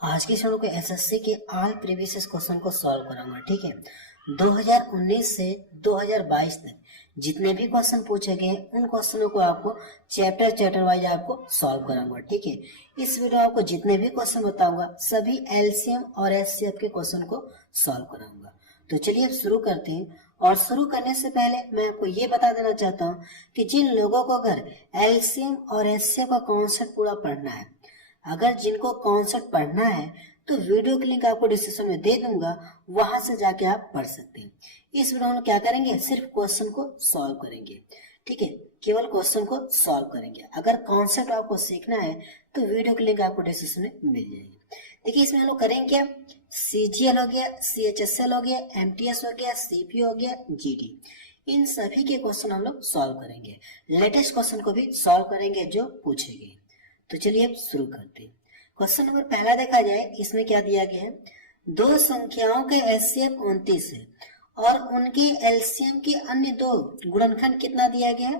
आज की वीडियो को एसएससी के ऑल प्रीवियस क्वेश्चन को सॉल्व कराऊंगा। ठीक है, 2019 से 2022 तक जितने भी क्वेश्चन पूछे गए उन क्वेश्चनों को आपको चैप्टर वाइज आपको सॉल्व कराऊंगा। ठीक है, इस वीडियो में आपको जितने भी क्वेश्चन बताऊंगा सभी एलसीएम और एचसीएफ के क्वेश्चन को सॉल्व कराऊंगा। तो चलिए अब शुरू करते हैं। और शुरू करने से पहले मैं आपको ये बता देना चाहता हूँ कि जिन लोगों को अगर एलसीएम और एचसीएफ का कॉन्सेप्ट पूरा पढ़ना है, अगर जिनको कॉन्सेप्ट पढ़ना है तो वीडियो की लिंक आपको डिस्क्रिप्शन में दे दूंगा, वहां से जाके आप पढ़ सकते हैं। इस वीडियो में क्या करेंगे, सिर्फ क्वेश्चन को सॉल्व करेंगे। ठीक है, केवल क्वेश्चन को सॉल्व करेंगे। अगर कॉन्सेप्ट आपको सीखना है तो वीडियो की लिंक आपको डिस्क्रिप्शन में मिल जाएगी। देखिए, इसमें हम लोग करेंगे क्या, सीजीएल हो गया, सीएचएसएल हो गया, एमटीएस हो गया, सीपीओ हो गया, जीडी, इन सभी के क्वेश्चन हम लोग सॉल्व करेंगे। लेटेस्ट क्वेश्चन को भी सॉल्व करेंगे जो पूछे गए। तो चलिए अब शुरू करते हैं। क्वेश्चन नंबर पहला देखा जाए, इसमें क्या दिया गया है, दो संख्याओं के एचसीएफ 29 है और उनके एलसीएम के अन्य दो गुणनखंड कितना दिया गया है,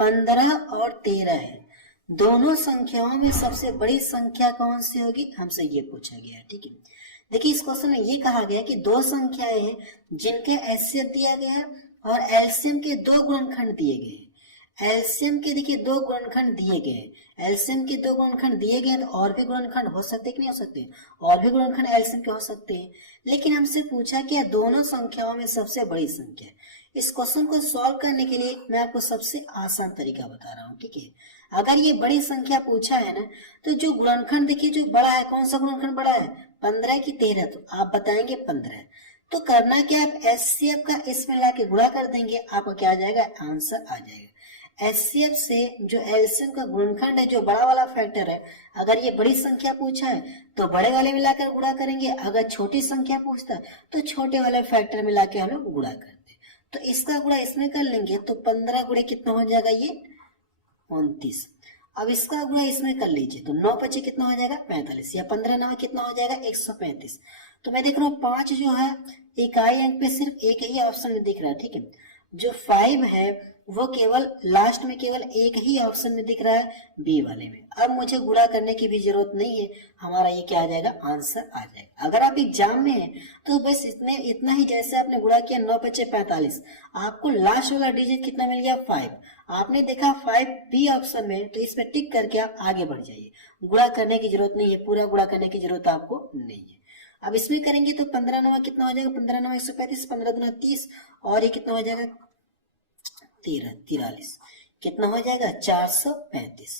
15 और 13 है। दोनों संख्याओं में सबसे बड़ी संख्या कौन सी होगी, हमसे ये पूछा गया है। ठीक है, देखिए इस क्वेश्चन में ये कहा गया कि दो संख्याएं हैं जिनके एचसीएफ दिया गया है और एलसीएम के दो गुणनखंड दिए गए हैं। एलसीएम के देखिए दो गुणनखंड दिए गए हैं, एलसीएम के दो गुणनखंड दिए गए हैं, तो और भी गुणनखंड हो सकते कि नहीं हो सकते, और भी गुणनखंड एलसीएम के हो सकते हैं। लेकिन हमसे पूछा कि दोनों संख्याओं में सबसे बड़ी संख्या। इस क्वेश्चन को सॉल्व करने के लिए मैं आपको सबसे आसान तरीका बता रहा हूँ। ठीक है, अगर ये बड़ी संख्या पूछा है ना, तो जो गुणनखंड देखिए जो बड़ा है, कौन सा गुणनखंड बड़ा है, 15 की 13, तो आप बताएंगे 15। तो करना क्या, आप एचसीएफ का इसमें लाके गुणा कर देंगे, आपका क्या आ जाएगा, आंसर आ जाएगा। एचसीएफ से जो एलसीएम का गुणनखंड है, जो बड़ा वाला फैक्टर है, अगर ये बड़ी संख्या पूछा है तो बड़े वाले मिलाकर गुणा करेंगे, अगर छोटी संख्या पूछता है तो छोटे वाले फैक्टर मिलाकर हम लोग गुणा करते हैं। तो इसका गुणा इसमें कर लेंगे तो 15 गुणे कितना हो जाएगा, ये 29। अब इसका गुणा इसमें कर लीजिए तो 9 बचे कितना हो जाएगा, 45, या 15 9 कितना हो जाएगा, 135। तो मैं देख रहा हूँ 5 जो है इकाई अंक पे सिर्फ एक ही ऑप्शन में दिख रहा है। ठीक है, जो 5 है वो केवल लास्ट में केवल एक ही ऑप्शन में दिख रहा है, बी वाले में। अब मुझे गुणा करने की भी जरूरत नहीं है, हमारा ये क्या आ जाएगा, आंसर आ जाएगा। अगर आप एग्जाम में हैं तो बस इतना ही, जैसे आपने गुणा किया 9 बचे 45, आपको लास्ट वाला डिजिट कितना मिल गया, 5। आपने देखा 5 बी ऑप्शन में, तो इसमें टिक करके आप आगे बढ़ जाइए। गुणा करने की जरूरत नहीं है, पूरा गुणा करने की जरूरत आपको नहीं है। अब इसमें करेंगे तो 15 9 कितना हो जाएगा, 15 9 135, 15 दूना 30, और ये कितना हो जाएगा 13 43, कितना हो जाएगा 435।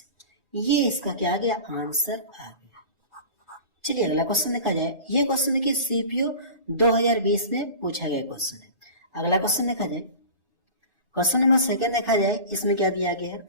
ये इसका क्या आ गया, आंसर आ गया। चलिए अगला क्वेश्चन देखा जाए। ये क्वेश्चन देखिए सीपीओ 2020 में पूछा गया क्वेश्चन है। अगला क्वेश्चन देखा जाए, क्वेश्चन नंबर 2 देखा जाए। इसमें क्या दिया गया है,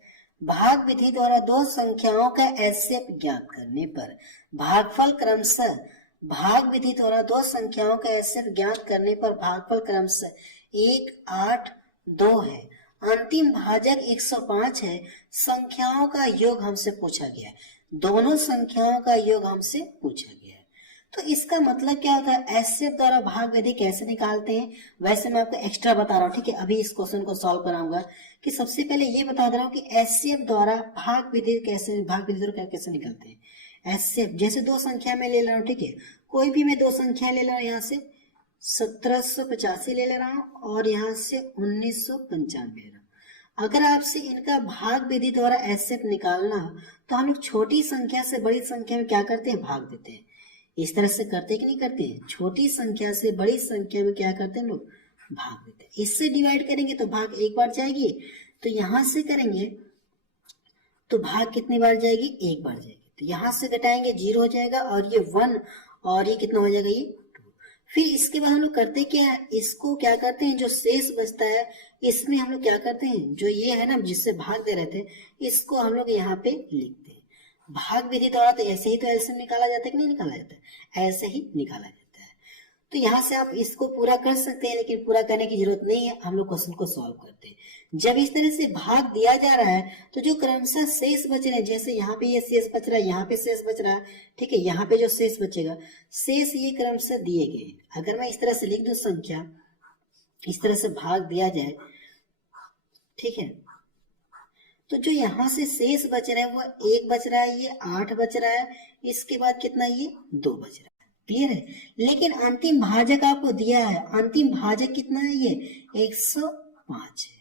भाग विधि द्वारा दो संख्याओं का एचसीएफ ज्ञात करने पर भागफल क्रमशः, भाग विधि द्वारा दो संख्याओं का एचसीएफ ज्ञात करने पर भागफल क्रमशः 1 8 2 है, अंतिम भाजक 105 है, संख्याओं का योग हमसे पूछा गया है। दोनों संख्याओं का योग हमसे पूछा गया है। तो इसका मतलब क्या होता है, एचसीएफ द्वारा भाग विधि कैसे निकालते हैं, वैसे मैं आपको एक्स्ट्रा बता रहा हूँ। ठीक है, अभी इस क्वेश्चन को सॉल्व कराऊंगा कि सबसे पहले ये बता दे रहा हूँ कि एचसीएफ द्वारा भाग विधि कैसे निकलते हैं। एचसीएफ जैसे दो संख्या में ले ले रहा हूँ, ठीक है, कोई भी मैं दो संख्या ले ले रहा हूँ, यहाँ से 1785 ले रहा हूँ और यहाँ से 1995 ले रहा हूँ। अगर आपसे इनका भाग विधि द्वारा एचसीएफ निकालना हो तो हम लोग छोटी संख्या से बड़ी संख्या में क्या करते हैं, भाग देते हैं। इस तरह से करते कि नहीं करते हैं, छोटी संख्या से बड़ी संख्या में क्या करते हैं लोग, भाग देते हैं। इससे डिवाइड करेंगे तो भाग एक बार जाएगी, तो यहां से करेंगे तो भाग कितनी बार जाएगी, एक बार जाएगी। तो यहां से घटाएंगे 0 हो जाएगा और ये 1, और ये कितना हो जाएगा, ये। फिर इसके बाद हम लोग करते क्या है, इसको क्या करते हैं, जो शेष बचता है इसमें हम लोग क्या करते हैं, जो ये है ना जिससे भाग दे रहे थे, इसको हम लोग यहाँ पे लिखते हैं। भाग विधि द्वारा तो ऐसे ही तो एलसीएम निकाला जाता है कि नहीं निकाला जाता है, ऐसे ही निकाला जाता है। तो यहाँ से आप इसको पूरा कर सकते हैं, लेकिन पूरा करने की जरूरत नहीं है, हम लोग क्वेश्चन को सॉल्व करते हैं। जब इस तरह से भाग दिया जा रहा है तो जो क्रमशः शेष बच रहे हैं, जैसे यहाँ पे ये शेष बच रहा है, यहाँ पे शेष बच रहा है, ठीक है, यहाँ पे जो शेष बचेगा, शेष ये क्रमशः दिए गए। अगर मैं इस तरह से लिख दूं संख्या, इस तरह से भाग दिया जाए, ठीक है, तो जो यहाँ से शेष बच रहा है वो 1 बच रहा है, ये 8 बच रहा है, इसके बाद कितना ये 2 बच रहा है। क्लियर है। लेकिन अंतिम भाजक आपको दिया है, अंतिम भाजक कितना है ये 105 है।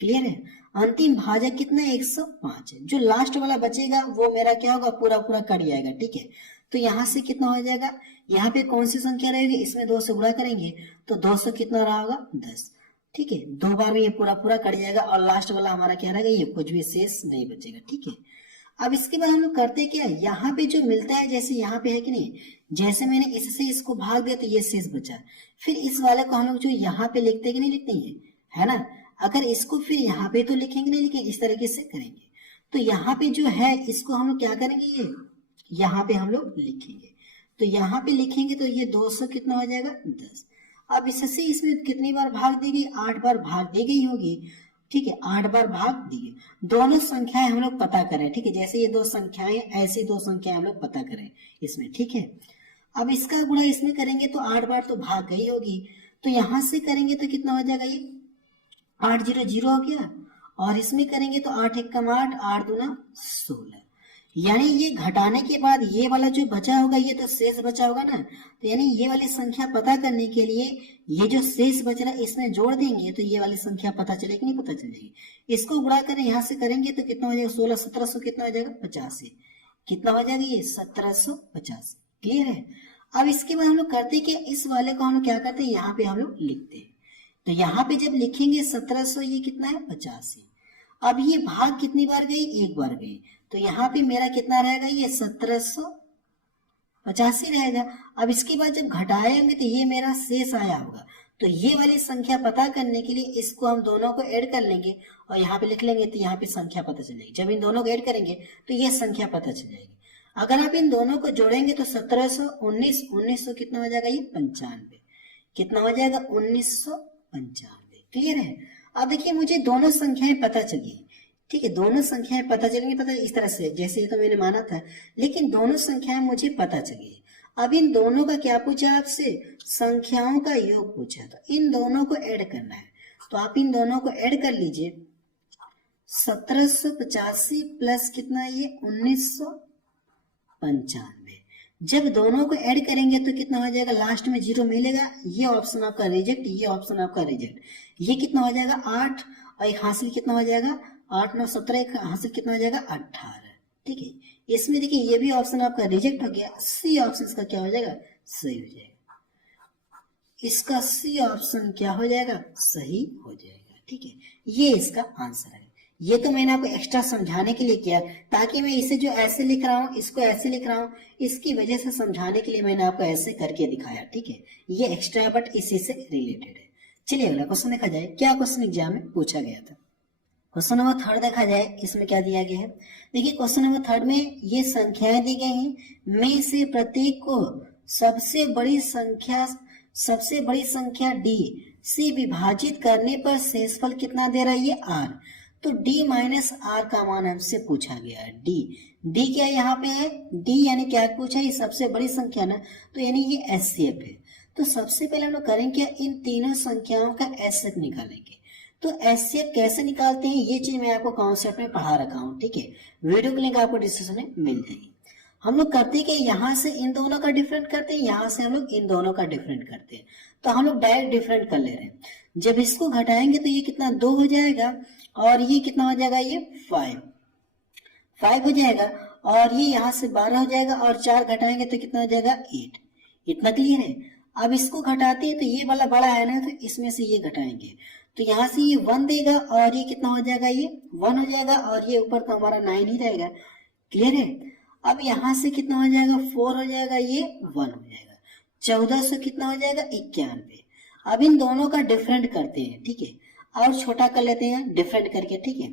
क्लियर है। अंतिम भाजक कितना है 105 है। जो लास्ट वाला बचेगा वो मेरा क्या होगा, पूरा पूरा कट जाएगा। ठीक है। तो यहाँ से कितना हो जाएगा, यहाँ पे कौन सी संख्या रहेगी, इसमें 2 से गुणा करेंगे तो 200 कितना रहा होगा 10। ठीक है। 2 बार में ये पूरा पूरा कट जाएगा और लास्ट वाला हमारा क्या रहेगा, ये कुछ भी शेष नहीं बचेगा। ठीक है। अब इसके बाद हम लोग करते क्या, यहाँ पे जो मिलता है जैसे यहाँ पे है कि नहीं, जैसे मैंने इससे इसको भाग दिया तो ये शेष बचा, फिर इस वाले को हम लोग जो यहाँ पे लिखते कि नहीं लिखते हैं, है ना। अगर इसको फिर यहाँ पे तो लिखेंगे नहीं, लिखेंगे इस तरीके से करेंगे। तो यहाँ पे जो है इसको हम लोग क्या करेंगे, ये यहाँ पे हम लोग लिखेंगे। तो यहाँ पे लिखेंगे तो ये 200 कितना हो जाएगा 10। अब इससे इसमें कितनी बार भाग दी गई, 8 बार भाग दी गई होगी। ठीक है, 8 बार भाग दी गई। दोनों संख्याएं हम लोग पता करें। ठीक है, जैसे ये 2 संख्याएं ऐसी 2 संख्याएं हम लोग पता करें इसमें। ठीक है। अब इसका गुणा इसमें करेंगे तो 8 बार तो भाग गई होगी। तो यहाँ से करेंगे तो कितना हो जाएगा, ये 8 0 0 हो गया। और इसमें करेंगे तो 8 1 8, 8 2 16। यानी ये घटाने के बाद ये वाला जो बचा होगा ये तो शेष बचा होगा ना। तो यानी ये वाली संख्या पता करने के लिए ये जो शेष बच रहा है इसमें जोड़ देंगे तो ये वाली संख्या पता चलेगी, नहीं पता चलेगी। इसको गुणा करें यहाँ से करेंगे तो कितना हो जाएगा 16 1700 कितना हो जाएगा 85। कितना हो जाएगा ये 1785। क्लियर है। अब इसके बाद हम लोग करते कि इस वाले को हम लोग क्या करते हैं, यहाँ पे हम लोग लिखते हैं। तो यहाँ पे जब लिखेंगे 1700 ये कितना है 85। अब ये भाग कितनी बार गई, 1 बार गई। तो यहाँ पे मेरा कितना रहेगा, ये 1785 रहेगा। अब इसके बाद जब घटाएंगे तो ये मेरा शेष आया होगा। तो ये वाली संख्या पता करने के लिए इसको हम दोनों को ऐड कर लेंगे और यहाँ पे लिख लेंगे तो यहाँ पे संख्या पता चल जाएगी। जब इन दोनों को ऐड करेंगे तो ये संख्या पता चल जाएगी। अगर आप इन दोनों को जोड़ेंगे तो 1700 1900 कितना हो जाएगा, ये 95 कितना हो जाएगा 1995। क्लियर है। अब देखिए मुझे दोनों संख्याएं पता चली। ठीक है, दोनों संख्याएं पता चलेंगी, पता इस तरह से जैसे ये तो मैंने माना था, लेकिन दोनों संख्याएं मुझे पता चली। अब इन दोनों का क्या पूछा आपसे, संख्याओं का योग पूछा। तो इन दोनों को ऐड करना है। तो आप इन दोनों को ऐड कर लीजिए। 1785 प्लस कितना, ये 1995। जब दोनों को ऐड करेंगे तो कितना हो जाएगा, लास्ट में 0 मिलेगा। ये ऑप्शन आपका रिजेक्ट, ये ऑप्शन आपका रिजेक्ट। ये कितना हो जाएगा 8 और एक हासिल कितना हो जाएगा 8 9 17, एक हासिल कितना हो जाएगा 18। ठीक है, इसमें देखिए ये भी ऑप्शन आपका रिजेक्ट हो गया। सी ऑप्शन इसका क्या हो जाएगा, सही हो जाएगा। इसका सी ऑप्शन क्या हो जाएगा, सही हो जाएगा। ठीक है, ये इसका आंसर है। ये तो मैंने आपको एक्स्ट्रा समझाने के लिए किया, ताकि मैं इसे जो ऐसे लिख रहा हूँ इसको ऐसे लिख रहा हूँ, इसकी वजह से समझाने के लिए मैंने आपको ऐसे करके दिखाया। ठीक है, ये एक्स्ट्रा है बट इसी से रिलेटेड है। चलिए अगला क्वेश्चन देखा जाए। क्या क्वेश्चन एग्जाम में पूछा गया था। क्वेश्चन नंबर 3 देखा जाए, इसमें क्या दिया गया है। देखिए क्वेश्चन नंबर 3 में ये संख्याएं दी गई हैं, में से प्रत्येक को सबसे बड़ी संख्या d से विभाजित करने पर शेषफल कितना दे रहा है, ये r। तो d माइनस r का मान हमसे पूछा गया है। d क्या यहाँ पे है, d यानी क्या पूछा है, ये सबसे बड़ी संख्या ना, तो यानी ये एचसीएफ है। तो सबसे पहले हम लोग करेंगे क्या, इन तीनों संख्याओं का एचसीएफ निकालेंगे। तो एचसीएफ कैसे निकालते हैं ये चीज मैं आपको कॉन्सेप्ट में पढ़ा रखा हूँ। ठीक है, वीडियो की लिंक आपको डिस्क्रिप्शन में मिल जाएगी। हम लोग करते हैं कि यहाँ से इन दोनों का डिफरेंट करते हैं, यहाँ से हम लोग इन दोनों का डिफरेंट करते हैं। तो हम लोग डायरेक्ट डिफरेंट कर ले रहे हैं। जब इसको घटाएंगे तो ये कितना 2 हो जाएगा और ये कितना हो जाएगा, ये 5 हो जाएगा। और ये यहाँ से 12 हो जाएगा और 4 घटाएंगे तो कितना हो जाएगा 8। इतना क्लियर है। अब इसको घटाते हैं तो ये वाला बड़ा है ना, तो इसमें से ये घटाएंगे तो यहाँ से ये 1 देगा और ये कितना हो जाएगा, ये 1 हो जाएगा और ये ऊपर तो हमारा 9 ही रहेगा। क्लियर है। अब यहाँ से कितना हो जाएगा 4 हो जाएगा, ये 1 हो जाएगा। 1400 कितना हो जाएगा 91। अब इन दोनों का डिफरेंट करते हैं। ठीक है, और छोटा कर लेते हैं डिफरेंट करके। ठीक है,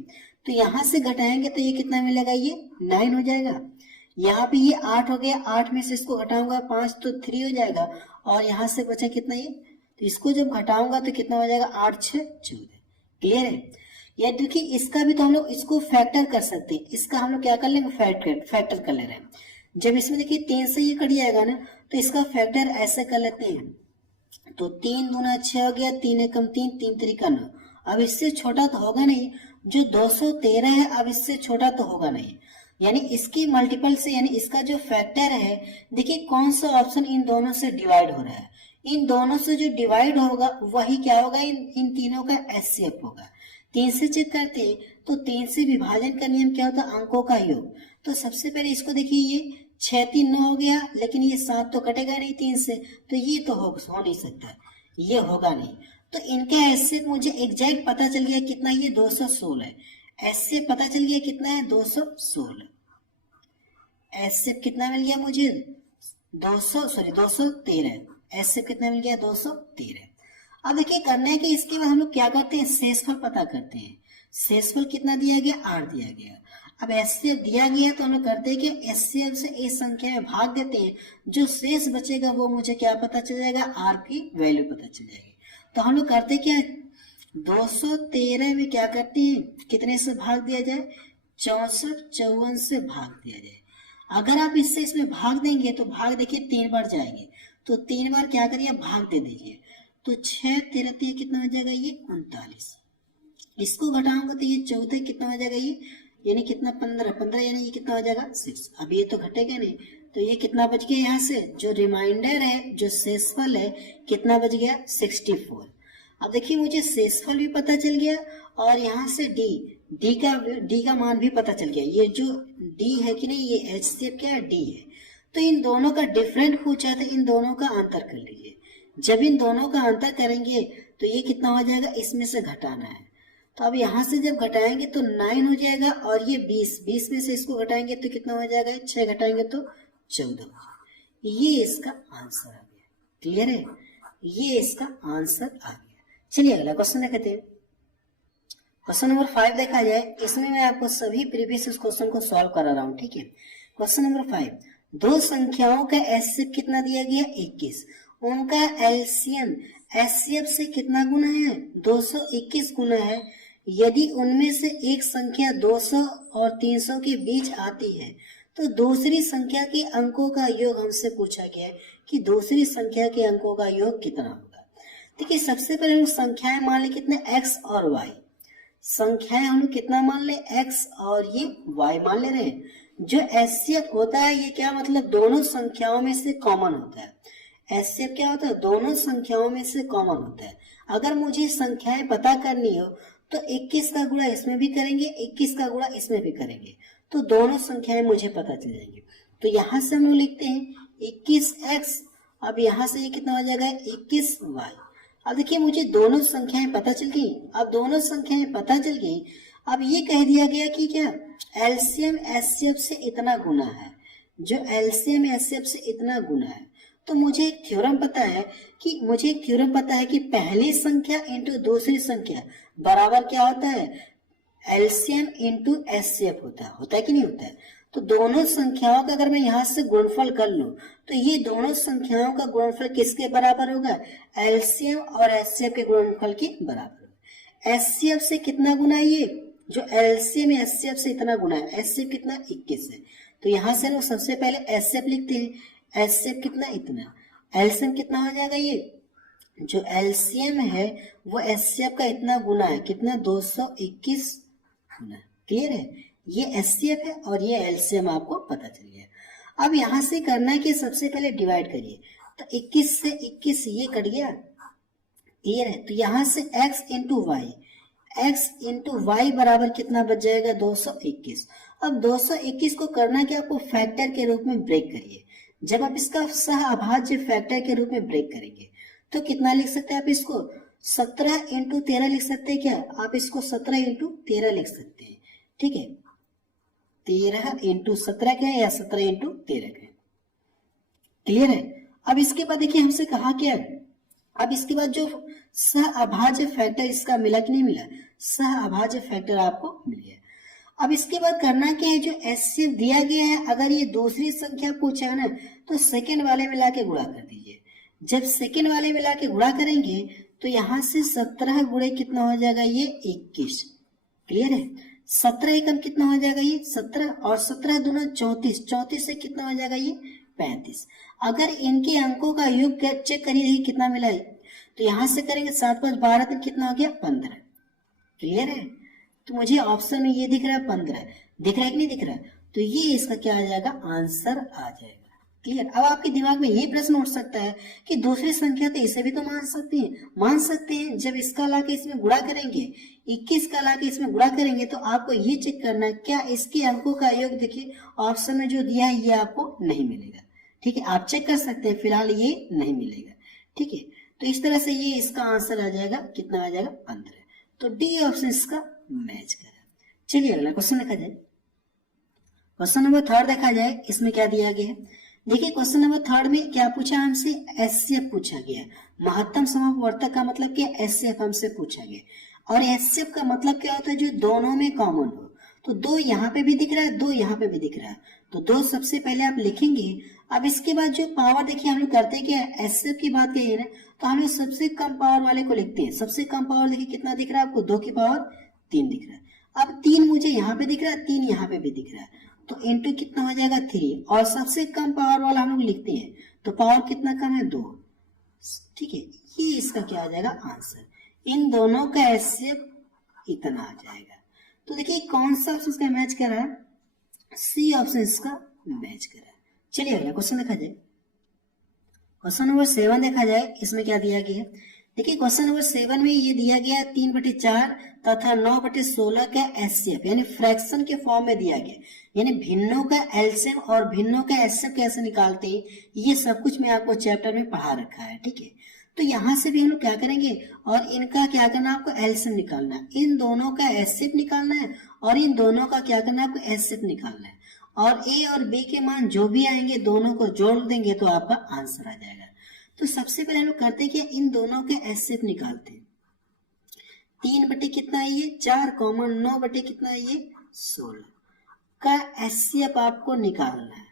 तो यहाँ से घटाएंगे तो ये कितना मिलेगा, ये 9 हो जाएगा। यहाँ पे ये 8 हो गया, 8 में से इसको घटाऊंगा 5 तो 3 हो जाएगा और यहाँ से बचा कितना, ये तो इसको जब घटाऊंगा तो कितना हो जाएगा 8 6 14। क्लियर है। या देखिए इसका भी तो हम लोग इसको फैक्टर कर सकते हैं। इसका हम लोग क्या कर लेंगे, फैक्टर कर ले रहे हैं। जब इसमें देखिए 3 से ये कट जाएगा ना, तो इसका फैक्टर ऐसे कर लेते हैं। तो 3 दूना 6 हो गया, 3 एकम 3, 3 त्रिका 9। अब इससे छोटा तो होगा नहीं, जो 213 है अब इससे छोटा तो होगा नहीं। यानी इसकी मल्टीपल से, यानी इसका जो फैक्टर है, देखिए कौन सा ऑप्शन इन दोनों से डिवाइड हो रहा है, इन दोनों से जो डिवाइड होगा वही क्या होगा, इन तीनों का एचसीएफ होगा। 3 से चेक करते हैं तो 3 से विभाजन का नियम क्या होता है, अंकों का योग। तो सबसे पहले इसको देखिए, ये 6 3 9 हो गया, लेकिन ये 7 तो कटेगा नहीं 3 से, तो ये तो हो नहीं सकता, ये होगा नहीं। तो इनका एचसीएफ मुझे एग्जैक्ट पता चल गया कितना, ये 216 है। एचसीएफ पता चल गया कितना है, 216। एचसीएफ कितना मिल गया मुझे, 213। एचसीएफ कितना मिल गया, 213। अब देखिए करना है कि इसके बाद हम लोग क्या करते हैं, शेषफल पता करते हैं। शेषफल कितना दिया गया, 8 दिया गया। अब एचसीएफ दिया गया तो हम लोग करते हैं कि एचसीएफ से इस संख्या में भाग देते हैं, जो शेष बचेगा वो मुझे क्या पता चल जाएगा, आर की वैल्यू पता चल जाएगी। तो हम लोग करते क्या, 213 में क्या करते हैं, कितने से भाग दिया जाए, 64 54 से भाग दिया जाए। अगर आप इससे इसमें भाग देंगे तो भाग देखिए 3 बार जाएंगे, तो 3 बार क्या करिए, भाग दे दीजिए। तो 6 13 कितना हो जाएगा, ये 39। इसको घटाऊंगा तो ये 14 कितना हो जाएगा, ये यानी कितना 15 यानी ये कितना हो जाएगा 6। अब ये तो घटेगा नहीं, तो ये कितना बच गया, यहाँ से जो रिमाइंडर है, जो शेषफल है, कितना बच गया, 64। अब देखिए मुझे शेषफल भी पता चल गया और यहाँ से डी का मान भी पता चल गया। ये जो डी है कि नहीं, ये एचसीएफ क्या है, डी है। तो इन दोनों का डिफरेंट पूछा था, इन दोनों का अंतर कर लीजिए। जब इन दोनों का अंतर करेंगे तो ये कितना हो जाएगा, इसमें से घटाना है। तो अब यहाँ से जब घटाएंगे तो 9 हो जाएगा, और ये 20 में से इसको घटाएंगे तो कितना हो जाएगा, 6 घटाएंगे तो 14। ये इसका आंसर आ गया। क्लियर है, ये इसका आंसर आ गया। चलिए अगला क्वेश्चन देखते हैं। क्वेश्चन नंबर 5 देखा जाए, इसमें मैं आपको सभी प्रीवियस क्वेश्चन को सॉल्व करा रहा हूँ, ठीक है। क्वेश्चन नंबर 5, दो संख्याओं का एचसीएफ कितना दिया गया, 21। उनका एलसीएम एचसीएफ से कितना गुना है, 221 गुना है। यदि उनमें से एक संख्या 200 और 300 के बीच आती है तो दूसरी संख्या के अंकों का योग हमसे पूछा गया है कि दूसरी संख्या के अंकों का योग कितना होगा। देखिए सबसे पहले हम संख्याएं मान ले कितने, x और y। संख्याएं हम लोग कितना मान ले, x और ये y मान ले रहे हैं। जो एचसीएफ होता है ये क्या मतलब, दोनों संख्याओं में से कॉमन होता है। एचसीएफ क्या होता है, दोनों संख्याओं में से कॉमन होता है। अगर मुझे संख्याएं पता करनी हो तो 21 का गुणा इसमें भी करेंगे, 21 का गुणा इसमें भी करेंगे, तो दोनों संख्याएं मुझे पता चल जाएंगी। तो यहाँ से हम लोग लिखते हैं 21x, अब यहाँ से ये कितना हो जाएगा, 21y। अब देखिए मुझे दोनों संख्याएं पता चल गई। अब दोनों संख्याएं पता चल गई, अब ये कह दिया गया कि क्या एलसीएम एचसीएफ से इतना गुना है। जो एलसीएम एचसीएफ से इतना गुना है, तो मुझे एक थ्योरम पता है कि पहली संख्या इंटू दूसरी संख्या बराबर क्या होता है, एलसीएम इंटू एचसीएफ होता है कि नहीं होता है। तो दोनों संख्याओं का अगर मैं यहाँ से गुणनफल कर लूं तो ये दोनों संख्याओं का गुणनफल किसके बराबर होगा, एलसीएम और एचसीएफ के गुणनफल के बराबर होगा। एचसीएफ से कितना गुना है, ये जो एलसीएम एचसीएफ से इतना गुना है, एचसीएफ कितना 21 है। तो यहाँ से लोग सबसे पहले एचसीएफ लिखते हैं, एचसीएफ कितना इतना, एलसीएम कितना हो जाएगा, ये जो एलसीएम है वो एचसीएफ का इतना गुना है, कितना 221 गुना। क्लियर है, ये एचसीएफ है और ये एलसीएम आपको पता चल गया। अब यहाँ से करना है कि सबसे पहले डिवाइड करिए, तो 21 से 21 ये कट गया। क्लियर है, तो यहाँ से x इंटू वाई बराबर कितना बच जाएगा, 221। अब 221 को करना क्या, आपको फैक्टर के रूप में ब्रेक करिए। जब आप इसका सह अभाज्य फैक्टर के रूप में ब्रेक करेंगे तो कितना लिख सकते हैं आप, इसको 17 इंटू 13 लिख सकते हैं क्या, आप इसको 17 इंटू 13 लिख सकते हैं। ठीक है, 13 इंटू 17 क्या है, या 17 इंटू 13 क्या है। क्लियर है। अब इसके बाद देखिए हमसे कहा क्या, अब इसके बाद जो सह अभाज्य फैक्टर इसका मिला कि नहीं मिला, सह अभाज्य फैक्टर आपको मिल गया। अब इसके बाद करना क्या है, जो एचसीएफ दिया गया है अगर ये दूसरी संख्या पूछा है ना तो सेकंड वाले में लाके गुणा कर दीजिए। जब सेकंड वाले में लाके गुणा करेंगे तो यहाँ से 17 गुणे कितना हो जाएगा, ये 21। क्लियर है, 17 एकम कितना हो जाएगा, ये 17 और 17 दूना 34, 34 से कितना हो जाएगा, ये 35। अगर इनके अंकों का योग चेक करिए कितना मिला है, तो यहाँ से करेंगे 7 5 12 तक कितना हो गया, 15। क्लियर है, तो मुझे ऑप्शन में ये दिख रहा है 15, दिख रहा है कि नहीं दिख रहा है। तो ये इसका क्या आ जाएगा, आंसर आ जाएगा। क्लियर। अब आपके दिमाग में ये प्रश्न उठ सकता है कि दूसरी संख्या तो इसे भी तो मान सकते हैं। जब इसका लाके इसमें गुणा करेंगे, 21 का लाके इसमें गुणा करेंगे, तो आपको ये चेक करना है क्या इसके अंकों का योग, देखिए ऑप्शन में जो दिया है ये आपको नहीं मिलेगा। ठीक है, आप चेक कर सकते हैं, फिलहाल ये नहीं मिलेगा। ठीक है, तो इस तरह से ये इसका आंसर आ जाएगा, कितना आ जाएगा, 15। तो डी ऑप्शन इसका मैच करा। चलिए अगला क्वेश्चन देखा जाए। क्वेश्चन नंबर 3 देखा जाए, इसमें क्या दिया गया है। देखिए क्वेश्चन नंबर 3 में क्या पूछा हमसे, एचसीएफ पूछा गया। महत्तम समापवर्तक का मतलब क्या, एचसीएफ हमसे पूछा गया। और एचसीएफ का मतलब क्या होता है, जो दोनों में कॉमन हो। तो 2 यहाँ पे भी दिख रहा है, 2 यहाँ पे भी दिख रहा है, तो 2 सबसे पहले आप लिखेंगे। अब इसके बाद जो पावर, देखिए हम लोग करते हैं क्या, एचसीएफ की बात करिए ना, तो हम लोग सबसे कम पावर वाले को लिखते हैं। सबसे कम पावर देखिए कितना दिख रहा है आपको, 2 की पावर 3 दिख रहा है। अब 3 मुझे यहाँ पे दिख रहा है, 3 यहाँ पे भी दिख रहा है, तो इनटू कितना हो जाएगा, 3। और सबसे कम पावर वाला हम लोग लिखते हैं, तो पावर कितना कम है, 2। ठीक है, ये इसका क्या आ जाएगा, आंसर। इन दोनों का एचसीएफ इतना आ जाएगा। तो देखिए कौन सा ऑप्शन इसका मैच कर रहा है, सी ऑप्शन इसका मैच कर रहा है। चलिए अगला क्वेश्चन देखा जाए। क्वेश्चन नंबर 7 देखा जाए, इसमें क्या दिया गया है। देखिए क्वेश्चन नंबर 7 में ये दिया गया 3/4 तथा 9/16 का एचसीएफ यानी फ्रैक्शन के फॉर्म में दिया गया, यानी भिन्नों का एलसीएम और भिन्नों का एचसीएफ कैसे निकालते हैं, ये सब कुछ मैं आपको चैप्टर में पढ़ा रखा है। ठीक है, तो यहाँ से भी हम लोग क्या करेंगे, और इनका क्या करना है, आपको एलसीएम निकालना है, इन दोनों का एचसीएफ निकालना है, और इन दोनों का क्या करना है, आपको एचसीएफ निकालना है। और ए और बी के मान जो भी आएंगे दोनों को जोड़ देंगे तो आपका आंसर आ जाएगा। तो सबसे पहले हम लोग करते हैं कि इन दोनों के एचसीएफ निकालते हैं। 3 बटे कितना है ये, 4 कॉमन 9 बटे कितना है ये, 16 का एचसीएफ आपको निकालना है।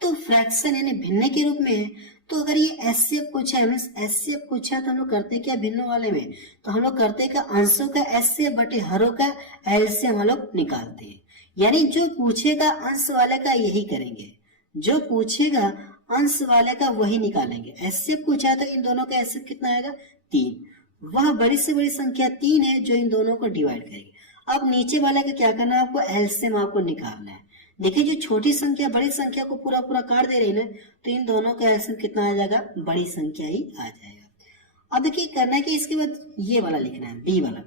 तो फ्रैक्शन यानी भिन्न के रूप में है, तो अगर ये एचसीएफ पूछा है, एचसीएफ पूछा है, तो हम लोग करते क्या भिन्न वाले में, तो हम लोग करते हैं अंशों का एचसीएफ बटे हरों का एलसीएम हम लोग निकालते हैं। यानी जो पूछेगा अंश वाले का यही करेंगे, जो पूछेगा अंश वाले का वही निकालेंगे। एचसीएफ पूछा है तो इन दोनों का एचसीएफ कितना आएगा, 3। वह बड़ी से बड़ी संख्या 3 है जो इन दोनों को डिवाइड करेगी। अब नीचे वाले का क्या करना है, आपको एलसीएम आपको निकालना है। देखिए जो छोटी संख्या बड़ी संख्या को पूरा पूरा काट दे रही है ना, तो इन दोनों का एलसीएम कितना आ जाएगा, बड़ी संख्या ही आ जाएगा। अब देखिए करना है कि इसके बाद ये वाला लिखना है, बी वाला,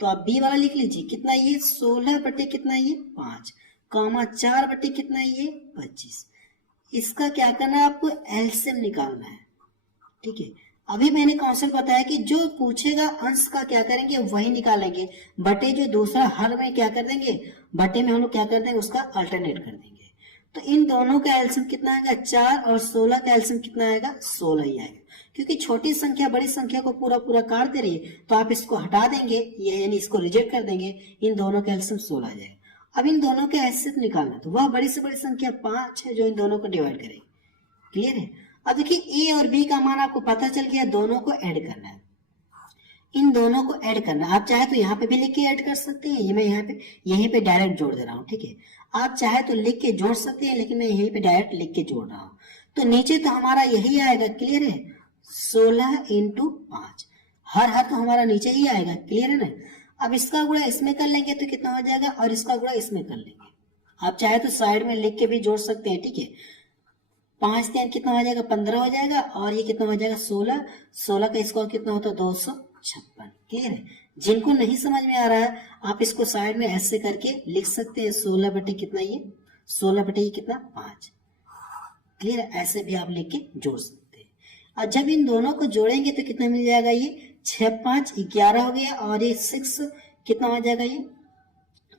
तो आप बी वाला लिख लीजिए। कितना ये 16 बटे कितना ये 5 कॉमा 4 बटे कितना ये 25। इसका क्या करना है, आपको एलसीएम निकालना है। ठीक है, अभी मैंने कॉन्सेप्ट बताया कि जो पूछेगा अंश का क्या करेंगे, वही निकालेंगे, बटे जो दूसरा हर में क्या कर देंगे, बटे में हम लोग क्या कर देंगे, उसका अल्टरनेट कर देंगे। तो इन दोनों का एलसीएम कितना आएगा, 4 और 16 का एलसीएम कितना आएगा, 16 ही आएगा। क्योंकि छोटी संख्या बड़ी संख्या को पूरा पूरा काट दे रही है, तो आप इसको हटा देंगे, ये यानी इसको रिजेक्ट कर देंगे, इन दोनों का एलसीएम 16 आ जाएगा। अब इन दोनों के एचसीएफ निकालना, तो वह बड़ी से बड़ी संख्या 5 है जो इन दोनों को डिवाइड करेगी। क्लियर है। अब देखिए ए और बी का मान आपको पता चल गया, दोनों को ऐड करना है, इन दोनों को ऐड करना। आप चाहे तो यहाँ पे भी लिख के ऐड कर सकते हैं, ये मैं यहाँ पे यहीं पे डायरेक्ट जोड़ दे रहा हूँ। ठीक है, आप चाहे तो लिख के जोड़ सकते हैं, लेकिन मैं यहीं पे डायरेक्ट लिख के जोड़ रहा हूँ। तो नीचे तो हमारा यही आएगा, क्लियर है, 16 × 5, हर तो हमारा नीचे ही आएगा। क्लियर है ना। अब इसका गुणा इसमें कर लेंगे तो कितना हो जाएगा, और इसका गुणा इसमें कर लेंगे। आप चाहे तो साइड में लिख के भी जोड़ सकते हैं। ठीक है, 5 3 कितना हो जाएगा, 15 हो जाएगा, और ये कितना हो जाएगा, 16। 16 का स्क्वायर कितना होता है, 256। क्लियर है। जिनको नहीं समझ में आ रहा है, आप इसको साइड में ऐसे करके लिख सकते हैं, 16 बटे कितना ये 16 बटे कितना 5। क्लियर है, ऐसे भी आप लिख के जोड़ सकते हैं। और जब इन दोनों को जोड़ेंगे तो कितना मिल जाएगा, ये 6 5 11 हो गया, और ये 6 कितना हो जाएगा, ये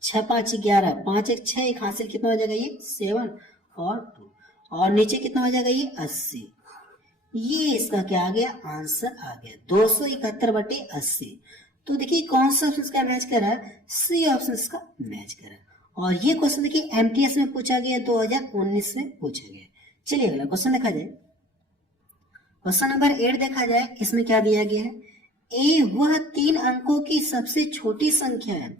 6 5 11, 5 1 6, एक हासिल कितना हो जाएगा, ये 7 और 2, और नीचे कितना हो जाएगा, ये 80। ये इसका क्या आ गया, आंसर आ गया 271 बटे 80। तो देखिए कौन सा ऑप्शन इसका मैच कर रहा है, सी ऑप्शन इसका मैच कर रहा है। और ये क्वेश्चन देखिए एमटीएस में पूछा गया, 2019 में पूछा गया। चलिए अगला क्वेश्चन देखा जाए। क्वेश्चन नंबर 8 देखा जाए, इसमें क्या दिया गया है, ए वह 3 अंकों की सबसे छोटी संख्या है।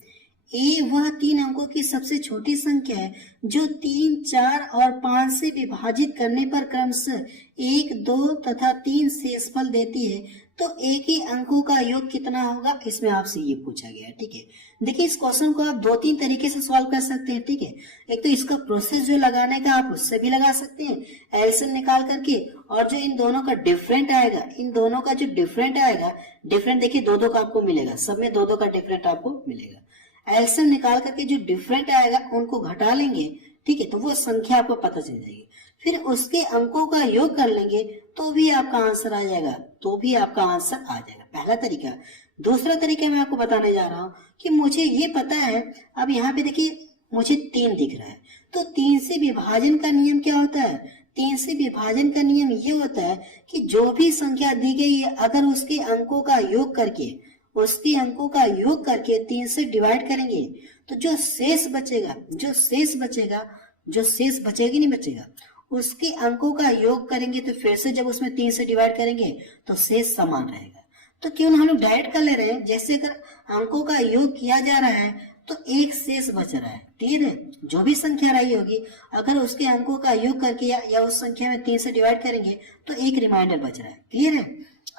ए वह 3 अंकों की सबसे छोटी संख्या है जो 3 4 और 5 से विभाजित करने पर क्रमशः 1 2 तथा 3 शेषफल देती है। तो एक ही अंकों का योग कितना होगा, इसमें आपसे ये पूछा गया है। ठीक है, देखिए इस क्वेश्चन को आप 2-3 तरीके से सॉल्व कर सकते हैं। ठीक है, एक तो इसका प्रोसेस जो लगाने का आप उससे भी लगा सकते हैं एलसीएम निकाल करके, और जो इन दोनों का डिफरेंट आएगा, इन दोनों का जो डिफरेंट आएगा, डिफरेंट देखिए 2-2 का आपको मिलेगा, सब में 2-2 का डिफरेंट आपको मिलेगा। एलसीएम निकाल करके जो डिफरेंट आएगा उनको घटा लेंगे। ठीक है, तो वो संख्या आपको पता चल जाएगी, फिर उसके अंकों का योग कर लेंगे तो भी आपका आंसर आ जाएगा, तो भी आपका आंसर आ जाएगा, पहला तरीका। दूसरा तरीका मैं आपको बताने जा रहा हूं कि मुझे ये पता है, अब यहाँ पे देखिए मुझे 3 दिख रहा है, तो 3 से विभाजन का नियम क्या होता है, 3 से विभाजन का नियम ये होता है कि जो भी संख्या दी गई है अगर उसके अंकों का योग करके, उसके अंकों का योग करके 3 से डिवाइड करेंगे तो जो शेष बचेगा, जो शेष बचेगी नहीं बचेगा, उसके अंकों का योग करेंगे तो फिर से जब उसमें 3 से डिवाइड करेंगे तो शेष समान रहेगा। तो क्यों ना हम लोग डायरेक्ट कर ले रहे हैं, जैसे अगर अंकों का योग किया जा रहा है तो एक शेष बच रहा है। क्लियर है, जो भी संख्या रही होगी अगर उसके अंकों का योग करके या उस संख्या में 3 से डिवाइड करेंगे तो एक रिमाइंडर बच रहा है। क्लियर है,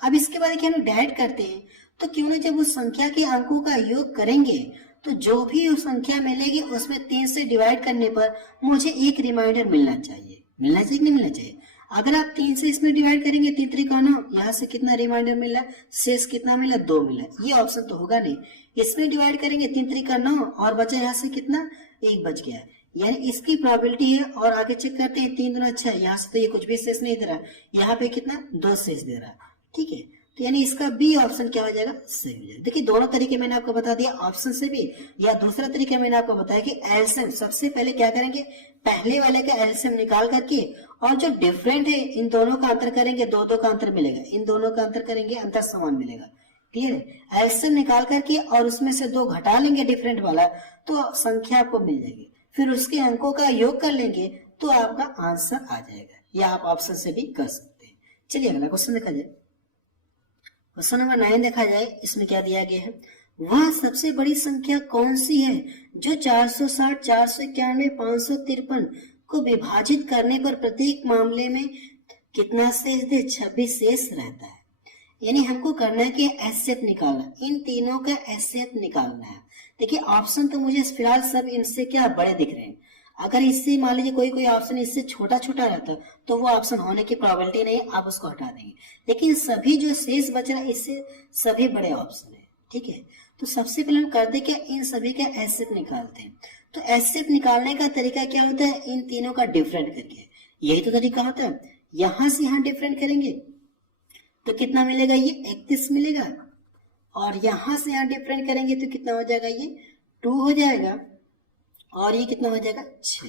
अब इसके बाद हम लोग डायरेक्ट करते हैं, तो क्यों ना जब उस संख्या के अंकों का योग करेंगे तो जो भी उस संख्या मिलेगी उसमें 3 से डिवाइड करने पर मुझे एक रिमाइंडर मिलना चाहिए, मिलना चाहिए कि नहीं मिलना चाहिए। अगर आप 3 से इसमें डिवाइड करेंगे 3 3 का 9, यहाँ से कितना रिमाइंडर मिला, शेष कितना मिला, 2 मिला, ये ऑप्शन तो होगा नहीं। इसमें डिवाइड करेंगे 3 3 का 9 और बचा यहाँ से कितना, 1 बच गया, यानी इसकी प्रोबेबिलिटी है। और आगे चेक करते हैं 3 दूना 6, यहाँ से तो ये कुछ भी शेष नहीं दे रहा, यहाँ पे कितना 2 शेष दे रहा। ठीक है, तो यानी इसका बी ऑप्शन क्या हो जाएगा, सही हो जाएगा। देखिए दोनों तरीके मैंने आपको बता दिया, ऑप्शन से भी, या दूसरा तरीका मैंने आपको बताया कि एलसीएम, सबसे पहले क्या करेंगे, पहले वाले का एलसीएम निकाल करके और जो डिफरेंट है इन दोनों का अंतर करेंगे, 2-2 का अंतर मिलेगा, इन दोनों का अंतर करेंगे, अंतर समान मिलेगा। क्लियर है, एलसीएम निकाल करके और उसमें से 2 घटा लेंगे डिफरेंट वाला तो संख्या आपको मिल जाएगी, फिर उसके अंकों का योग कर लेंगे तो आपका आंसर आ जाएगा। या आप ऑप्शन से भी कर सकते हैं। चलिए अगला क्वेश्चन देखा जाए, क्वेश्चन नंबर 9 देखा जाए, इसमें क्या दिया गया है, वह सबसे बड़ी संख्या कौन सी है जो 460, 491, 553 को विभाजित करने पर प्रत्येक मामले में कितना शेष दे, 26 शेष रहता है। यानी हमको करना है कि एचसीएफ निकालना, इन तीनों का एचसीएफ निकालना है। देखिए ऑप्शन तो मुझे फिलहाल सब इनसे क्या बड़े दिख रहे हैं, अगर इससे मान लीजिए कोई ऑप्शन इससे छोटा छोटा रहता तो वो ऑप्शन होने की प्रोबेबिलिटी नहीं, आप उसको हटा देंगे। लेकिन सभी जो शेष बच रहा है इससे सभी बड़े ऑप्शन है। ठीक है, तो सबसे पहले हम करते क्या, इन सभी का एचसीएफ निकालते हैं। तो एचसीएफ निकालने का तरीका क्या होता है, इन तीनों का डिफरेंट करके, यही तो तरीका होता है। यहां से यहां डिफरेंट करेंगे तो कितना मिलेगा, ये 31 मिलेगा, और यहां से यहां डिफरेंट करेंगे तो कितना हो जाएगा, ये 2 हो जाएगा, और ये कितना हो जाएगा 6।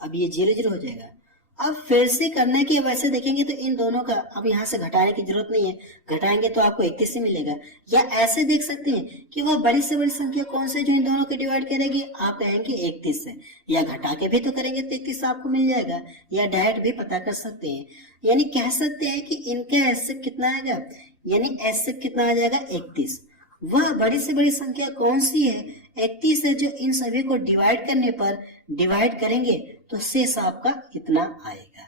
अब ये 0 0 हो जाएगा। अब फिर से करने के वैसे देखेंगे तो इन दोनों का अब यहाँ से घटाने की जरूरत नहीं है, घटाएंगे तो आपको 31 से मिलेगा। या ऐसे देख सकते हैं कि वह बड़ी से बड़ी संख्या कौन सी जो इन दोनों को डिवाइड करेगी, आप कहेंगे 31 से, या घटा के भी तो करेंगे तो 31 आपको मिल जाएगा, या डायरेक्ट भी पता कर सकते हैं। यानी कह सकते हैं कि इनका एचसीएफ कितना आएगा, यानी एचसीएफ कितना आ जाएगा 31। वह बड़ी से बड़ी संख्या कौन सी है, 31 है, जो इन सभी को डिवाइड करने पर डिवाइड करेंगे तो शेष आपका कितना आएगा।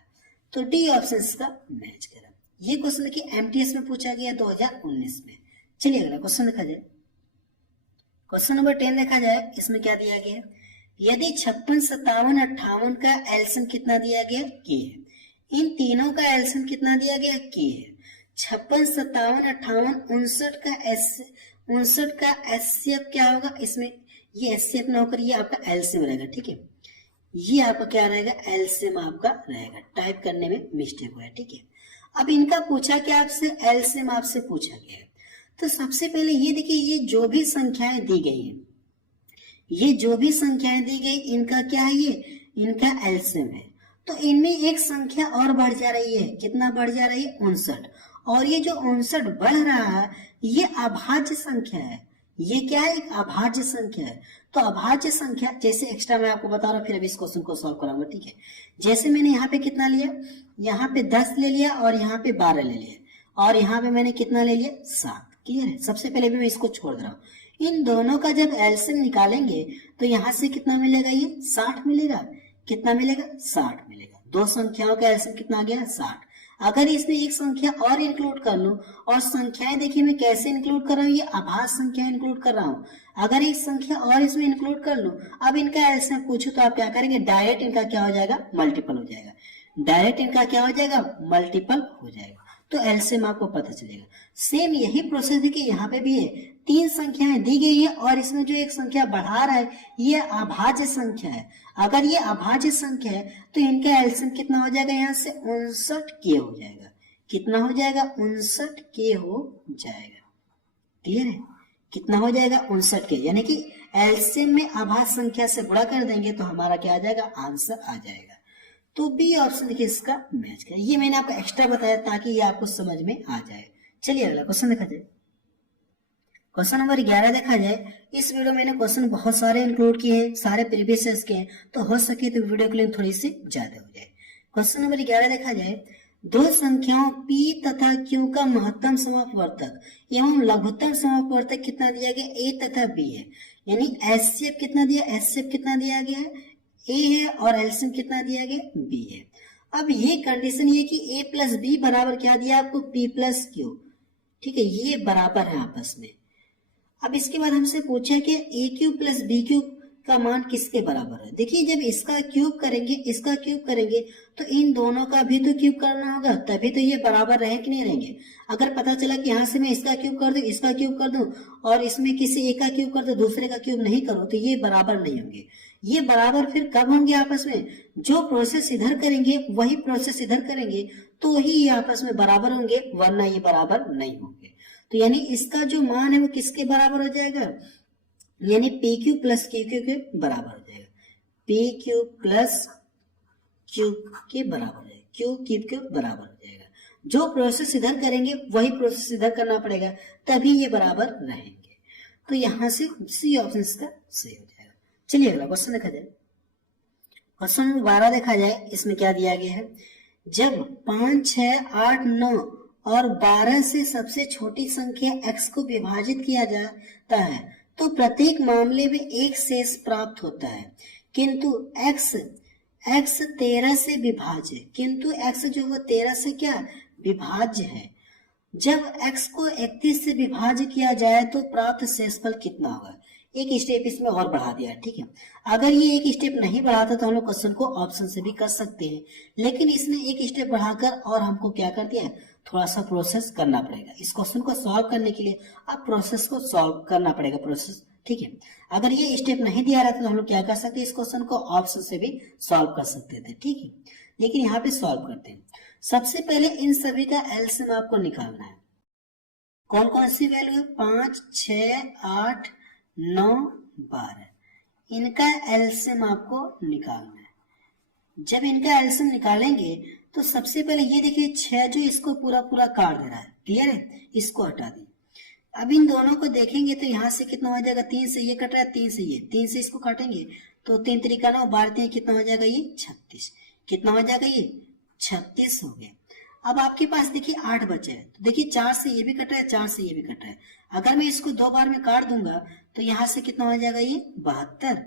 तो डी ऑप्शन इसका मैच करा। ये क्वेश्चन देखिए एमटीएस में पूछा गया 2019 में। चलिए अगला क्वेश्चन देखा जाए, क्वेश्चन नंबर 10 देखा जाए, इसमें क्या दिया गया, यदि 56, 57, 58 का एलसीएम कितना दिया गया, के है। इन तीनों का एलसीएम कितना दिया गया, के है। 56, 57, 58, 59 का एचसीएफ क्या होगा, इसमें ये एचसीएफ ना होकर ये आपका एलसीएम रहेगा। ठीक है, ये आपका क्या रहेगा, एलसीएम आपका रहेगा, टाइप करने में मिस्टेक हुआ है। ठीक है, अब इनका पूछा क्या आपसे, एलसीएम आपसे पूछा गया है। तो सबसे पहले ये देखिए, ये जो भी संख्याएं दी गई है, ये जो भी संख्याएं दी गई इनका क्या है, ये इनका एलसीएम है। तो इनमें एक संख्या और बढ़ जा रही है, कितना बढ़ जा रही है, 59, और ये जो 59 बढ़ रहा है ये अभाज्य संख्या है। ये क्या है, एक अभाज्य संख्या है। तो अभाज्य संख्या जैसे एक्स्ट्रा मैं आपको बता रहा हूँ, फिर अभी इस क्वेश्चन को सॉल्व कराऊंगा। ठीक है, जैसे मैंने यहाँ पे कितना लिया, यहाँ पे 10 ले लिया, और यहाँ पे 12 ले लिया, और यहाँ पे मैंने कितना ले लिया, 7। क्लियर है, सबसे पहले भी मैं इसको छोड़ दे रहा हूँ। इन दोनों का जब एलसीएम निकालेंगे तो यहाँ से कितना मिलेगा, ये 60 मिलेगा। कितना मिलेगा, 60 मिलेगा। दो संख्याओं का एलसीएम कितना आ गया, 60। अगर इसमें एक संख्या और इंक्लूड कर लूं, और संख्याएं देखिए मैं कैसे इंक्लूड कर रहा हूँ, ये आभास संख्या इंक्लूड कर रहा हूँ। अगर एक संख्या और इसमें इंक्लूड कर लूं, अब इनका ऐसे पूछूं तो आप क्या करेंगे, डायरेक्ट इनका क्या हो जाएगा, मल्टीपल हो जाएगा। डायरेक्ट इनका क्या हो जाएगा, मल्टीपल हो जाएगा। तो एलसीएम आपको पता चलेगा। सेम यही प्रोसेस देखिए यहाँ पे भी है, तीन संख्याएं दी गई है और इसमें जो एक संख्या बढ़ा रहा है ये अभाज्य संख्या है। अगर ये अभाज्य संख्या है तो इनका एलसीएम कितना हो जाएगा, यहाँ से 59 के हो जाएगा। कितना हो जाएगा, 59 के हो जाएगा। क्लियर है, कितना हो जाएगा, 59 के, यानी कि एलसीएम में अभाज्य संख्या से गुणा कर देंगे तो हमारा क्या आ जाएगा, आंसर आ जाएगा। तो बी ऑप्शन देखिए इसका मैच करें। ये मैंने आपको एक्स्ट्रा बताया ताकि ये आपको समझ में आ जाए। चलिए अगला क्वेश्चन देखा जाए। क्वेश्चन नंबर 11 देखा जाए। इस वीडियो में मैंने क्वेश्चन बहुत सारे इंक्लूड किए हैं, सारे प्रीवियस ईयर्स के हैं, तो हो सके तो वीडियो की लेंथ थोड़ी सी ज्यादा हो जाए। क्वेश्चन नंबर 11 देखा जाए, दो संख्याओं p तथा q का महत्तम समापवर्तक एवं लघुत्तम समापवर्तक कितना दिया गया, a तथा b है। यानी एचसीएफ कितना दिया, एचसीएफ कितना दिया गया है, a है, और एलसीएम कितना दिया गया, b है। अब ये कंडीशन ये कि a प्लस बी बराबर क्या दिया आपको, p प्लस क्यू। ठीक है, ये बराबर है आपस में। अब इसके बाद हमसे पूछा कि ए क्यूब प्लस बी क्यूब का मान किसके बराबर है। देखिए जब इसका क्यूब करेंगे, इसका क्यूब करेंगे तो इन दोनों का भी तो क्यूब करना होगा, तभी तो ये बराबर रहे कि नहीं रहेंगे। अगर पता चला कि यहाँ से मैं इसका क्यूब कर दूं, इसका क्यूब कर दूं और इसमें किसी एक का क्यूब कर दूं, दूसरे का क्यूब नहीं करूं, तो ये बराबर नहीं होंगे। ये बराबर फिर कब होंगे आपस में, जो प्रोसेस इधर करेंगे वही प्रोसेस इधर करेंगे तो ही ये आपस में बराबर होंगे, वरना ये बराबर नहीं होंगे। तो यानी इसका जो मान है वो किसके बराबर हो जाएगा, यानी P Q plus Q Q के बराबर हो जाएगा। पी क्यू प्लस क्यू के बराबर है, क्यू क्यूब के बराबर हो जाएगा। जो प्रोसेस इधर करेंगे वही प्रोसेस इधर करना पड़ेगा, तभी ये बराबर रहेंगे। तो यहां से सी ऑप्शन इसका सही हो जाएगा। चलिए अगला क्वेश्चन देखा जाए। क्वेश्चन नंबर 12 देखा जाए। इसमें क्या दिया गया है, जब 5, 6, 8, 9 और 12 से सबसे छोटी संख्या x को विभाजित किया जाता है तो प्रत्येक मामले में एक शेष प्राप्त होता है, किंतु x 13 से विभाज्य, किंतु x जो है 13 से क्या विभाज्य है। जब x को 31 से विभाज्य किया जाए तो प्राप्त शेषफल कितना होगा। एक स्टेप इसमें और बढ़ा दिया है। ठीक है, अगर ये एक स्टेप नहीं बढ़ाता तो हम लोग क्वेश्चन को ऑप्शन से भी कर सकते हैं, लेकिन इसने एक स्टेप बढ़ाकर और हमको क्या कर दिया है, थोड़ा सा प्रोसेस करना पड़ेगा। इस क्वेश्चन को सॉल्व करने के लिए आप प्रोसेस को सॉल्व करना पड़ेगा, प्रोसेस। ठीक है, अगर ये स्टेप नहीं दिया रहता तो हम लोग क्या कर सकते, इस क्वेश्चन को ऑप्शन से भी सॉल्व कर सकते थे। ठीक है, लेकिन यहाँ पे सॉल्व करते हैं। सबसे पहले इन सभी का एलसीएम आपको निकालना है। कौन कौन सी वैल्यू है, 5, 6, 8, 9, 12, इनका एलसीएम आपको निकालना है। जब इनका एलसीएम निकालेंगे तो सबसे पहले ये देखिए 6 जो इसको पूरा पूरा काट दे रहा है, क्लियर है, इसको हटा दी। अब इन दोनों को देखेंगे तो यहाँ से कितना हो जाएगा, 3 से ये कट रहा है, 3 से ये, 3 से इसको काटेंगे तो 3 तरीका 9, 12 कितना हो जाएगा, ये 36। कितना हो जाएगा, ये 36 हो गया। अब आपके पास देखिए 8 बचे हैं, तो देखिए 4 से ये भी कट रहा है, 4 से ये भी कट रहा है। अगर मैं इसको 2 बार में काट दूंगा तो यहाँ से कितना हो जाएगा, ये 72।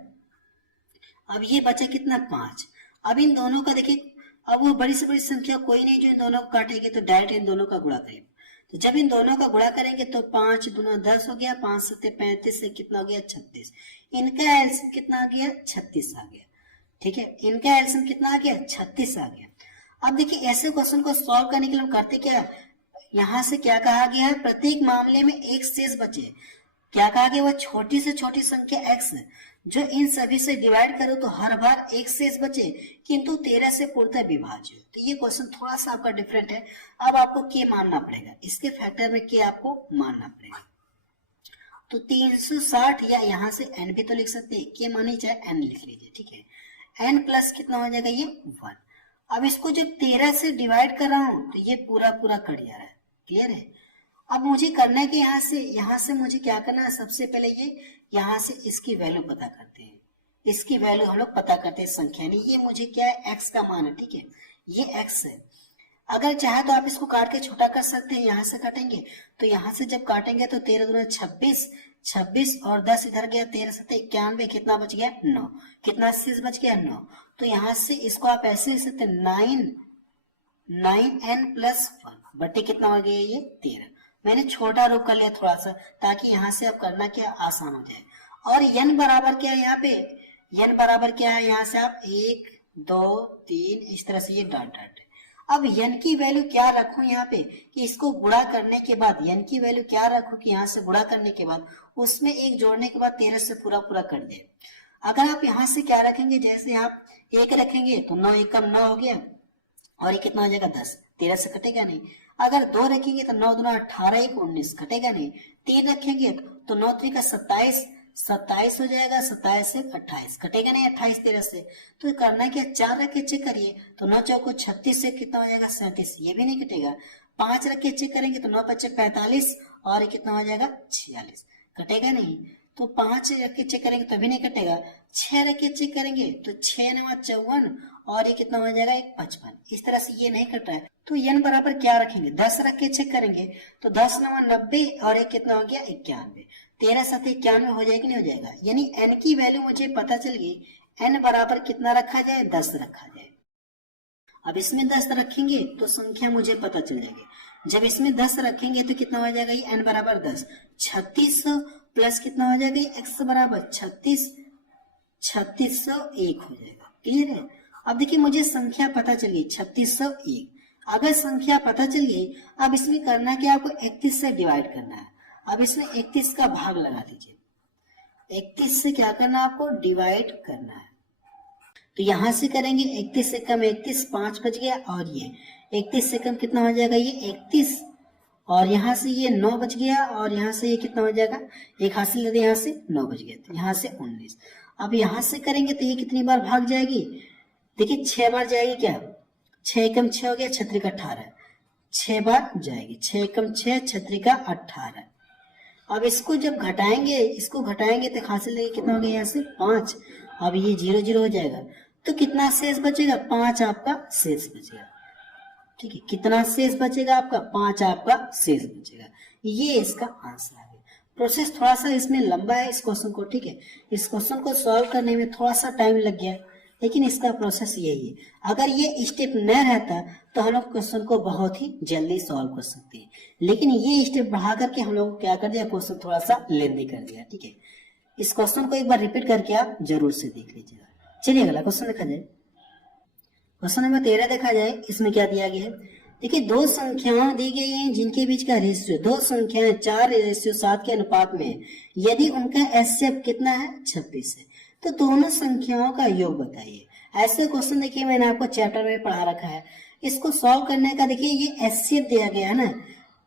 अब ये बचा कितना, 5। अब इन दोनों का देखिए, अब वो बड़ी से बड़ी संख्या कोई नहीं जो इन दोनों को काटेगी, तो डायरेक्ट इन दोनों का गुणा करेंगे। तो जब इन दोनों का गुणा करेंगे तो 5 दूना 10 हो गया, 5 सत्ते 35 से कितना हो गया, 36। इनका एलसीएम कितना आ गया, 36 आ गया। ठीक है, इनका एलसीएम कितना आ गया, 36 आ गया। अब देखिए ऐसे क्वेश्चन को सॉल्व करने के लिए हम करते क्या, यहाँ से क्या कहा गया है, प्रत्येक मामले में एक शेष बचे। क्या कहा गया, वह छोटी से छोटी संख्या x जो इन सभी से डिवाइड करो तो हर बार एक शेष बचे, किंतु 13 से पूर्णतः विभाज्य। तो ये क्वेश्चन थोड़ा सा आपका डिफरेंट है। अब आपको के मानना पड़ेगा, इसके फैक्टर में के आपको मानना पड़ेगा। तो 360 या यहाँ से n भी तो लिख सकते हैं, के माने चाहे n लिख लीजिए। ठीक है, n प्लस कितना हो जाएगा, ये 1। अब इसको जब 13 से डिवाइड कर रहा हूं तो ये पूरा पूरा कट जा रहा है, क्लियर है। अब मुझे करना है कि यहाँ से मुझे क्या करना है, सबसे पहले ये यहाँ से इसकी वैल्यू पता करते हैं। इसकी वैल्यू हम लोग पता करते हैं संख्या नहीं, ये मुझे क्या है, x का मान है। ठीक है, ये x है। अगर चाहे तो आप इसको काट के छोटा कर सकते हैं, यहाँ से काटेंगे तो यहाँ से जब काटेंगे तो 13 दूना 26, 26 और 10 इधर गया, 13 सत्ते 91, कितना बच गया, 9। कितना शेष बच गया, 9। तो यहाँ से इसको आप ऐसे लिख सकते हैं, 9n+1 बटे कितना हो गया ये 13। मैंने छोटा रूप कर लिया थोड़ा सा ताकि यहाँ से अब करना क्या आसान हो जाए। और n बराबर क्या है यहाँ पे, n बराबर क्या है यहाँ से आप 1 2 3 इस तरह से ये डॉट डॉट। अब n की वैल्यू क्या रखूं यहाँ पे कि इसको गुणा करने के बाद n की वैल्यू क्या रखूं कि यहाँ से गुणा करने के बाद उसमें एक जोड़ने के बाद 13 से पूरा पूरा कर दे। अगर आप यहाँ से क्या रखेंगे, जैसे आप 1 रखेंगे तो 9 एकम 9 हो गया और ये कितना हो जाएगा 10, 13 से कटेगा नहीं। अगर 2 रखेंगे तो 9 दूना 18 1 19 कटेगा नहीं। 3 रखेंगे तो 9 3 का 27 27 हो जाएगा, 27 से 28 कटेगा नहीं 28 13 से। तो करना क्या, 4 रख के चेक करिए तो 9 चौको 36 से कितना हो जाएगा 37, ये भी नहीं कटेगा। 5 रख के चेक करेंगे तो 9 5 45 और कितना हो जाएगा 46, कटेगा नहीं। तो 5 रख के चेक करेंगे तो भी नहीं कटेगा। 6 रख के चेक करेंगे तो 6 9 54 और ये कितना हो जाएगा 55। इस तरह से ये नहीं कट रहा है तो n बराबर क्या रखेंगे, 10 रख के चेक करेंगे तो 10 9 90 और ये कितना हो गया 91। 13 7 91 हो जाएगा नहीं हो जाएगा। यानी n की वैल्यू मुझे पता चल गई, n बराबर कितना रखा जाए 10 रखा जाए। अब इसमें 10 रखेंगे तो संख्या मुझे पता चल जाएगी। जब इसमें 10 रखेंगे तो कितना हो जाएगा ये n बराबर 10, 3600 प्लस कितना हो जाएगा x बराबर 36, 3601 हो जाएगा। क्लियर है। अब देखिए मुझे संख्या पता चल गई 3601। अगर संख्या पता चल गई, अब इसमें करना क्या, आपको 31 से डिवाइड करना है। अब इसमें 31 का भाग लगा दीजिए। 31 से क्या करना है, आपको डिवाइड करना है। तो यहां से करेंगे 31 से कम 31, 5 बच गया और ये 31 से कम कितना हो जाएगा ये 31 और यहाँ से ये 9 बच गया और यहाँ से ये कितना हो जाएगा, एक हासिल लेते यहाँ से 9 बच गया तो यहाँ से 19। अब यहाँ से करेंगे तो ये कितनी बार भाग जाएगी, देखिए 6 बार जाएगी क्या, 6 एकम 6 हो गया, 6 त्रिक 18, 6 बार जाएगी, 6 एकम 6, 6 त्रिक 18। अब इसको जब घटाएंगे, इसको घटाएंगे तो हासिल लेंगे कितना हो गया यहाँ से 5। अब ये 0 0 हो जाएगा तो कितना शेष बचेगा, 5 आपका शेष बचेगा। ठीक है, कितना शेष बचेगा आपका, 5 आपका शेष बचेगा। ये इसका आंसर है। प्रोसेस थोड़ा सा इसमें लंबा है इस क्वेश्चन को। ठीक है, इस क्वेश्चन को सॉल्व करने में थोड़ा सा टाइम लग गया, लेकिन इसका प्रोसेस यही है। अगर ये स्टेप न रहता तो हम लोग क्वेश्चन को बहुत ही जल्दी सॉल्व कर सकते हैं, लेकिन ये स्टेप बढ़ा करके हम लोग क्या कर दिया, क्वेश्चन थोड़ा सा लेंथी कर दिया। ठीक है, इस क्वेश्चन को एक बार रिपीट करके आप जरूर से देख लीजिएगा। चलिए अगला क्वेश्चन देखा जाए। क्वेश्चन नंबर 13 देखा जाए। इसमें क्या दिया गया है, देखिए दो संख्याएं दी गई हैं जिनके बीच का रेशियो, दो संख्याएं 4:7 के अनुपात में है। यदि उनका एचसीएफ कितना है 26 है, तो दोनों संख्याओं का योग बताइए। ऐसे क्वेश्चन देखिए मैंने आपको चैप्टर में पढ़ा रखा है। इसको सॉल्व करने का देखिए ये एचसीएफ दिया गया है ना,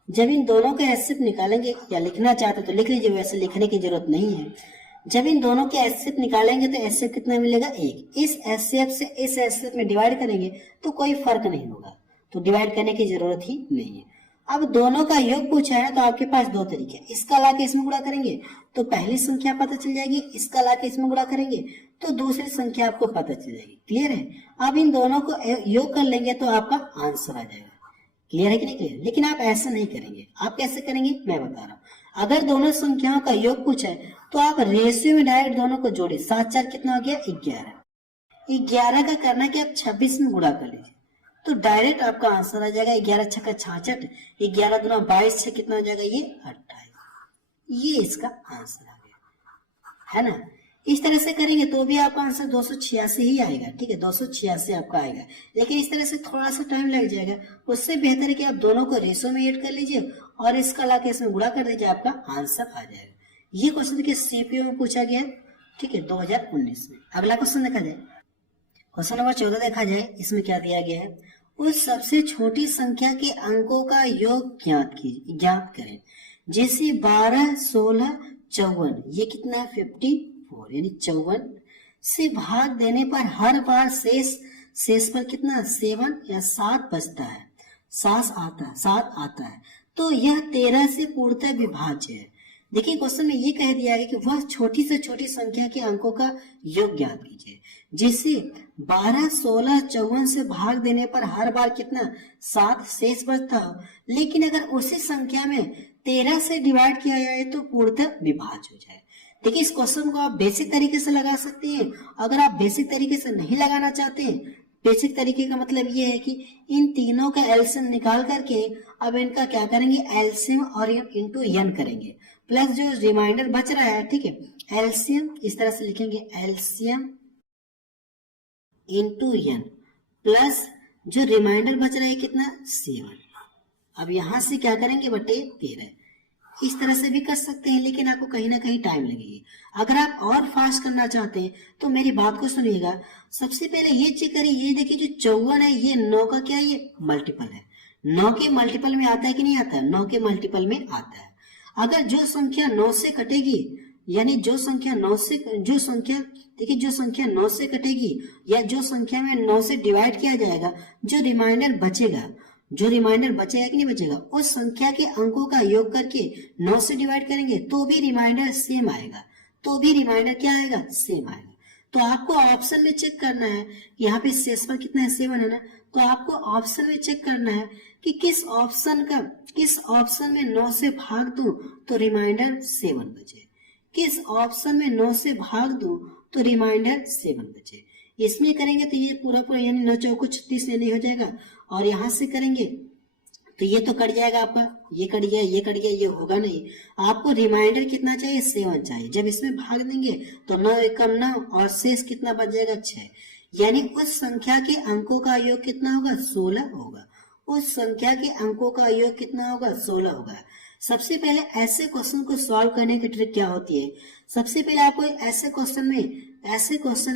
जब इन दोनों का एचसीएफ निकालेंगे, या लिखना चाहते तो लिख लीजिए, वैसे लिखने की जरूरत नहीं है। जब इन दोनों के एचसीएफ निकालेंगे तो एचसीएफ कितना मिलेगा 1। इस एचसीएफ से इस एचसीएफ में डिवाइड करेंगे तो कोई फर्क नहीं होगा, तो डिवाइड करने की जरूरत ही नहीं है। अब दोनों का योग पूछा है तो आपके पास दो तरीके, इसका लाके इसमें गुणा करेंगे तो पहली संख्या पता चल जाएगी, इसका लाके इसमें गुणा करेंगे तो दूसरी संख्या आपको पता चल जाएगी। क्लियर है। अब इन दोनों को योग कर लेंगे तो आपका आंसर आ जाएगा। क्लियर है कि नहीं क्लियर। लेकिन आप ऐसा नहीं करेंगे। आप कैसे करेंगे मैं बता रहा हूँ। अगर दोनों संख्याओं का योग पूछा है तो आप रेशियो में डायरेक्ट दोनों को जोड़े। 7 4 कितना हो गया 11। 11 का करना कि आप 26 में गुणा कर लीजिए तो डायरेक्ट आपका आंसर आ जाएगा 11 छक्का 66, 11 दूना 22 से कितना हो जाएगा ये 28। ये इसका आंसर आ गया है ना। इस तरह से करेंगे तो भी आपका आंसर 286 ही आएगा। ठीक है, 286 आपका आएगा, लेकिन इस तरह से थोड़ा सा टाइम लग जाएगा। उससे बेहतर है कि आप दोनों को रेशो में ऐड कर लीजिए और इसका लाके इसमें गुणा कर दीजिए, आपका आंसर आ जाएगा। ये क्वेश्चन देखिए सीपीयू में पूछा गया। ठीक है, 2019 में। अगला क्वेश्चन देखा जाए। क्वेश्चन नंबर 14 देखा जाए। इसमें क्या दिया गया है, उस सबसे छोटी संख्या के अंकों का योग ज्ञात करें। जैसे 12 16 54, ये कितना है 54, यानी 54 से भाग देने पर हर बार शेष पर कितना 7 या 7 बचता है, 7 आता है, तो यह 13 से पूर्णतः विभाज्य है। देखिए क्वेश्चन में ये कह दिया है कि वह छोटी से छोटी संख्या के अंकों का योग ज्ञात कीजिए। जैसे 12 16 54 से भाग देने पर हर बार कितना 7 शेष बचता हो, लेकिन अगर उसी संख्या में 13 से डिवाइड किया जाए तो पूर्णतः विभाज्य हो जाए। देखिए इस क्वेश्चन को आप बेसिक तरीके से लगा सकते हैं। अगर आप बेसिक तरीके से नहीं लगाना चाहते हैं बेसिक तरीके का मतलब ये है कि इन तीनों का एलसीएम निकाल करके अब इनका क्या करेंगे, एलसीएम और इंटू एन करेंगे, प्लस जो रिमाइंडर बच रहा है, ठीक है, एलसीएम इस तरह से लिखेंगे, एलसीएम इंटू एन, प्लस जो रिमाइंडर बच रहा है कितना, 7। अब यहां से क्या करेंगे, बटे 13। इस तरह से भी कर सकते हैं, लेकिन आपको कहीं ना कहीं टाइम लगेगी। अगर आप और फास्ट करना चाहते हैं तो मेरी बात को सुनिएगा। सबसे पहले ये चेक करिए, ये देखिए जो 54 है ये 9 का क्या है, ये मल्टीपल है। 9 के मल्टीपल में आता है कि नहीं आता है, 9 के मल्टीपल में आता है। अगर जो संख्या 9 से कटेगी, यानी जो संख्या 9 से देखिए जो संख्या 9 से कटेगी या जो संख्या में 9 से डिवाइड किया जाएगा, जो रिमाइंडर बचेगा कि नहीं बचेगा, उस संख्या के अंकों का योग करके 9 से डिवाइड करेंगे तो भी रिमाइंडर सेम आएगा, क्या आएगा, सेम आएगा। तो आपको ऑप्शन में चेक करना है, यहाँ पे शेषफल कितना है, 7 है ना, तो आपको ऑप्शन में चेक करना है कि किस ऑप्शन में 9 से भाग दूं तो रिमाइंडर 7 बचे, किस ऑप्शन में 9 से भाग दूं तो रिमाइंडर 7 बचे। इसमें करेंगे तो ये पूरा यानी 9 चौको 36 यानी हो जाएगा, और यहां से करेंगे तो ये तो कट जाएगा आपका, ये कट गया, ये होगा नहीं। आपको रिमाइंडर कितना चाहिए, 7 चाहिए। जब इसमें भाग देंगे तो 9 एकम 9 और शेष कितना बच जाएगा, 6। यानी उस संख्या के अंकों का योग कितना होगा, 16 होगा। उस संख्या के अंकों का योग कितना होगा, 16 होगा। सबसे पहले ऐसे क्वेश्चन को सॉल्व करने की ट्रिक क्या होती है, सबसे पहले आपको ऐसे क्वेश्चन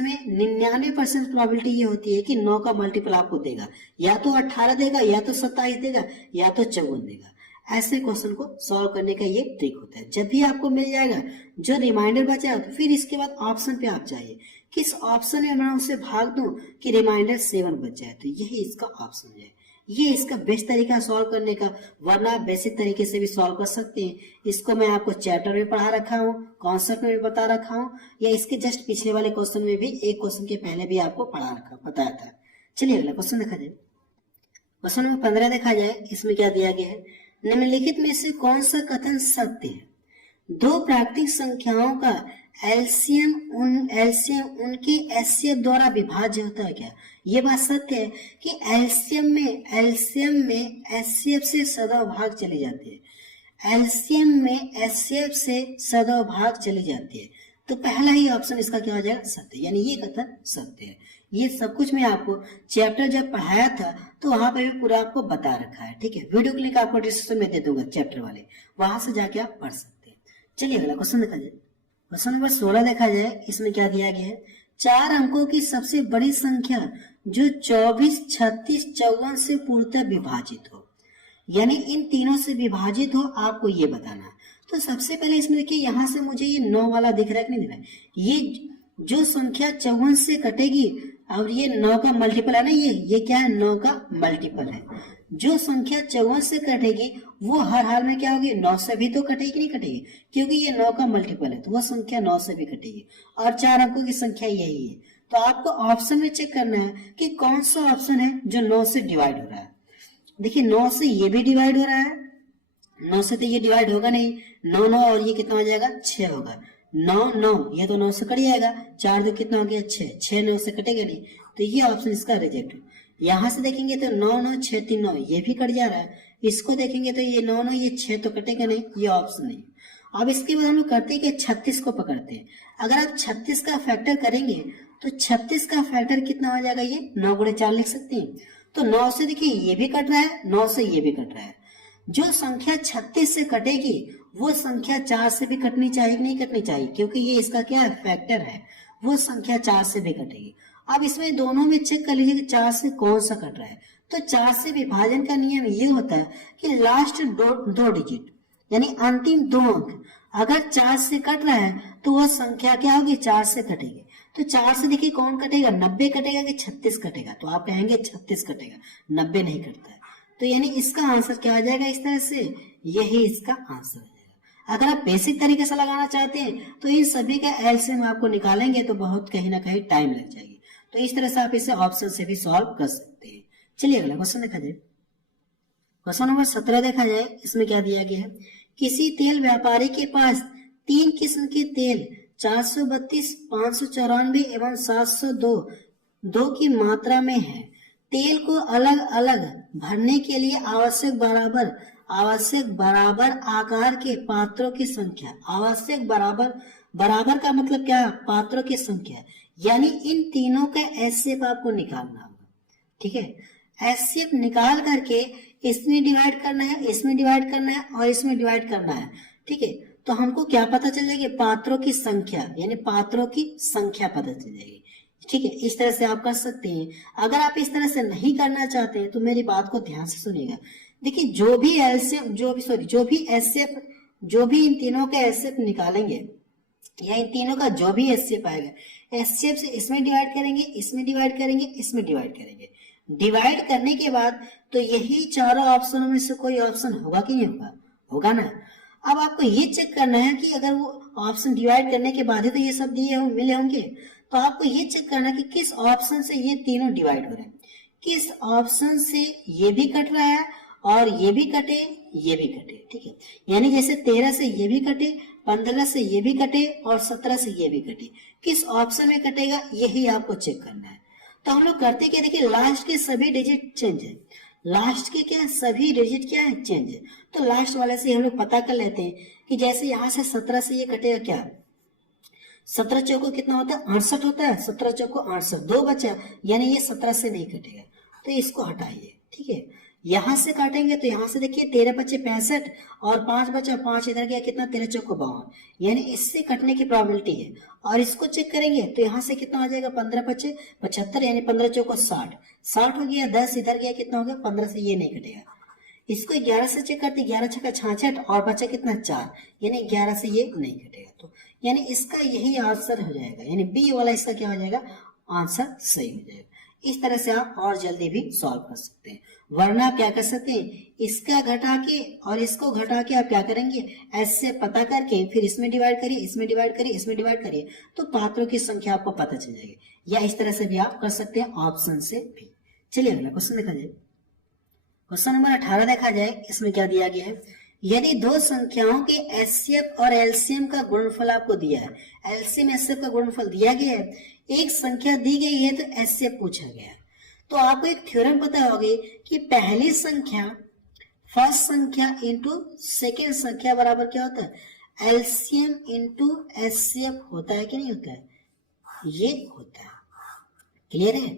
में 99% प्रोबेबिलिटी ये होती है कि 9 का मल्टीपल आपको देगा, या तो 18 देगा, या तो 27 देगा, या तो 54 देगा। ऐसे क्वेश्चन को सॉल्व करने का ये ट्रिक होता है। जब भी आपको मिल जाएगा जो रिमाइंडर बचा तो फिर इसके बाद ऑप्शन पे आप जाइए, किस ऑप्शन में मैं उसे भाग दूं कि रिमाइंडर 7 बच जाए, तो यही इसका ऑप्शन है। ये इसका बेस्ट तरीका सॉल्व करने का, वरना आप बेसिक तरीके से भी सॉल्व कर सकते हैं। इसको मैं आपको चैप्टर में पढ़ा रखा हूँ, कॉन्सेप्ट में भी बता रखा हूँ, या इसके जस्ट पिछले वाले क्वेश्चन में भी एक क्वेश्चन के पहले भी आपको बताया था। चलिए अगला क्वेश्चन देखा जाए। क्वेश्चन नंबर 15 देखा जाए। इसमें क्या दिया गया है, निम्नलिखित में से कौन सा कथन सत्य है, दो प्राकृतिक संख्याओं का एलसीएम उनके एचसीएफ द्वारा विभाज्य होता है क्या। ये बात सत्य है कि एलसीएम में एचसीएफ से सदैव भाग चली जाती है, एलसीएम में एचसीएफ से सदैव भाग चली जाती है। तो पहला ही ऑप्शन इसका क्या हो जाएगा, सत्य, यानी ये कथन सत्य है। ये सब कुछ मैं आपको चैप्टर जब पढ़ाया था तो वहां पर भी पूरा आपको बता रखा है, ठीक है। वीडियो के लिंक आपको डिस्क्रिप्शन में दे दूंगा चैप्टर वाले, वहां से जाके आप पढ़ सकते हैं। चलिए अगला क्वेश्चन देखा जाए। क्वेश्चन नंबर 16 देखा जाए। इसमें क्या दिया गया है, 4 अंकों की सबसे बड़ी संख्या जो 24, 36, 54 से पूर्णतः विभाजित हो, यानी इन तीनों से विभाजित हो, आपको ये बताना। तो सबसे पहले इसमें देखिए, यहां से मुझे ये 9 वाला दिख रहा है कि नहीं दिख रहा है, ये जो संख्या 54 से कटेगी, और ये 9 का मल्टीपल है ना, ये क्या है, 9 का मल्टीपल है। जो संख्या 54 से कटेगी वो हर हाल में क्या होगी, 9 से भी तो कटेगी, नहीं कटेगी, क्योंकि ये 9 का मल्टीपल है, तो वह संख्या 9 से भी कटेगी, और 4 अंकों की संख्या यही है। तो आपको ऑप्शन में चेक करना है कि कौन सा ऑप्शन है जो 9 से डिवाइड हो रहा है। देखिए 9 से ये भी डिवाइड हो रहा है, 9 से तो ये डिवाइड होगा नहीं, 9 9 और ये कितना हो जाएगा, 6 होगा, 9 9 ये तो 9 से कट जाएगा, 4 2 कितना हो गया, 6 6 9 से कटेगा नहीं, तो ये ऑप्शन इसका रिजेक्ट है। यहां से देखेंगे तो 9 9 6 3 9 ये भी कट जा रहा है, इसको देखेंगे तो ये 9 9 ये 6 तो कटेगा नहीं, ये ऑप्शन नहीं। अब इसके बाद हम लोग करते हैं कि 36 को पकड़ते हैं। अगर आप 36 का फैक्टर करेंगे तो 36 का फैक्टर कितना हो जाएगा, ये 9 गुणे 4 लिख सकते हैं। तो 9 से देखिए ये भी कट रहा है, 9 से ये भी कट रहा है। जो संख्या 36 से कटेगी वो संख्या 4 से भी कटनी चाहिए, नहीं कटनी चाहिए, क्योंकि ये इसका क्या है, फैक्टर है, वो संख्या 4 से भी कटेगी। अब इसमें दोनों में चेक कर लीजिए कि 4 से कौन सा कट रहा है। तो 4 से विभाजन का नियम ये होता है कि लास्ट दो डिजिट यानी अंतिम 2 अंक अगर 4 से कट रहा है तो वह संख्या क्या होगी, 4 से कटेगी। तो 4 से देखिए कौन कटेगा, 90 कटेगा कि 36 कटेगा, तो आप कहेंगे 36 कटेगा, 90 नहीं कटता है। तो यानी इसका आंसर क्या आ जाएगा, इस तरह से यही इसका आंसर है। अगर आप बेसिक तरीके से लगाना चाहते हैं तो इन सभी का एलसीएम आपको निकालेंगे तो बहुत कहीं ना कहीं टाइम लग जाएगी। तो इस तरह से आप इसे ऑप्शन से भी सॉल्व कर सकते हैं। चलिए अगला क्वेश्चन देखा जाए। क्वेश्चन नंबर 17 देखा जाए। इसमें क्या दिया गया है, किसी तेल व्यापारी के पास 3 किस्म के तेल 432, 594 एवं 702 2 की मात्रा में है। तेल को अलग अलग भरने के लिए आवश्यक बराबर आकार के पात्रों की संख्या। आवश्यक बराबर का मतलब क्या है? पात्रों की संख्या। यानी इन तीनों का एचसीएफ आपको निकालना होगा। ठीक है, एचसीएफ निकाल करके इसमें डिवाइड करना है, इसमें डिवाइड करना है और इसमें डिवाइड करना है। ठीक है, तो हमको क्या पता चल जाएगी? पात्रों की संख्या, यानी पात्रों की संख्या पता चल जाएगी। ठीक है, इस तरह से आप कर सकते हैं। अगर आप इस तरह से नहीं करना चाहते हैं तो मेरी बात को ध्यान से सुनिएगा। देखिए, जो भी एचसीएफ, जो भी इन तीनों का एचसीएफ निकालेंगे या इन तीनों का जो भी एचसीएफ आएगा, एचसीएफ से इसमें डिवाइड करेंगे, इसमें डिवाइड करेंगे, इसमें डिवाइड करेंगे। डिवाइड करने के बाद तो यही चारों ऑप्शनों में से कोई ऑप्शन होगा कि नहीं होगा? होगा ना। अब आपको ये चेक करना है कि अगर वो ऑप्शन डिवाइड करने के बाद ही तो ये सब मिले होंगे, तो आपको ये चेक करना है कि किस ऑप्शन से ये तीनों डिवाइड हो रहे हैं। किस ऑप्शन से ये भी कट रहा है और ये भी कटे, ये भी कटे। ठीक है, यानी जैसे 13 से ये भी कटे, 15 से ये भी कटे और 17 से ये भी कटे। किस ऑप्शन में कटेगा यही आपको चेक करना है। तो हम लोग करते क्या, देखिए लास्ट के सभी डिजिट चेंज है। लास्ट के क्या सभी डिजिट क्या है? चेंज है। तो लास्ट वाले से हम लोग पता कर लेते हैं कि जैसे यहाँ से 17 से ये कटेगा क्या? 17 चौको कितना होता है? 68 होता है। 17 चौको 68, 2 बचा, यानी ये 17 से नहीं कटेगा, तो इसको हटाइए। ठीक है, यहां से काटेंगे तो यहां से देखिए 13 बचे 65 और 5 बचा, 5 इधर गया, कितना? 13 चौको 52, यानी इससे कटने की प्रोबेबिलिटी है। और इसको चेक करेंगे तो यहाँ से कितना हो जाएगा? 15 बचे 75, यानी 15 चौको 60, 60 हो गया। 10 इधर गया, कितना हो गया? 15 से ये नहीं कटेगा। इसको 11 से चेक करते, 11 छक्का 66 और बचा कितना? 4, यानी 11 से ये नहीं कटेगा। तो यानी इसका यही आंसर हो जाएगा, यानी बी वाला इसका क्या हो जाएगा? आंसर सही हो जाएगा। इस तरह से आप और जल्दी भी सॉल्व कर सकते हैं। वरना आप क्या कर सकते हैं, इसका घटा के और इसको घटा के आप क्या करेंगे, ऐसे पता करके फिर इसमें डिवाइड करिए, इसमें डिवाइड करिए, इसमें डिवाइड करिए, तो पात्रों की संख्या आपको पता चल जाएगी। या इस तरह से भी आप कर सकते हैं, ऑप्शन से भी। चलिए अगला क्वेश्चन देखा जाए। क्वेश्चन नंबर 18 देखा जाए। इसमें क्या दिया गया है, यदि दो संख्याओं के एचसीएफ और एलसीएम का गुणनफल आपको दिया है, एलसीएम एचसीएफ का गुणनफल दिया गया है, एक संख्या दी गई है तो एचसीएफ पूछा गया है, तो आपको एक थ्योरम पता होगी कि पहली संख्या फर्स्ट संख्या इंटू सेकेंड संख्या बराबर क्या होता है, एलसीएम इंटू एचसीएफ होता है कि नहीं होता है, ये होता है। क्लियर है।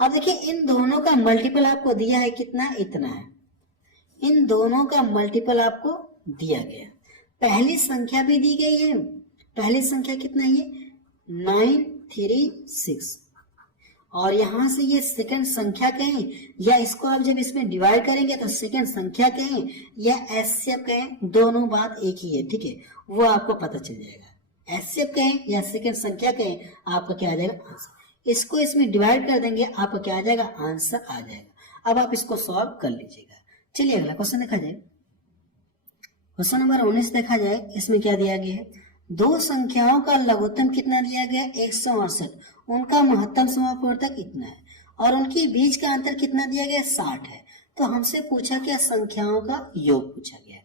अब देखिए इन दोनों का मल्टीपल आपको दिया है कितना, इतना है। इन दोनों का मल्टीपल आपको दिया गया, पहली संख्या भी दी गई है। पहली संख्या कितना है, 936, और यहां से ये सेकंड संख्या कहें या इसको आप जब इसमें डिवाइड करेंगे तो सेकंड संख्या कहें या एचसीएफ कहें, दोनों बात एक ही है। ठीक है, वो आपको पता चल जाएगा। एचसीएफ कहें या सेकंड संख्या कहें, आपका क्या आ जाएगा, आंसर। इसको इसमें डिवाइड कर देंगे, आपका क्या आ जाएगा, आंसर आ जाएगा। अब आप इसको सॉल्व कर लीजिएगा। चलिए अगला क्वेश्चन देखा जाए। क्वेश्चन नंबर 19 देखा जाए। इसमें क्या दिया गया है, दो संख्याओं का लघुत्तम कितना दिया गया, 168, उनका महत्तम समापवर्तक इतना है और उनके बीच का अंतर कितना दिया गया, 60 है। तो हमसे पूछा क्या, संख्याओं का योग पूछा गया।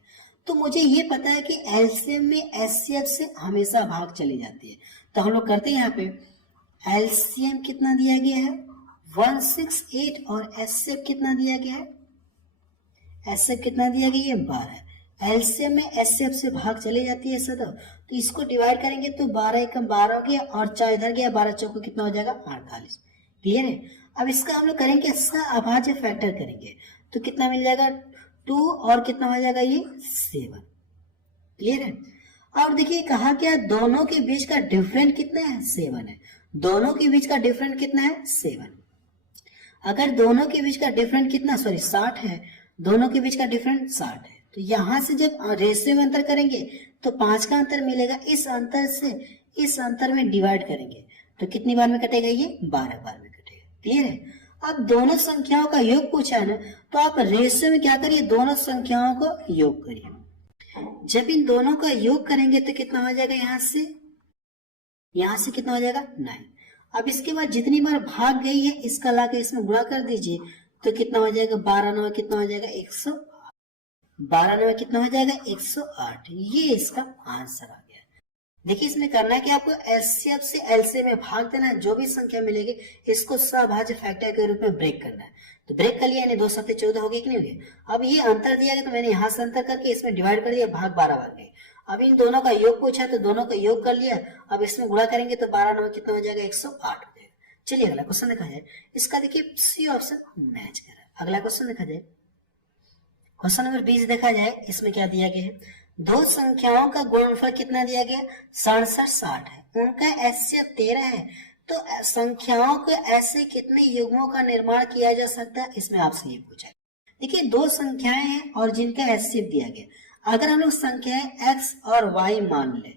तो मुझे ये पता है कि एलसीएम में एचसीएफ से हमेशा भाग चली जाती है, तो हम लोग करते हैं यहाँ पे एलसीएम कितना दिया गया है 168 और एचसीएफ कितना दिया गया है, एचसीएफ कितना दिया गया है 12। एलसीएम में एचसीएफ से भाग चली जाती है सदैव, तो इसको डिवाइड करेंगे तो 12 एकम 12 हो गया और 4 इधर गया, 12 चौको कितना हो जाएगा, 48। क्लियर है। अब इसका हम लोग करेंगे अभाज्य फैक्टर करेंगे तो कितना मिल जाएगा 2 और कितना हो जाएगा ये 7। क्लियर है। और देखिए कहा क्या, दोनों के बीच का डिफरेंट कितना है, 7 है। दोनों के बीच का डिफरेंट कितना है, 7। अगर दोनों के बीच का डिफरेंट कितना, 60 है, दोनों के बीच का डिफरेंट 60 है, तो यहां से जब रेशियो में अंतर करेंगे तो 5 का अंतर मिलेगा। इस अंतर से इस अंतर में डिवाइड करेंगे तो कितनी बार में कटेगा, ये 12 बार में कटेगा। क्लियर है। अब दोनों संख्याओं का योग पूछा है ना, तो आप रेशियो में क्या करिए, दोनों संख्याओं को योग करिए। जब इन दोनों का योग करेंगे तो कितना हो जाएगा, यहां से कितना हो जाएगा, 9। अब इसके बाद जितनी बार भाग गई है इसका लाके इसमें गुणा कर दीजिए तो कितना हो जाएगा, 12 9 कितना हो जाएगा, 108। 12 9 कितना हो जाएगा, 108। ये इसका आंसर आ गया। देखिए इसमें करना है कि आपको एलसीएम से एलसीएम में भाग देना है, जो भी संख्या मिलेगी इसको सहभाज्य फैक्टर के रूप में ब्रेक करना है। तो ब्रेक कर लिया, यानी 2 7 14 हो गई कि नहीं हो गई। अब ये अंतर दिया गया तो मैंने यहाँ से अंतर करके इसमें डिवाइड कर दिया, भाग 12 भाग गए। अब इन दोनों का योग पूछा तो दोनों का योग कर लिया। अब इसमें गुणा करेंगे तो 12 9 कितना हो जाएगा, 108 हो जाएगा। चलिए अगला क्वेश्चन देखा जाए। इसका देखिए सी ऑप्शन मैच कर रहा है। अगला क्वेश्चन देखा जाए, क्वेश्चन नंबर 20 देखा जाए। इसमें क्या दिया गया है, दो संख्याओं का गुणनफल कितना दिया गया, 67 60 है, उनका एचसीएफ 13 है, तो संख्याओं के ऐसे कितने युग्मों का निर्माण किया जा सकता है, इसमें आपसे ये पूछा है। देखिए दो संख्याएं हैं और जिनका एचसीएफ दिया गया। अगर हम लोग संख्याएं x और y मान ले,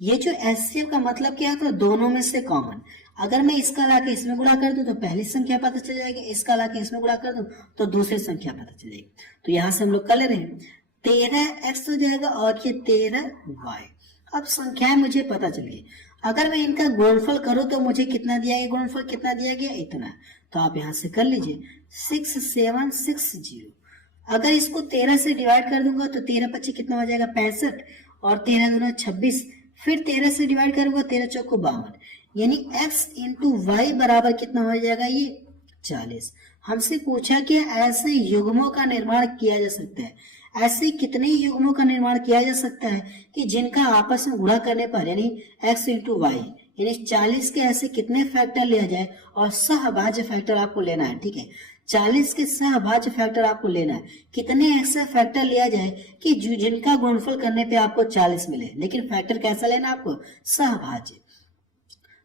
ये जो एचसीएफ का मतलब क्या है, तो दोनों में से कॉमन। अगर मैं इसका लाके इसमें गुणा कर दूं तो पहली संख्या पता चल जाएगी, इसका लाके इसमें गुणा कर दूं तो दूसरी संख्या पता चल जाएगी। तो यहां से हम लोग कर ले रहे हैं, 13x हो जाएगा और ये 13y। अब संख्याएं मुझे पता चल गई। अगर मैं इनका गुणनफल करूं तो मुझे कितना दिया गया, गुणनफल कितना दिया गया, इतना। तो आप यहां से कर लीजिए 6760। अगर इसको 13 से डिवाइड कर दूंगा तो 13 25 कितना हो जाएगा, 65, और 13 दूना 26, फिर 13 से डिवाइड करूंगा 13 चौको 52, यानी x इंटू वाई बराबर कितना हो जाएगा, ये 40। हमसे पूछा कि ऐसे युग्मों का निर्माण किया जा सकता है, ऐसे कितने युग्मों का निर्माण किया जा सकता है कि जिनका आपस में गुणा करने पर यानी x इंटू वाई यानी 40 के ऐसे कितने फैक्टर लिया जाए और सहभाज्य फैक्टर आपको लेना है। ठीक है, 40 के सहभाज्य फैक्टर आपको लेना है, कितने ऐसे फैक्टर लिया जाए कि जिनका गुणनफल करने पे आपको 40 मिले, लेकिन फैक्टर कैसा लेना आपको, सहभाज्य।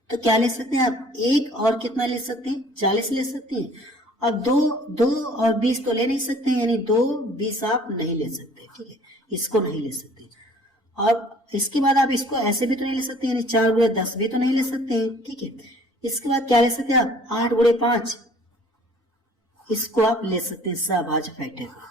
तो क्या ले सकते हैं आप, एक और कितना ले सकते हैं, 40 ले सकते हैं। अब 2 और 20 तो ले नहीं सकते, यानी 2 20 आप नहीं ले सकते। ठीक है, इसको नहीं ले सकते। और इसके बाद आप इसको ऐसे भी तो नहीं ले सकते, यानी 4 गुणे 10 भी तो नहीं ले सकते हैं। ठीक है, इसके बाद क्या ले सकते हैं आप, 8 गुणे 5, इसको आप ले सकते हैं सहभाज्य फैक्टर को।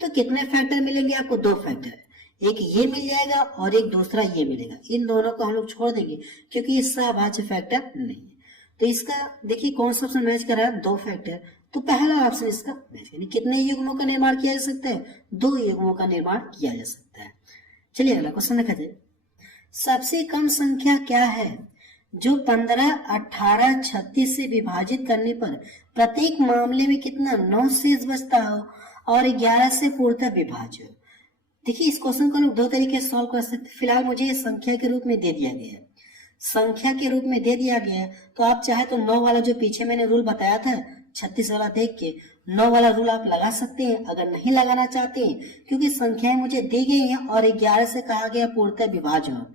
तो कितने फैक्टर मिलेंगे आपको, 2 फैक्टर, एक ये मिल जाएगा और एक दूसरा ये मिलेगा। इन दोनों को हम लोग छोड़ देंगे क्योंकि ये सहभाज्य फैक्टर नहीं है। तो इसका देखिए कौन सा ऑप्शन मैच कर रहा है, 2 फैक्टर। तो पहला ऑप्शन इसका मैच, यानी कितने युग्मों का निर्माण किया जा सकता है, 2 युग्मों का निर्माण किया जा सकता है। चलिए अगला क्वेश्चन देखा जाए। सबसे कम संख्या क्या है जो 15 18 36 से विभाजित करने पर प्रत्येक मामले में कितना 9 शेष बचता हो और 11 से पूर्णतः विभाज्य हो। देखिए इस क्वेश्चन को हम 2 तरीके से सॉल्व कर सकते हैं। फिलहाल मुझे ये संख्या के रूप में दे दिया गया है, संख्या के रूप में दे दिया गया है। तो आप चाहे तो 9 वाला जो पीछे मैंने रूल बताया था 36 वाला देख के 9 वाला रूल आप लगा सकते हैं। अगर नहीं लगाना चाहते हैं क्योंकि संख्याएं मुझे दी गई हैं और 11 से कहा गया पूर्णतः विभाज्य हो,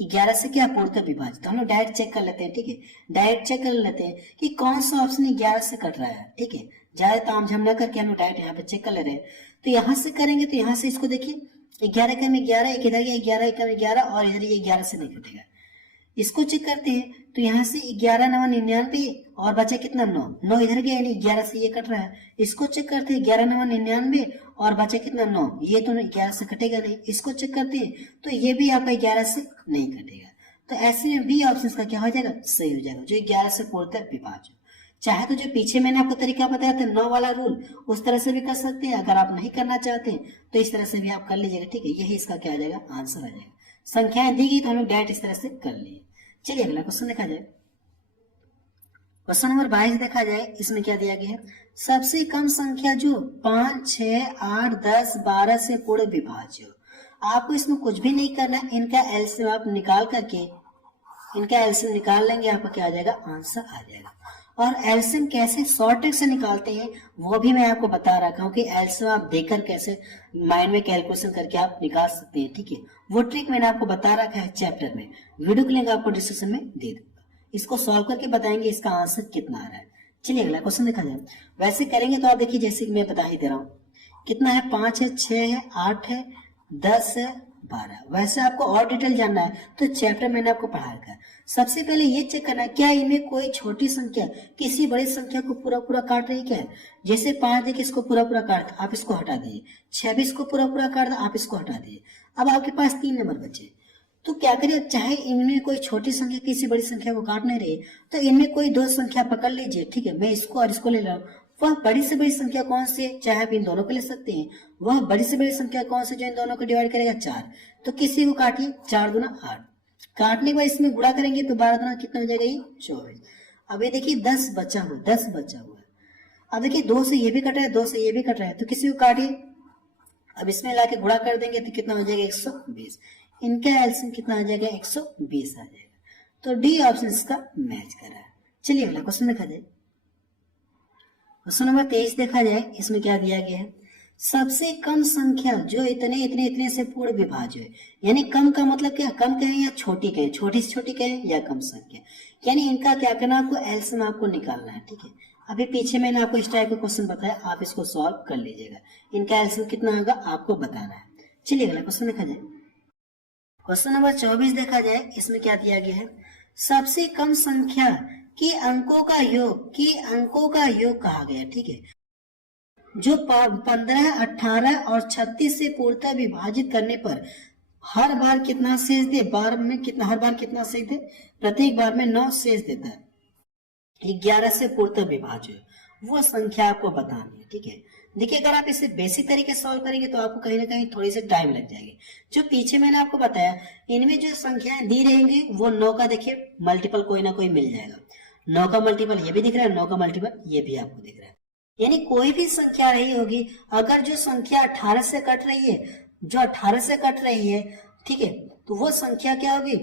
11 से क्या पूर्णतः विभाज्य। तो हम लोग डायरेक्ट चेक कर लेते हैं। ठीक है, डायरेक्ट चेक कर लेते हैं कि कौन सा ऑप्शन 11 से कट रहा है। ठीक है, ज्यादा तामझाम न करके हम लोग डायरेक्ट यहाँ पे चेक कर ले रहे हैं। तो यहाँ से करेंगे तो यहाँ से इसको देखिए 11 का में 11, एक इधर 11 एक में 11 और इधर ये 11 से नहीं कटेगा। इसको चेक करते हैं तो यहाँ से 11 9 99 और बचा कितना 9, 9 इधर गया यानी 11 से ये कट रहा है। इसको चेक करते हैं 11 9 99 और बचा कितना 9, ये तो 11 से कटेगा नहीं। इसको चेक करते हैं तो ये भी आपका 11 से नहीं कटेगा। तो ऐसे में बी ऑप्शन का क्या हो जाएगा, सही हो जाएगा, जो 11 से पूर्णतः विभाज्य। चाहे तो जो पीछे मैंने आपको तरीका बताया था 9 वाला रूल, उस तरह से भी कर सकते हैं। अगर आप नहीं करना चाहते तो इस तरह से भी आप कर लीजिएगा। ठीक है, यही इसका क्या आ जाएगा, आंसर आ जाएगा। संख्याएं दी गई तो हम लोग डायरेक्ट इस तरह से कर लिए। चलिए अगला क्वेश्चन देखा जाए। क्वेश्चन नंबर 22 देखा जाए। इसमें क्या दिया गया है, सबसे कम संख्या जो 5 6 8 10 12 से पूर्ण विभाज्य हो। आपको इसमें कुछ भी नहीं करना, इनका एलसीएम आप निकाल करके इनका एलसीएम निकाल लेंगे, आपका क्या आ जाएगा, आंसर आ जाएगा। और एलसीएम कैसे शॉर्ट ट्रिक से निकालते हैं वो भी मैं आपको बता रखा हूँ कि एलसीएम आप देखकर कैसे माइंड में कैलकुलेशन करके आप निकाल सकते हैं। ठीक है, वो ट्रिक मैंने आपको बता रखा है चैप्टर में, वीडियो की लिंक आपको डिस्क्रिप्शन में दे दूंगा। इसको सॉल्व करके बताएंगे इसका आंसर कितना आ रहा है। चलिए अगला क्वेश्चन देखा जाए। वैसे करेंगे तो आप देखिए जैसे कि मैं बता ही दे रहा हूँ, कितना है, 5 है 6 है 8 है 10 है 12। वैसे आपको और डिटेल जानना है तो चैप्टर मैंने आपको पढ़ा रखा है। सबसे पहले ये चेक करना है क्या इनमें कोई छोटी संख्या किसी बड़ी संख्या को पूरा पूरा काट रही है क्या। जैसे 5 देखिए इसको पूरा पूरा काट, आप इसको हटा दीजिए। 26 को पूरा पूरा काट, आप इसको हटा दीजिए। अब आपके पास 3 नंबर बचे। तो क्या करिए, चाहे इनमें कोई छोटी संख्या किसी बड़ी संख्या को काट नहीं रही तो इनमें कोई 2 संख्या पकड़ लीजिए। ठीक है, मैं इसको और इसको ले रहा हूँ। वह बड़ी से बड़ी संख्या कौन सी है, चाहे आप इन दोनों को ले सकते हैं। वह बड़ी से बड़ी संख्या कौन सी जो इन दोनों को डिवाइड करेगा, 4। तो किसी को काटिए, 4 दूना 8। काटने के बाद इसमें गुणा करेंगे तो 12 गुना कितना हो जाएगा, ये 24। अब ये देखिए 10 बचा हुआ, 10 बचा हुआ। अब देखिए 2 से ये भी कट रहा है, 2 से ये भी कट रहा है, तो किसी को काटिए। अब इसमें लाके गुणा कर देंगे तो कितना हो जाएगा, 120। इनका एलसीएम कितना आ जाएगा, 120 आ जाएगा। तो डी ऑप्शन इसका मैच कर रहा है। चलिए अगला क्वेश्चन देखा जाए। क्वेश्चन नंबर 23 देखा जाए, इसमें क्या दिया गया है, सबसे कम संख्या जो इतने इतने इतने से पूर्ण विभाज्य है। यानी कम का मतलब क्या, कम कहें या छोटी कहें, छोटी से छोटी कहें या कम संख्या, यानी इनका क्या करना, आपको एलसीएम आपको निकालना है। ठीक है, अभी पीछे मैंने आपको इस टाइप का क्वेश्चन बताया, आप इसको सॉल्व कर लीजिएगा। इनका एलसीएम कितना होगा आपको बताना है। चलिए अगला क्वेश्चन देखा जाए। क्वेश्चन नंबर 24 देखा जाए, इसमें क्या दिया गया है, सबसे कम संख्या के अंकों का योग कहा गया। ठीक है, जो 15, 18 और 36 से पूर्णतः विभाजित करने पर हर बार कितना शेष दे, हर बार कितना शेष दे, प्रत्येक बार में 9 शेष देता है। 11 से पूर्णतः विभाज्य वो संख्या आपको बतानी है। ठीक है, देखिए अगर आप इसे बेसिक तरीके से सॉल्व करेंगे तो आपको कहीं ना कहीं थोड़ी सी टाइम लग जाएगी। जो पीछे मैंने आपको बताया, इनमें जो संख्याएं दी रहेंगी वो 9 का देखिए मल्टीपल कोई ना कोई मिल जाएगा। 9 का मल्टीपल ये भी दिख रहा है, 9 का मल्टीपल ये भी आपको दिख रहा है। यानी कोई भी संख्या रही होगी, अगर जो संख्या 18 से कट रही है, ठीक है, तो वो संख्या क्या होगी,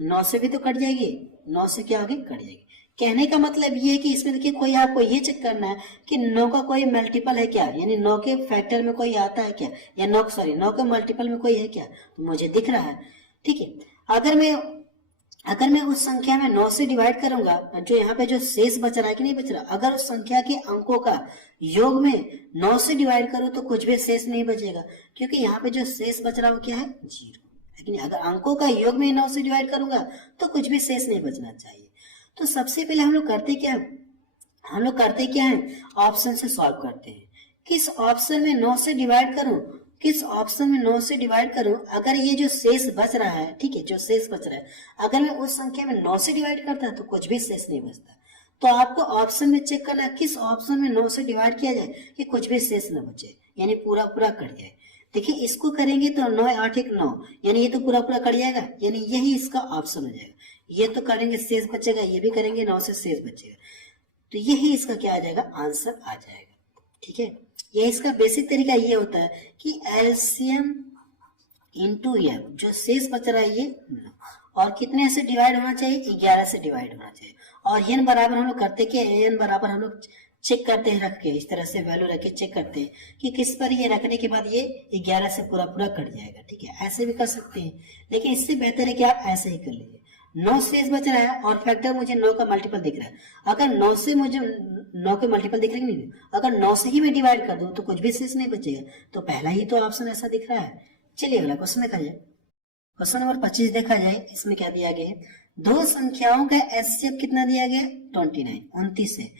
9 से भी तो कट जाएगी, 9 से क्या होगी, कट जाएगी। कहने का मतलब ये है कि इसमें देखिए कोई आपको ये चेक करना है कि 9 का कोई मल्टीपल है क्या, यानी 9 के फैक्टर में कोई आता है क्या, या 9 के मल्टीपल में कोई है क्या, तो मुझे दिख रहा है। ठीक है, अगर मैं उस संख्या में 9 से डिवाइड करूंगा, जो यहाँ पे जो शेष बच रहा है कि नहीं बच रहा, अगर उस संख्या के अंकों का योग में 9 से डिवाइड करूं तो कुछ भी शेष नहीं बचेगा, क्योंकि यहाँ पे जो शेष बच रहा है वो क्या है, 0। लेकिन अगर अंकों का योग में 9 से डिवाइड करूंगा तो कुछ भी शेष नहीं बचना चाहिए। तो सबसे पहले हम लोग करते क्या है, ऑप्शन से सॉल्व करते हैं। किस ऑप्शन में 9 से डिवाइड करूं, अगर ये जो शेष बच रहा है, ठीक है, जो शेष बच रहा है, अगर मैं उस संख्या में 9 से डिवाइड करता तो कुछ भी शेष नहीं बचता। तो आपको ऑप्शन में चेक करना किस ऑप्शन में 9 से डिवाइड किया जाए कि कुछ भी शेष न बचे, यानी पूरा कट जाए। देखिए इसको करेंगे तो 9 8 1 9, यानी ये तो पूरा कट जाएगा, यानी यही इसका ऑप्शन हो जाएगा। ये तो करेंगे शेष बचेगा, ये भी करेंगे 9 से शेष बचेगा, तो यही इसका क्या आ जाएगा, आंसर आ जाएगा। ठीक है, ये इसका बेसिक तरीका ये होता है कि एलसीएम इंटू एफ, जो शेष बच रहा है ये, और कितने से डिवाइड होना चाहिए, 11 से डिवाइड होना चाहिए। और एन बराबर हम लोग करते क्या, एन बराबर हम लोग चेक करते हैं, रख के इस तरह से वैल्यू रख के चेक करते हैं कि किस पर ये रखने के बाद ये 11 से पूरा कट जाएगा। ठीक है, ऐसे भी कर सकते हैं, लेकिन इससे बेहतर है कि आप ऐसे ही कर लीजिए। 9 शेष बच रहा है और फैक्टर मुझे 9 का मल्टीपल दिख रहा है, अगर 9 से मुझे 9 के मल्टीपल दिख रहे नहीं, अगर 9 से ही मैं डिवाइड कर दूं तो कुछ भी शेष नहीं बचेगा, तो पहला ही तो ऑप्शन ऐसा दिख रहा है। चलिए अगला क्वेश्चन देखा जाए। क्वेश्चन नंबर 25 देखा जाए, इसमें क्या दिया गया है, दो संख्याओं का एचसीएफ कितना दिया गया, 29 है,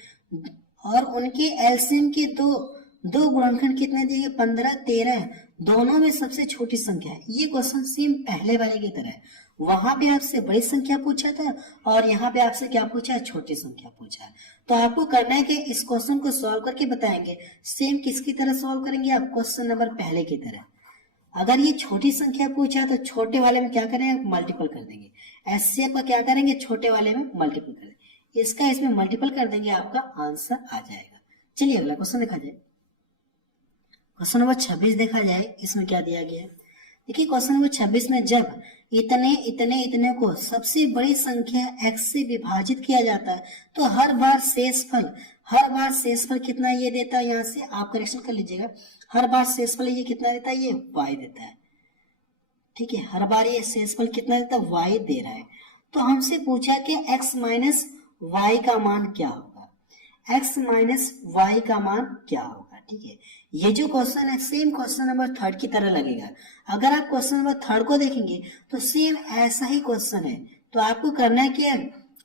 और उनके एलसीएम के दो गुणनखंड कितने दिए गए, 15 13 है, दोनों में सबसे छोटी संख्या है। ये क्वेश्चन सेम पहले वाले की तरह है, वहां पे आपसे बड़ी संख्या पूछा था और यहाँ पे आपसे क्या पूछा है, छोटी संख्या पूछा है। तो आपको करना है कि इस क्वेश्चन को सॉल्व करके बताएंगे। सेम किसकी तरह सॉल्व करेंगे आप, क्वेश्चन नंबर पहले की तरह। अगर ये छोटी संख्या पूछा तो छोटे वाले में क्या करेंगे, मल्टीपल कर देंगे। एचसीएफ का क्या करेंगे, छोटे वाले में मल्टीपल कर देंगे, इसका इसमें मल्टीपल कर देंगे, आपका आंसर आ जाएगा। चलिए अगला क्वेश्चन देखा जाए। क्वेश्चन नंबर 26 देखा जाए, इसमें क्या दिया गया है, देखिए क्वेश्चन नंबर 26 में जब इतने को सबसे बड़ी संख्या x से विभाजित किया जाता है तो हर बार शेषफल कितना ये देता है, यहाँ से आप करेक्शन कर लीजिएगा, हर बार शेषफल ये कितना देता है, ये y देता है। ठीक है, हर बार ये शेषफल कितना देता है, y दे रहा है। तो हमसे पूछा कि x माइनस y का मान क्या होगा, x माइनस y का मान क्या होगा। ठीक है, ये जो क्वेश्चन है सेम क्वेश्चन नंबर 3 की तरह लगेगा। अगर आप क्वेश्चन नंबर 3 को देखेंगे तो सेम ऐसा ही क्वेश्चन है। तो आपको करना है क्या,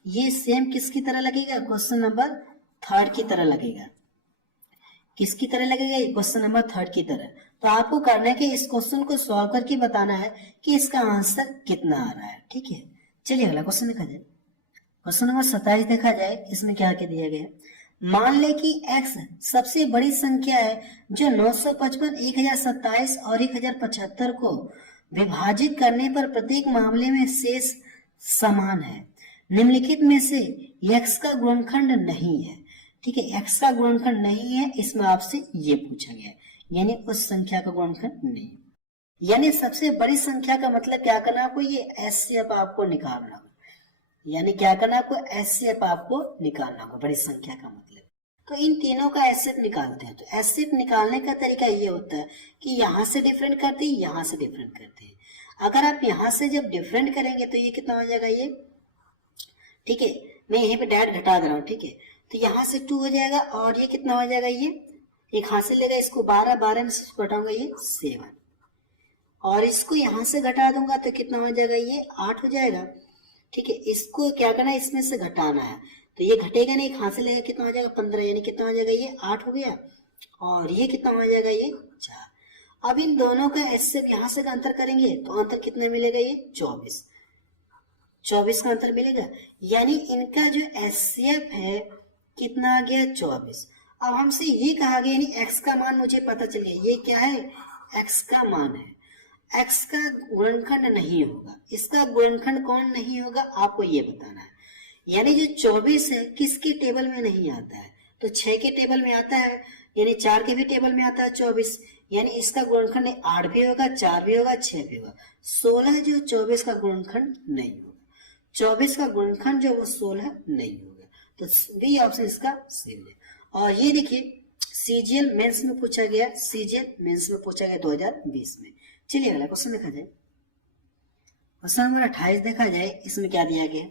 ये सेम किसकी तरह लगेगा, क्वेश्चन नंबर 3 की तरह लगेगा। किसकी तरह लगेगा, ये क्वेश्चन नंबर 3 की तरह। तो आपको करना है कि इस क्वेश्चन को सॉल्व करके बताना है कि इसका आंसर कितना आ रहा है। ठीक है, चलिए अगला क्वेश्चन देखा जाए। क्वेश्चन नंबर 27 देखा जाए, इसमें क्या दिया गया है, मान ले कि x सबसे बड़ी संख्या है जो 955, 1027 और 1075 को विभाजित करने पर प्रत्येक मामले में शेष समान है। निम्नलिखित में से x का गुणनखंड नहीं है। ठीक है, x का गुणनखंड नहीं है, इसमें आपसे ये पूछा गया, यानी उस संख्या का गुणनखंड नहीं। यानी सबसे बड़ी संख्या का मतलब क्या करना आपको, ये एचसीएफ आपको निकालना होगा। यानी क्या करना आपको, एचसीएफ आपको निकालना होगा, बड़ी संख्या का मतलब। तो इन तीनों का एचसीएफ निकालते हैं। तो एचसीएफ निकालने का तरीका ये होता है कि यहाँ से डिफरेंट करते हैं, यहाँ से डिफरेंट करते हैं। अगर आप यहाँ से जब डिफरेंट करेंगे तो ये कितना हो जाएगा ये, ठीक है, मैं यहीं पे डायरेक्ट घटा दे रहा हूँ। ठीक है, तो यहाँ से 2 हो जाएगा और ये कितना हो जाएगा, ये एक हाथ से लेगा इसको 12, 12 में से इसको घटाऊंगा ये 7, और इसको यहाँ से घटा दूंगा तो कितना हो जाएगा, ये 8 हो जाएगा। ठीक है, इसको क्या करना है, इसमें से घटाना है, तो ये घटेगा नहीं, एक हाथ से लेगा कितना हो जाएगा 15, यानी कितना हो जाएगा, ये 8 हो गया, और ये कितना हो जाएगा, ये 4। अब इन दोनों का एचसीएफ यहाँ से अंतर करेंगे तो अंतर कितना मिलेगा, ये 24 का अंतर मिलेगा। यानी इनका जो एचसीएफ है कितना आ गया, 24। अब हमसे ये कहा गया, यानी x का मान मुझे पता चल गया, ये क्या है, x का मान है। x का गुणनखंड नहीं होगा, इसका गुणनखंड कौन नहीं होगा, आपको ये बताना है। यानी जो 24 है किसके टेबल में नहीं आता है, तो 6 के टेबल में आता है, यानी 4 के भी टेबल में आता है 24, यानी इसका गुणनखंड 8 भी होगा, 4 भी होगा, 6 भी होगा। 16 जो 24 का गुणनखंड नहीं होगा, 24 का गुणनखंड जो वो 16 नहीं होगा, तो बी ऑप्शन इसका सही है। और ये देखिए सीजीएल मेंस में पूछा गया, सीजीएल मेंस में पूछा गया 2020 में। चलिए अगला क्वेश्चन देखा जाए। क्वेश्चन नंबर 28 देखा जाए, इसमें क्या दिया गया,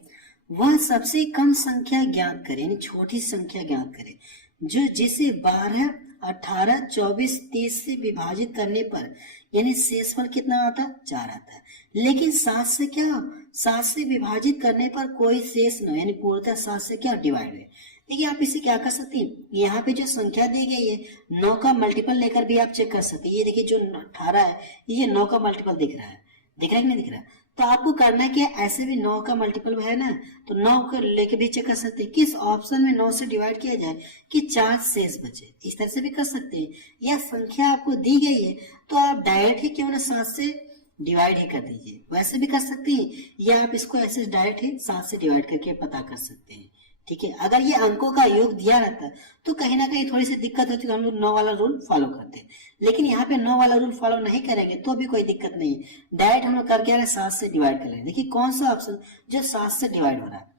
वह सबसे कम संख्या ज्ञात करे, यानी छोटी संख्या ज्ञात करे जो जिसे 12, 18, 24, 30 से विभाजित करने पर यानी शेषफल कितना आता है, 4 आता है। लेकिन 7 से क्या, 7 से विभाजित करने पर कोई शेष न, यानी पूर्णतः 7 से क्या डिवाइड है। देखिए आप इसे क्या कर सकते हैं, यहाँ पे जो संख्या दी गई है 9 का मल्टीपल लेकर भी आप चेक कर सकते हैं। ये देखिए जो 18 है ये 9 का मल्टीपल दिख रहा है, दिख रहा है कि नहीं दिख रहा। तो आपको करना क्या, ऐसे भी 9 का मल्टीपल है ना, तो 9 को लेके भी चेक कर सकते हैं किस ऑप्शन में 9 से डिवाइड किया जाए कि 4 शेष बचे, इस तरह से भी कर सकते हैं। या संख्या आपको दी गई है तो आप डायरेक्ट ही क्यों ना 7 से डिवाइड ही कर दीजिए, वैसे भी कर सकते हैं, या आप इसको ऐसे डायरेक्ट ही 7 से डिवाइड करके पता कर सकते हैं। ठीक है, अगर ये अंकों का योग दिया रहता तो कहीं ना कहीं थोड़ी सी दिक्कत होती, तो हम लोग 9 वाला रूल फॉलो करते हैं। लेकिन यहाँ पे 9 वाला रूल फॉलो नहीं करेंगे तो भी कोई दिक्कत नहीं है, डायरेक्ट हम लोग करके आ रहे 7 से डिवाइड कर लेंगे। देखिए कौन सा ऑप्शन जो 7 से डिवाइड हो रहा है,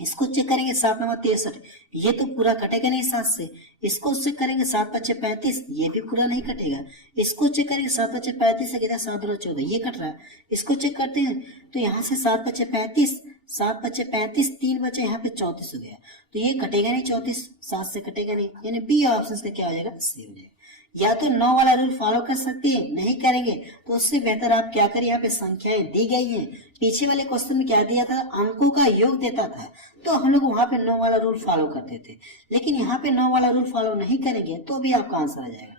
इसको चेक करेंगे 7 9 63, ये तो पूरा कटेगा नहीं 7 से। इसको चेक करेंगे 7 5 35, ये भी पूरा नहीं कटेगा। इसको चेक करेंगे 7 5 35 से कितना 7 2 14, ये कट रहा है। इसको चेक करते हैं तो यहाँ से 7 5 35, 7 5 35, 3 बचे यहाँ पे 34 हो गया, तो ये कटेगा नहीं 34, 7 से कटेगा नहीं, यानी बी ऑप्शन का क्या हो जाएगा, सी हो जाएगा। या तो 9 वाला रूल फॉलो कर सकते हैं, नहीं करेंगे तो उससे बेहतर आप क्या करें, यहाँ पे संख्याएं दी गई हैं, पीछे वाले क्वेश्चन में क्या दिया था, अंकों का योग देता था, तो हम लोग वहां पे 9 वाला रूल फॉलो करते थे। लेकिन यहाँ पे 9 वाला रूल फॉलो नहीं करेंगे तो भी आपका आंसर आ जाएगा।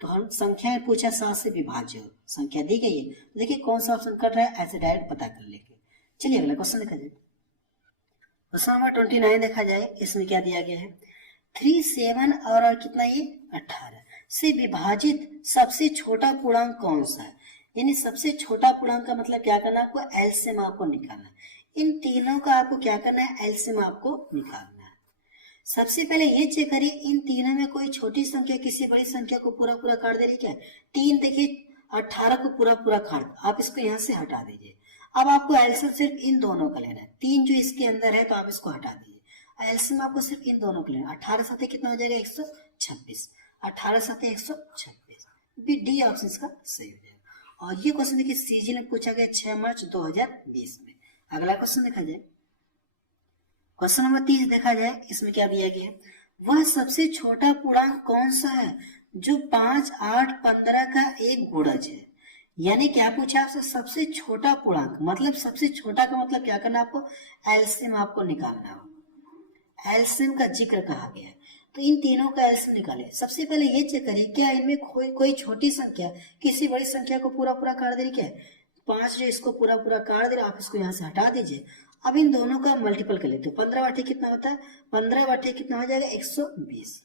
तो हम संख्याएं पूछा 7 से विभाज्य, संख्या दी गई है, तो देखिए कौन सा ऑप्शन कट रहा है, ऐसे डायरेक्ट पता कर लेंगे। चलिए अगला क्वेश्चन देखा जाए। क्वेश्चन नंबर 29 देखा जाए, इसमें क्या दिया गया है, 3 7 और कितना ये 18 से विभाजित सबसे छोटा पूर्णांक कौन सा है। यानी सबसे छोटा पूर्णांक का मतलब क्या करना है, आपको एलसीएम आपको निकालना है। इन तीनों का आपको क्या करना है, एलसीएम आपको निकालना है। सबसे पहले ये चेक करिए इन तीनों में कोई छोटी संख्या किसी बड़ी संख्या को पूरा पूरा काट दे रही क्या। 3 देखिए 18 को पूरा पूरा काट, आप इसको यहाँ से हटा दीजिए। अब आपको एलसीएम सिर्फ इन दोनों का लेना है, 3 जो इसके अंदर है तो आप इसको हटा दीजिए। एलसीएम आपको सिर्फ इन दोनों का लेना, 18 साथ कितना हो जाएगा 126, 18 साथ 126, डी ऑप्शन इसका सही हो जाएगा। और ये क्वेश्चन देखिए सीजी में पूछा गया 6 मार्च 2020 में। अगला क्वेश्चन देखा जाए, क्वेश्चन नंबर 30 देखा जाए, इसमें क्या दिया गया है, वह सबसे छोटा पूर्णांक कौन सा है जो 5 8 15 का एक गुणज है। यानी क्या पूछा आपसे, सबसे छोटा पूर्णांक, मतलब सबसे छोटा का मतलब क्या करना, आपको एलसीएम आपको निकालना हो। एलसीएम का जिक्र कहा गया है, तो इन तीनों का एलसीएम निकालिए। सबसे पहले ये चेक करिए क्या इनमें कोई छोटी संख्या किसी बड़ी संख्या को पूरा पूरा काट दे रही क्या। 5 जो इसको पूरा पूरा काट दे रहा, आप इसको यहाँ से हटा दीजिए। अब इन दोनों का मल्टीपल कर लेते, 15 बटे कितना होता है, 15 बटे कितना हो जाएगा 120।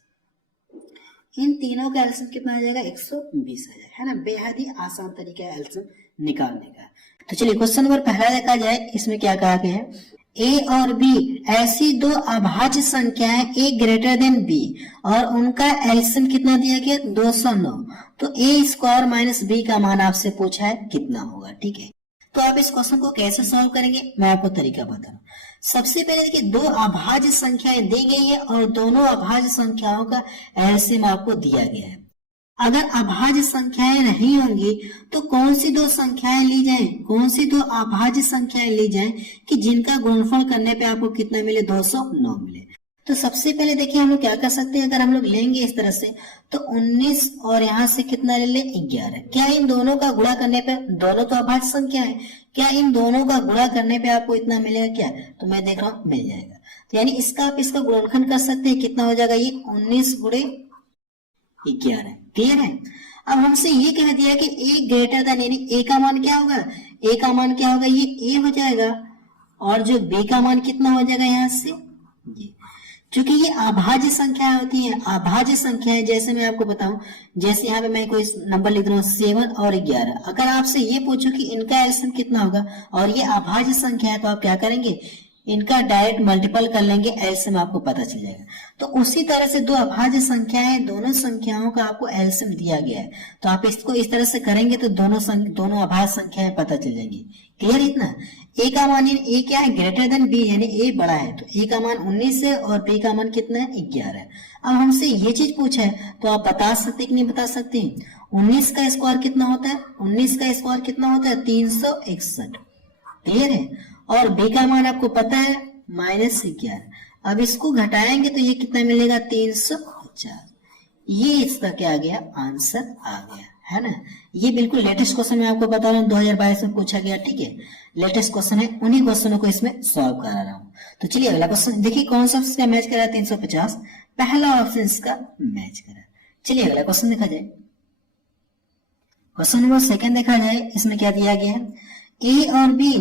इन तीनों का एलसीएम कितना आ जाएगा 120 आ जाएगा, है ना। बेहद ही आसान तरीका है एलसीएम निकालने का। तो चलिए क्वेश्चन नंबर पहला देखा जाए, इसमें क्या कहा गया है, ए और बी ऐसी दो अभाज्य संख्याएं ए ग्रेटर देन बी और उनका एलसीएम कितना दिया गया 209। तो ए स्क्वायर माइनस बी का मान आपसे पूछा है कितना होगा। ठीक है, तो आप इस क्वेश्चन को कैसे सॉल्व करेंगे मैं आपको तरीका बता रहा हूँ। सबसे पहले देखिए, दो अभाज्य संख्याएं दी गई है और दोनों अभाज्य संख्याओं का एलसीएम आपको दिया गया है। अगर अभाज्य संख्याएं नहीं होंगी तो कौन सी दो संख्याएं ली जाएं, कौन सी दो अभाज्य संख्याएं ली जाएं कि जिनका गुणनफल करने पे आपको कितना मिले 209 मिले। तो सबसे पहले देखिए हम लोग क्या कर सकते हैं, अगर हम लोग लेंगे इस तरह से तो 19 और यहाँ से कितना ले ले 11। क्या इन दोनों का गुणा करने पे, दोनों तो अभाज्य संख्या है, क्या इन दोनों का गुणा करने पे आपको इतना मिलेगा क्या, तो मैं देख रहा हूँ मिल जाएगा। तो यानी इसका आप इसका गुणनखंड कर सकते हैं, कितना हो जाएगा ये 19 गुणे 11। क्लियर है। अब हमसे ये कह दिया कि ए ग्रेटर देन, यानी ए का मान क्या होगा, ए का मान क्या होगा, ये ए हो जाएगा और जो बी का मान कितना हो जाएगा यहाँ से ये। क्योंकि ये अभाज्य संख्या होती है, अभाज्य संख्याएं, जैसे मैं आपको बताऊं, जैसे यहाँ पे मैं कोई नंबर लिख रहा हूँ 7 और 11। अगर आपसे ये पूछो कि इनका एलसीएम कितना होगा और ये अभाज्य संख्या है तो आप क्या करेंगे, इनका डायरेक्ट मल्टीपल कर लेंगे, एलसीएम आपको पता चल जाएगा। तो उसी तरह से दो अभाज्य संख्याएं, दोनों संख्याओं का आपको एलसीएम दिया गया है, तो आप इसको इस तरह से करेंगे तो दोनों अभाज्य संख्याएं पता चल जाएंगी। क्लियर इतना। ए का मान, ए क्या है ग्रेटर देन बी, यानी ए बड़ा है, तो ए का मान 19 है और बी का मान कितना है 11 है। अब हमसे ये चीज पूछा है तो आप बता सकते कि नहीं बता सकते। 19 का स्क्वायर कितना होता है, 19 का स्क्वायर कितना होता है 361। क्लियर है। और बी का मान आपको पता है -11। अब इसको घटाएंगे तो ये कितना मिलेगा 350। ये इसका क्या आ गया, आंसर आ गया है ना। ये बिल्कुल लेटेस्ट क्वेश्चन मैं आपको बता रहा हूँ, 2022 में पूछा गया। ठीक है, लेटेस्ट क्वेश्चन है, उन्हीं क्वेश्चनों को इसमें सॉल्व करा रहा हूँ। तो चलिए अगला क्वेश्चन देखिए, कौन सा ऑप्शन मैच करा 350, पहला ऑप्शन इसका मैच करा। चलिए अगला क्वेश्चन देखा जाए, क्वेश्चन नंबर सेकंड देखा जाए, इसमें क्या दिया गया है, ए और बी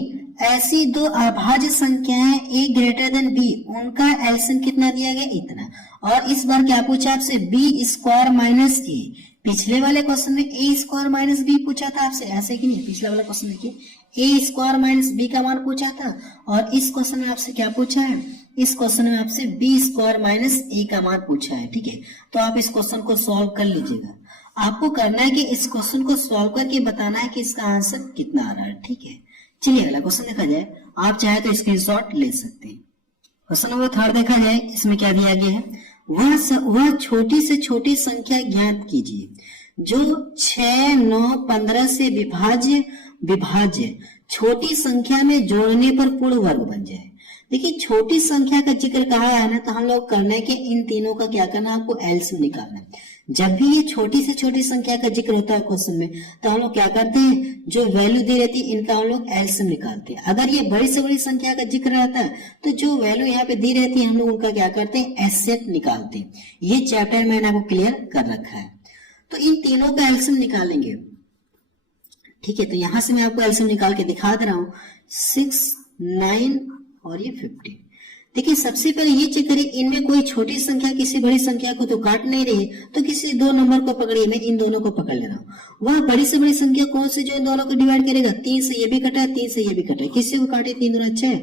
ऐसी दो अभाज्य संख्याएं ए ग्रेटर देन बी, उनका एलसीएम कितना दिया गया इतना। और इस बार क्या पूछा आपसे, बी स्क्वायर माइनस ए। पिछले वाले क्वेश्चन में ए स्क्वायर माइनस बी पूछा था आपसे, ऐसे कि नहीं, पिछला वाला क्वेश्चन देखिए, ए स्क्वायर माइनस बी का मान पूछा था और इस क्वेश्चन में आपसे क्या पूछा है, इस क्वेश्चन में आपसे बी स्क्वायर माइनस ए का मान पूछा है। ठीक है, तो आप इस क्वेश्चन को सॉल्व कर लीजिएगा। आपको करना है कि इस क्वेश्चन को सॉल्व करके बताना है कि इसका आंसर कितना आ रहा है। ठीक है, चलिए अगला क्वेश्चन देखा जाए, आप चाहे तो स्क्रीनशॉट ले सकते हैं। क्वेश्चन नंबर थर्ड देखा जाए, इसमें क्या दिया गया है, वह छोटी से छोटी संख्या ज्ञात कीजिए जो 6, 9, 15 से विभाज्य छोटी संख्या में जोड़ने पर पूर्ण वर्ग बन जाए। देखिए छोटी संख्या का जिक्र कहा है ना, तो हम लोग करना है कि इन तीनों का क्या करना है, आपको एलसीएम निकालना है। जब भी ये छोटी से छोटी संख्या का जिक्र होता है क्वेश्चन में, तो हम लोग क्या करते हैं, जो वैल्यू दी रहती है इनका हम लोग एलसीएम निकालते हैं। अगर ये बड़ी से बड़ी संख्या का जिक्र रहता है तो जो वैल्यू यहाँ पे दी रहती है हम लोग उनका क्या करते हैं, एचसीएफ निकालते हैं। ये चैप्टर मैंने आपको क्लियर कर रखा है। तो इन तीनों का एलसीएम निकालेंगे। ठीक है, तो यहां से मैं आपको एलसीएम निकाल के दिखा दे रहा हूँ, 6, 9 और ये 50। देखिए सबसे पहले ये चेक करिए, इनमें कोई छोटी संख्या किसी बड़ी संख्या को तो काट नहीं रही है, तो किसी दो नंबर को पकड़िए, मैं इन दोनों को पकड़ ले रहा हूँ। वह बड़ी से बड़ी संख्या कौन सी जो इन दोनों को डिवाइड करेगा, 3 से ये भी कटा है, 3 से ये भी कटा है, किसी को काटे 3 दूना 6,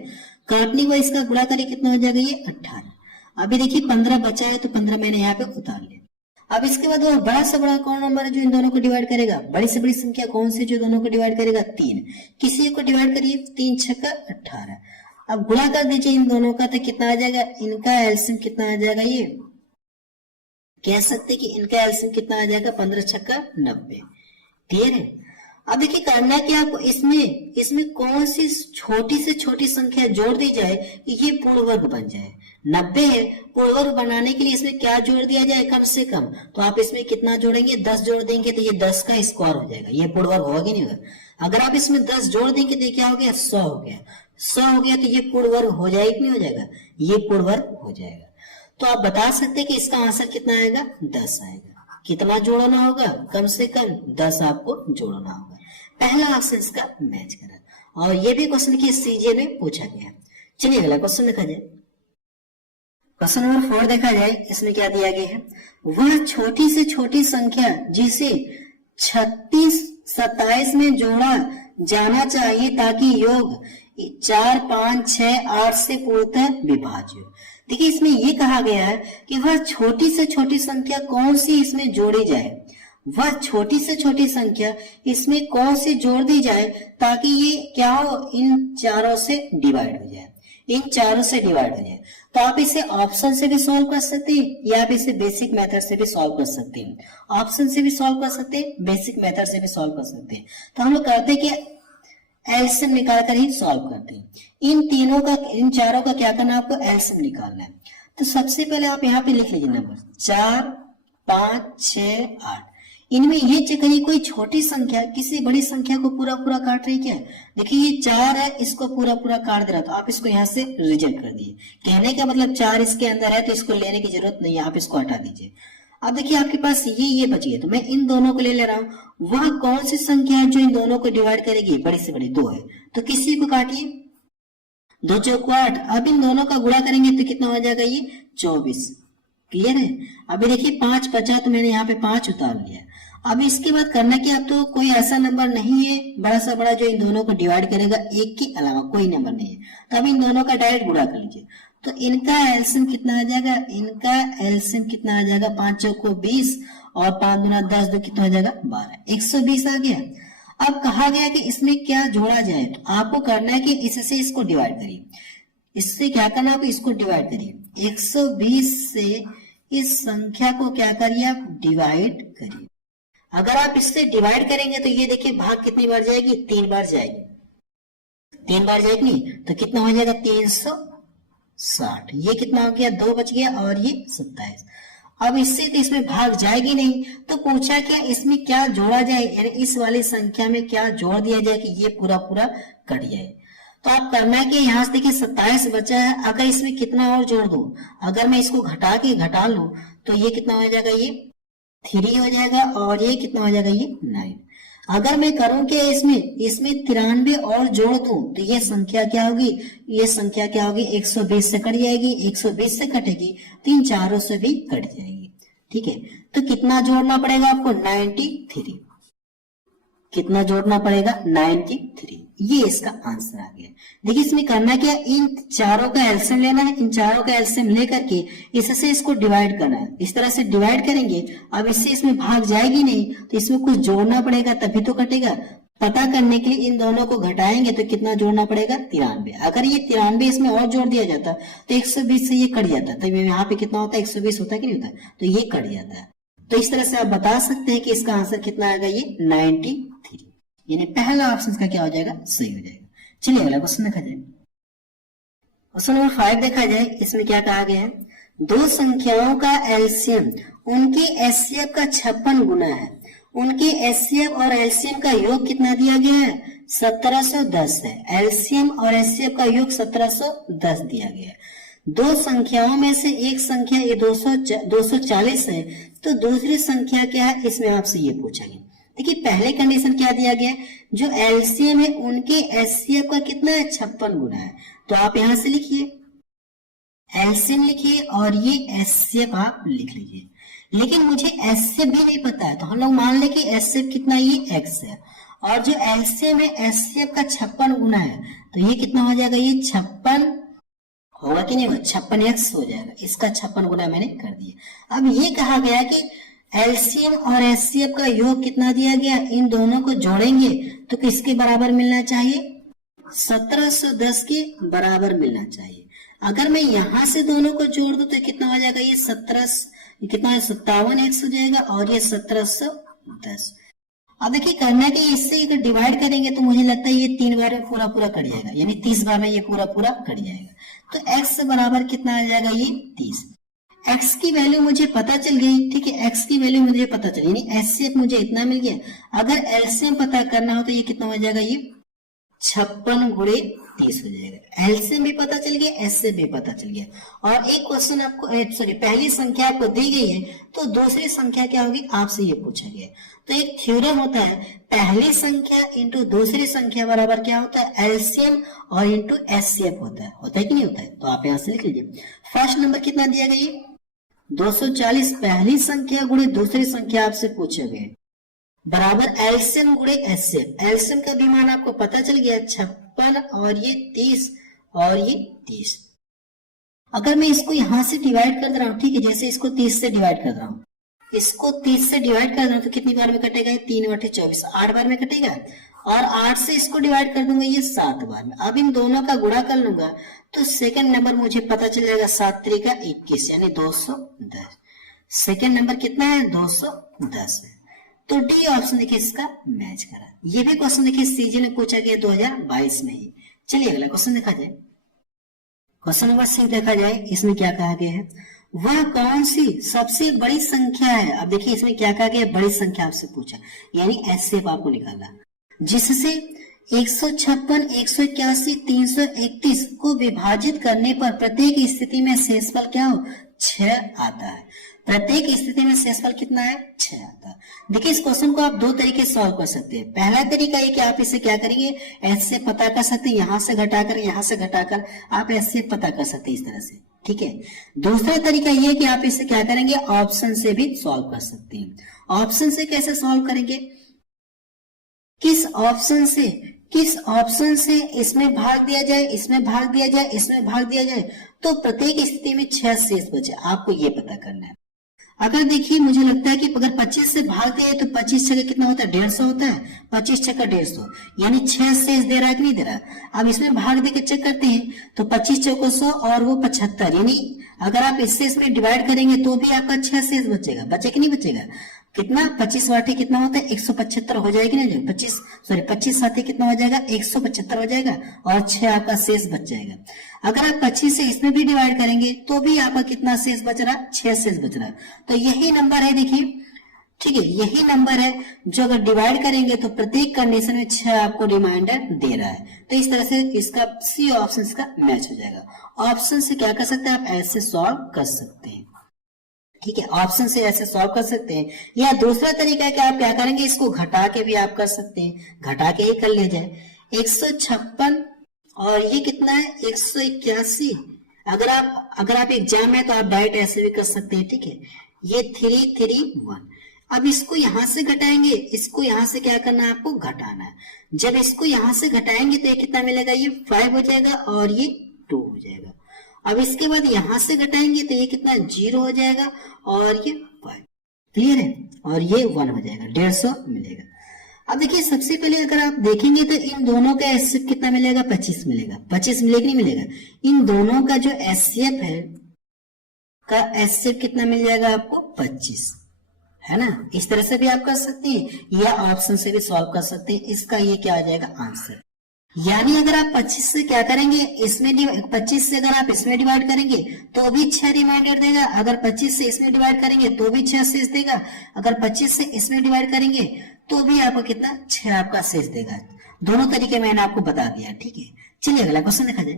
काटने को इसका गुणा करें कितना हो जाएगा, ये 18। अभी देखिए 15 बचा है तो 15 मैंने यहाँ पे उतार लिया। अब इसके बाद वह बड़ा से बड़ा कौन नंबर है जो इन दोनों को डिवाइड करेगा, बड़ी से बड़ी संख्या कौन सी जो दोनों को डिवाइड करेगा, 3, किसी को डिवाइड करिए, 3 छक्का 18। अब गुणा कर दीजिए इन दोनों का, तो कितना आ जाएगा, इनका एलसीएम कितना आ जाएगा, ये कह सकते कि इनका एलसीएम कितना आ जाएगा, 15 छक्का 90। क्लियर है। अब देखिए करना है कि आपको इसमें कौन सी छोटी से छोटी संख्या जोड़ दी जाए कि ये पूर्ण वर्ग बन जाए। 90 है, पूर्ण वर्ग बनाने के लिए इसमें क्या जोड़ दिया जाए, कम से कम, तो आप इसमें कितना जोड़ेंगे, 10 जोड़ देंगे तो ये 10 का स्क्वायर हो जाएगा, ये पूर्ण वर्ग होगा कि नहीं होगा। अगर आप इसमें 10 जोड़ देंगे तो क्या हो गया, 100 हो गया। 100 हो गया तो ये पूर्ण वर्ग हो जाएगा कि नहीं हो जाएगा, ये पूर्ण वर्ग हो जाएगा। तो आप बता सकते हैं कि इसका आंसर कितना आएगा, 10 आएगा। कितना जोड़ना होगा, कम से कम 10 आपको जोड़ना होगा। पहला ऑप्शन इसका मैच करा, और ये भी क्वेश्चन की सीजे में पूछा गया। चलिए अगला क्वेश्चन देखा जाए, क्वेश्चन नंबर 4 देखा जाए, इसमें क्या दिया गया है, वह छोटी से छोटी संख्या जिसे 36, 27 में जोड़ा जाना चाहिए ताकि योग 4, 5, 6, 8 से पूर्णतः विभाज्य हो। देखिए इसमें ये कहा गया है कि वह छोटी से छोटी संख्या कौन सी इसमें जोड़ी जाए, वह छोटी से छोटी संख्या इसमें कौन सी जोड़ दी जाए ताकि ये क्या हो, इन चारों से डिवाइड हो जाए, इन चारों से डिवाइड हो जाए। तो आप इसे ऑप्शन से भी सॉल्व कर सकते हैं या आप इसे बेसिक मेथड से भी सॉल्व कर सकते हैं। ऑप्शन से भी सॉल्व कर सकते हैं, बेसिक मेथड से भी सॉल्व कर सकते हैं। तो हम लोग करते हैं कि एलसीएम निकाल कर ही सॉल्व करते हैं। इन चारों का क्या करना है, आपको एलसीएम निकालना है। तो सबसे पहले आप यहाँ पे लिख लीजिए नंबर 4, 5, 6, 8। इनमें ये चेक करिए कोई छोटी संख्या किसी बड़ी संख्या को पूरा पूरा काट रही क्या। देखिए ये 4 है, इसको पूरा पूरा काट दे रहा, तो आप इसको यहाँ से रिजेक्ट कर दिए। कहने का मतलब 4 इसके अंदर है तो इसको लेने की जरूरत नहीं है, आप इसको हटा दीजिए। अब देखिए आपके पास ये बच गया, तो मैं इन दोनों को ले रहा हूं। वह कौन सी संख्या है जो इन दोनों को डिवाइड करेगी, बड़ी से बड़ी 2 है, तो किसी को काटिए। 2 चौको 8। अब इन दोनों का गुणा करेंगे तो कितना हो जाएगा, ये 24। क्लियर है। अभी देखिए 5 बचा तो मैंने यहाँ पे 5 उतार लिया। अब इसके बाद करना कि अब तो कोई ऐसा नंबर नहीं है बड़ा सा बड़ा जो इन दोनों को डिवाइड करेगा, एक के अलावा कोई नंबर नहीं है। तो अब इन दोनों का डायरेक्ट गुणा कर लीजिए। तो इनका एलसीएम कितना आ जाएगा, इनका एलसीएम कितना आ जाएगा, 5 चौको 20 और 5 दूना 10, 2 कितना हो जाएगा 12, 120 आ गया। अब कहा गया कि इसमें क्या जोड़ा जाए, तो आपको करना है कि इससे इसको डिवाइड करिए। इससे क्या करना है, आप इसको डिवाइड करिए। 120 से इस संख्या को क्या करिए, आप डिवाइड करिए। अगर आप इससे डिवाइड करेंगे तो ये देखिए भाग कितनी बार जाएगी, 3 बार जाएगी। 3 बार जाएगी नहीं तो कितना हो जाएगा 360। ये कितना हो गया, 2 बच गया और ये 27। अब इससे तो इसमें भाग जाएगी नहीं, तो पूछा क्या इसमें क्या जोड़ा जाए, यानी इस वाली संख्या में क्या जोड़ दिया जाए कि ये पूरा पूरा कट जाए। तो आप करना है कि यहाँ से देखिए 27 बचा है, अगर इसमें कितना और जोड़ दूं, अगर मैं इसको घटा लूं तो ये कितना हो जाएगा, ये 3 हो जाएगा और ये कितना हो जाएगा, ये 9। अगर मैं करूं कि इसमें 93 और जोड़ दूं तो ये संख्या क्या होगी, ये संख्या क्या होगी, 120 से कट जाएगी। 120 से कटेगी तो इन चारों से भी कट जाएगी। ठीक है, तो कितना जोड़ना पड़ेगा आपको, 93। कितना जोड़ना पड़ेगा, 93। ये इसका आंसर आ गया। देखिए इसमें करना क्या, इन चारों का एलसीएम लेना है। इन चारों का एलसीएम लेकर के इससे इसको डिवाइड करना है। इस तरह से डिवाइड करेंगे। अब इससे इसमें भाग जाएगी नहीं तो इसमें कुछ जोड़ना पड़ेगा तभी तो कटेगा। पता करने के लिए इन दोनों को घटाएंगे तो कितना जोड़ना पड़ेगा, 93। अगर ये 93 इसमें और जोड़ दिया जाता तो 120 से ये कट जाता, तो यहाँ पे कितना होता है, 120 होता है कि नहीं होता, तो ये कट जाता है। तो इस तरह से आप बता सकते हैं कि इसका आंसर कितना आएगा, ये 93। यानी पहला ऑप्शन का क्या हो जाएगा, सही हो जाएगा। चलिए अगला क्वेश्चन देखा जाए। क्वेश्चन नंबर 5 देखा जाए। इसमें क्या कहा गया है, 2 संख्याओं का एलसीएम उनके एचसीएफ का 56 गुना है। उनके एचसीएफ और एलसीएम का योग कितना दिया गया है, 1710 है। एलसीएम और एचसीएफ का योग 1710 दिया गया है। 2 संख्याओं में से एक संख्या ये 240 है, तो दूसरी संख्या क्या है, इसमें आपसे ये पूछा गया। देखिए पहले कंडीशन क्या दिया गया, जो एलसीएम है उनके एचसीएफ का कितना है, 56 गुना है। तो आप यहां से लिखिए, एलसीएम लिखिए और ये एचसीएफ आप लिख लीजिए। लेकिन मुझे एचसीएफ भी नहीं पता है, तो हम लोग मान ले कि एचसीएफ कितना, ये एक्स है, और जो एलसीएम है एचसीएफ का 56 गुना है, तो ये कितना हो जाएगा, ये 56 होगा कि नहीं होगा, 56x हो जाएगा। इसका 56 गुना मैंने कर दिया। अब ये कहा गया कि एलसीएम और एचसीएफ का योग कितना दिया गया, इन दोनों को जोड़ेंगे तो किसके बराबर मिलना चाहिए, 1710 के बराबर मिलना चाहिए। अगर मैं यहां से दोनों को जोड़ दूं तो कितना हो जाएगा, ये 57x हो जाएगा और ये 1710। अब देखिए करना है कि इससे अगर डिवाइड करेंगे तो मुझे लगता है ये 3 बार में पूरा पूरा कट जाएगा, यानी 30 बार में ये पूरा पूरा कट जाएगा। तो x बराबर कितना आ जाएगा, ये 30। x की वैल्यू मुझे पता चल गई। ठीक है, x की वैल्यू मुझे पता चली, यानी एचसीएफ मुझे इतना मिल गया। अगर एलसीएम पता करना हो तो ये कितना हो जाएगा, ये 56 गुणे 30 हो जाएगा। एलसीएम भी पता चल गया, एचसीएफ भी पता चल गया। और एक क्वेश्चन आपको पहली संख्या आपको दी गई है तो दूसरी संख्या क्या होगी, आपसे ये पूछा गया। तो एक थ्योरम होता है, पहली संख्या इंटू दूसरी संख्या बराबर क्या होता है, एलसीएम और इंटू एचसीएफ होता है कि नहीं होता है। तो आप यहां से लिख लीजिए। फर्स्ट नंबर कितना दिया गया, 240 पहली संख्या गुणे दूसरी संख्या आपसे पूछे गए। बराबर एलसीएम गुणे एचसीएफ। एलसीएम का भी मान आपको पता चल गया 56 और ये 30 और ये 30। अगर मैं इसको यहां से डिवाइड कर दे रहा हूं, ठीक है, जैसे इसको 30 से डिवाइड कर रहा हूं, इसको 30 से डिवाइड कर रहा हूं तो कितनी बार में कटेगा? 3 बटे 24, 8 बार में कटेगा। और 8 से इसको डिवाइड कर दूंगा, ये 7 बार में। अब इन दोनों का गुणा कर लूंगा तो सेकंड नंबर मुझे पता चल जाएगा 7 त्रिका 21 यानी 210। सेकंड नंबर कितना है? 210 है। तो डी ऑप्शन देखिए इसका मैच करा। ये भी क्वेश्चन देखिए सीजी ने पूछा गया 2022 में ही। चलिए अगला क्वेश्चन देखा जाए। क्वेश्चन नंबर 6 देखा जाए, इसमें क्या कहा गया है? वह कौन सी सबसे बड़ी संख्या है? अब देखिए इसमें क्या कहा गया? बड़ी संख्या आपसे पूछा, यानी एचसीएफ आपको निकालना, जिससे 156, 181, 331 को विभाजित करने पर प्रत्येक स्थिति में शेषफल क्या हो? 6 आता है। प्रत्येक स्थिति में शेषफल कितना है? 6 आता है। देखिए इस क्वेश्चन को आप दो तरीके से सॉल्व कर सकते हैं। पहला तरीका ये कि आप इसे क्या करेंगे? एच से पता कर सकते हैं, यहां से घटाकर, यहां से घटाकर आप एच से पता कर सकते हैं इस तरह से, ठीक है। दूसरा तरीका ये कि आप इसे क्या करेंगे? ऑप्शन से भी सॉल्व कर सकते हैं। ऑप्शन से कैसे सॉल्व करेंगे? किस ऑप्शन से इसमें भाग दिया जाए, इसमें भाग दिया जाए, इसमें भाग दिया जाए तो प्रत्येक स्थिति में 6 शेष बचे, आपको ये पता करना है। अगर देखिए मुझे लगता है कि अगर 25 से भाग दिया है तो 25 छक्का कितना होता है? 150 होता है। 25 छक्का 150 यानी 6 शेष दे रहा है कि नहीं दे रहा? अब इसमें भाग दे के चेक करते हैं तो 25 चौको 100 और वो 75, यानी अगर आप इससे इसमें डिवाइड करेंगे तो भी आपका 6 शेष बचेगा। बचे कि नहीं बचेगा? कितना? 25 वाटे कितना होता है? 175 हो जाएगी ना? 25 साथे कितना हो जाएगा? 175 हो जाएगा और 6 आपका शेष बच जाएगा। अगर आप 25 से इसमें भी डिवाइड करेंगे तो भी आपका कितना शेष बच रहा? 6 शेष बच रहा। तो यही नंबर है, देखिए, ठीक है, यही नंबर है जो अगर डिवाइड करेंगे तो प्रत्येक कंडीशन में 6 आपको रिमाइंडर दे रहा है। तो इस तरह से इसका सी ऑप्शन इसका मैच हो जाएगा। ऑप्शन से क्या कर सकते हैं? आप ऐसे सॉल्व कर सकते हैं, ठीक है। ऑप्शन से ऐसे सॉल्व कर सकते हैं। या दूसरा तरीका है कि आप क्या करेंगे? इसको घटा के भी आप कर सकते हैं, घटा के ही कर ले जाए। 156 और ये कितना है? 181। अगर आप एग्जाम में तो आप डायरेक्ट ऐसे भी कर सकते हैं, ठीक है। ये 331। अब इसको यहां से घटाएंगे, इसको यहां से क्या करना है? आपको घटाना है। जब इसको यहां से घटाएंगे तो ये कितना मिलेगा? ये 5 हो जाएगा और ये 2 हो जाएगा। अब इसके बाद यहां से घटाएंगे तो ये कितना? 0 हो जाएगा और ये 5, क्लियर है, और ये 1 हो जाएगा, 150 मिलेगा। अब देखिए सबसे पहले अगर आप देखेंगे तो इन दोनों का एचसीएफ कितना मिलेगा? 25 मिलेगा। 25 मिलेगा नहीं मिलेगा? इन दोनों का जो एचसीएफ है का एचसीएफ कितना मिल जाएगा आपको? 25, है ना। इस तरह से भी आप कर सकते हैं या ऑप्शन से भी सॉल्व कर सकते हैं। इसका ये क्या आ जाएगा? आंसर। यानी अगर आप 25 से क्या करेंगे? इसमें 25 से अगर आप इसमें डिवाइड करेंगे तो भी 6 रिमाइंडर देगा। अगर 25 से इसमें डिवाइड करेंगे तो भी 6 शेष देगा। अगर 25 से इसमें डिवाइड करेंगे तो भी आपको कितना? 6 आपका शेष देगा। दोनों तरीके मैंने आपको बता दिया, ठीक है। चलिए अगला क्वेश्चन देखा जाए।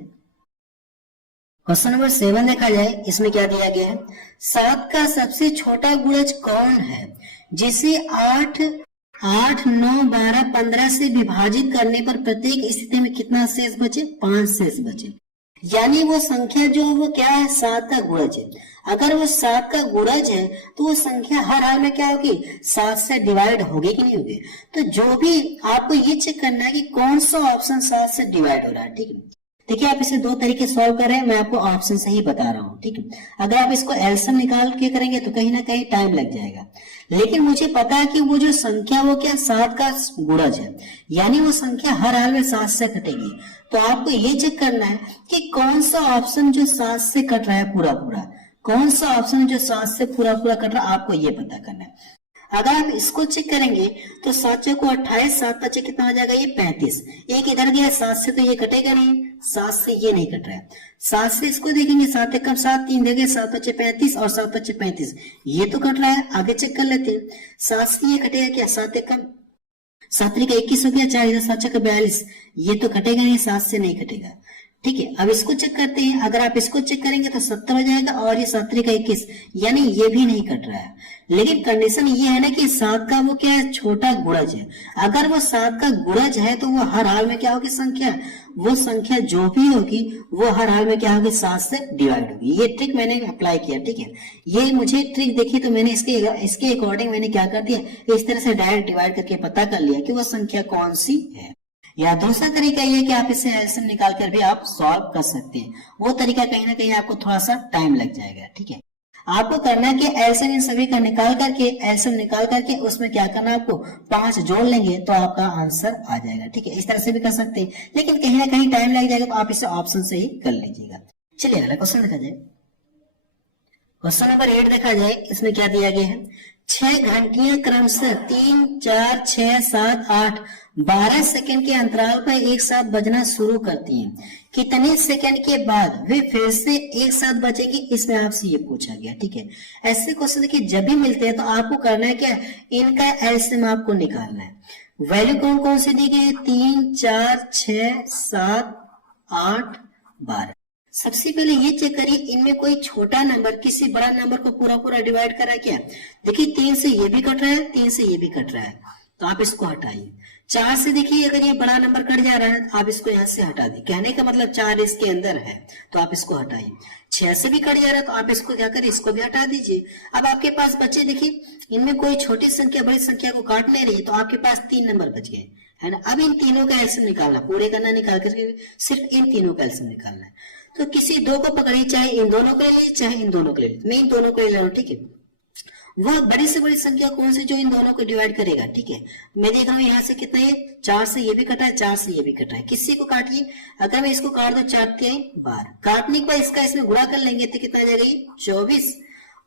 क्वेश्चन नंबर 7 देखा जाए, इसमें क्या दिया गया है? 7 का सबसे छोटा गुणज कौन है जिसे 8, 9, 12, 15 से विभाजित करने पर प्रत्येक स्थिति में कितना शेष बचे? 5 शेष बचे। यानी वो संख्या जो वो क्या है? 7 का गुणज है। अगर वो 7 का गुणज है तो वो संख्या हर हाल में क्या होगी? 7 से डिवाइड होगी कि नहीं होगी? तो जो भी आपको ये चेक करना है कि कौन सा ऑप्शन 7 से डिवाइड हो रहा है, ठीक है। देखिए आप इसे दो तरीके सॉल्व कर रहे हैं, मैं आपको ऑप्शन से ही बता रहा हूँ, ठीक है। अगर आप इसको एलसीएम निकाल के करेंगे तो कहीं ना कहीं टाइम लग जाएगा, लेकिन मुझे पता है कि वो जो संख्या वो क्या? 7 का गुणज है, यानी वो संख्या हर हाल में 7 से कटेगी। तो आपको ये चेक करना है कि कौन सा ऑप्शन जो 7 से कट रहा है पूरा पूरा, कौन सा ऑप्शन जो 7 से पूरा पूरा कट रहा है, आपको ये पता करना है। अगर आप इसको चेक करेंगे तो 7 चौको 28, 7 पचे कितना हो जाएगा? ये 35। एक इधर गया 7 से तो ये कटेगा नहीं, 7 से ये नहीं कट रहा है। 7 से इसको देखेंगे, 7 एकम 7, 3 देंगे, 7 पचे 35 और 7 पचे 35, ये तो कट रहा है। आगे चेक कर लेते हैं, 7 से ये कटेगा क्या? 7 एकम 7 का 21 हो गया, 4 7 का 42, ये तो कटेगा नहीं, 7 से नहीं कटेगा, ठीक है। अब इसको चेक करते हैं, अगर आप इसको चेक करेंगे तो 70 हो जाएगा और ये 7 का 21, यानी ये भी नहीं कट रहा है। लेकिन कंडीशन ये है ना कि 7 का वो क्या है, छोटा गुणज है। अगर वो 7 का गुणज है तो वो हर हाल में क्या होगी, संख्या, वो संख्या जो भी होगी वो हर हाल में क्या होगी, 7 से डिवाइड होगी। ये ट्रिक मैंने अप्लाई किया, ठीक है। ये मुझे ट्रिक देखी तो मैंने इसके अकॉर्डिंग मैंने क्या कर दिया, इस तरह से डायरेक्ट डिवाइड करके पता कर लिया कि वो संख्या कौन सी है। या दूसरा तरीका ये कि आप इसे एलसीएम निकाल कर भी आप सॉल्व कर सकते हैं। वो तरीका कहीं ना कहीं आपको थोड़ा सा टाइम लग जाएगा, ठीक है। आपको करना है कि एलसीएम इन सभी का निकाल करके उसमें क्या करना है, आपको 5 जोड़ लेंगे तो आपका आंसर आ जाएगा, ठीक है। इस तरह से भी कर सकते हैं, लेकिन कहीं ना कहीं टाइम लग जाएगा, तो आप इसे ऑप्शन से ही कर लीजिएगा। चलिए अगला क्वेश्चन देखा जाए। क्वेश्चन नंबर 8 देखा जाए, इसमें क्या दिया गया है, 6 घंटियां क्रमशः 3, 4, 6, 7, 8, 12 सेकंड के अंतराल पर एक साथ बजना शुरू करती हैं। कितने सेकंड के बाद वे फिर से एक साथ बजेगी, इसमें आपसे ये पूछा गया, ठीक है। ऐसे क्वेश्चन देखिए जब भी मिलते हैं तो आपको करना है क्या, इनका एलसीएम आपको निकालना है। वैल्यू कौन कौन सी दी गई है, 3, 4, 6, 7, 8, 12। सबसे पहले ये चेक करिए इनमें कोई छोटा नंबर किसी बड़ा नंबर को पूरा पूरा डिवाइड कर रहा है क्या। देखिए 3 से ये भी कट रहा है, 3 से ये भी कट रहा है, तो आप इसको हटाइए। 4 से देखिए अगर ये बड़ा नंबर कट जा रहा है, आप इसको यहाँ से हटा दी, कहने का मतलब 4 इसके अंदर है, तो आप इसको हटाइए। 6 से भी कट जा रहा है, तो आप इसको क्या करिए, इसको भी हटा दीजिए। अब आपके पास बचे, देखिए इनमें कोई छोटी संख्या बड़ी संख्या को काट नहीं रही है, तो आपके पास 3 नंबर बच गए, है ना। अब इन तीनों का एलसीएम निकालना, पूरे करना निकाल करके सिर्फ इन तीनों का एलसीएम निकालना है। तो किसी दो को पकड़िए, चाहे इन दोनों को ले लीजिए चाहे इन दोनों को ले लीजिए। मैं इन दोनों को ले रहा हूँ, ठीक है। वह बड़ी से बड़ी संख्या कौन सी जो इन दोनों को डिवाइड करेगा, ठीक है। मैं देख रहा हूँ यहाँ से कितना है, 4 से ये भी कटा है, 4 से ये भी कटा है। किसी को काटिए, अगर मैं इसको काट दो 4 3 12, काटने के बाद इसका इसमें गुणा कर लेंगे तो कितना आ जाएगा, ये 24।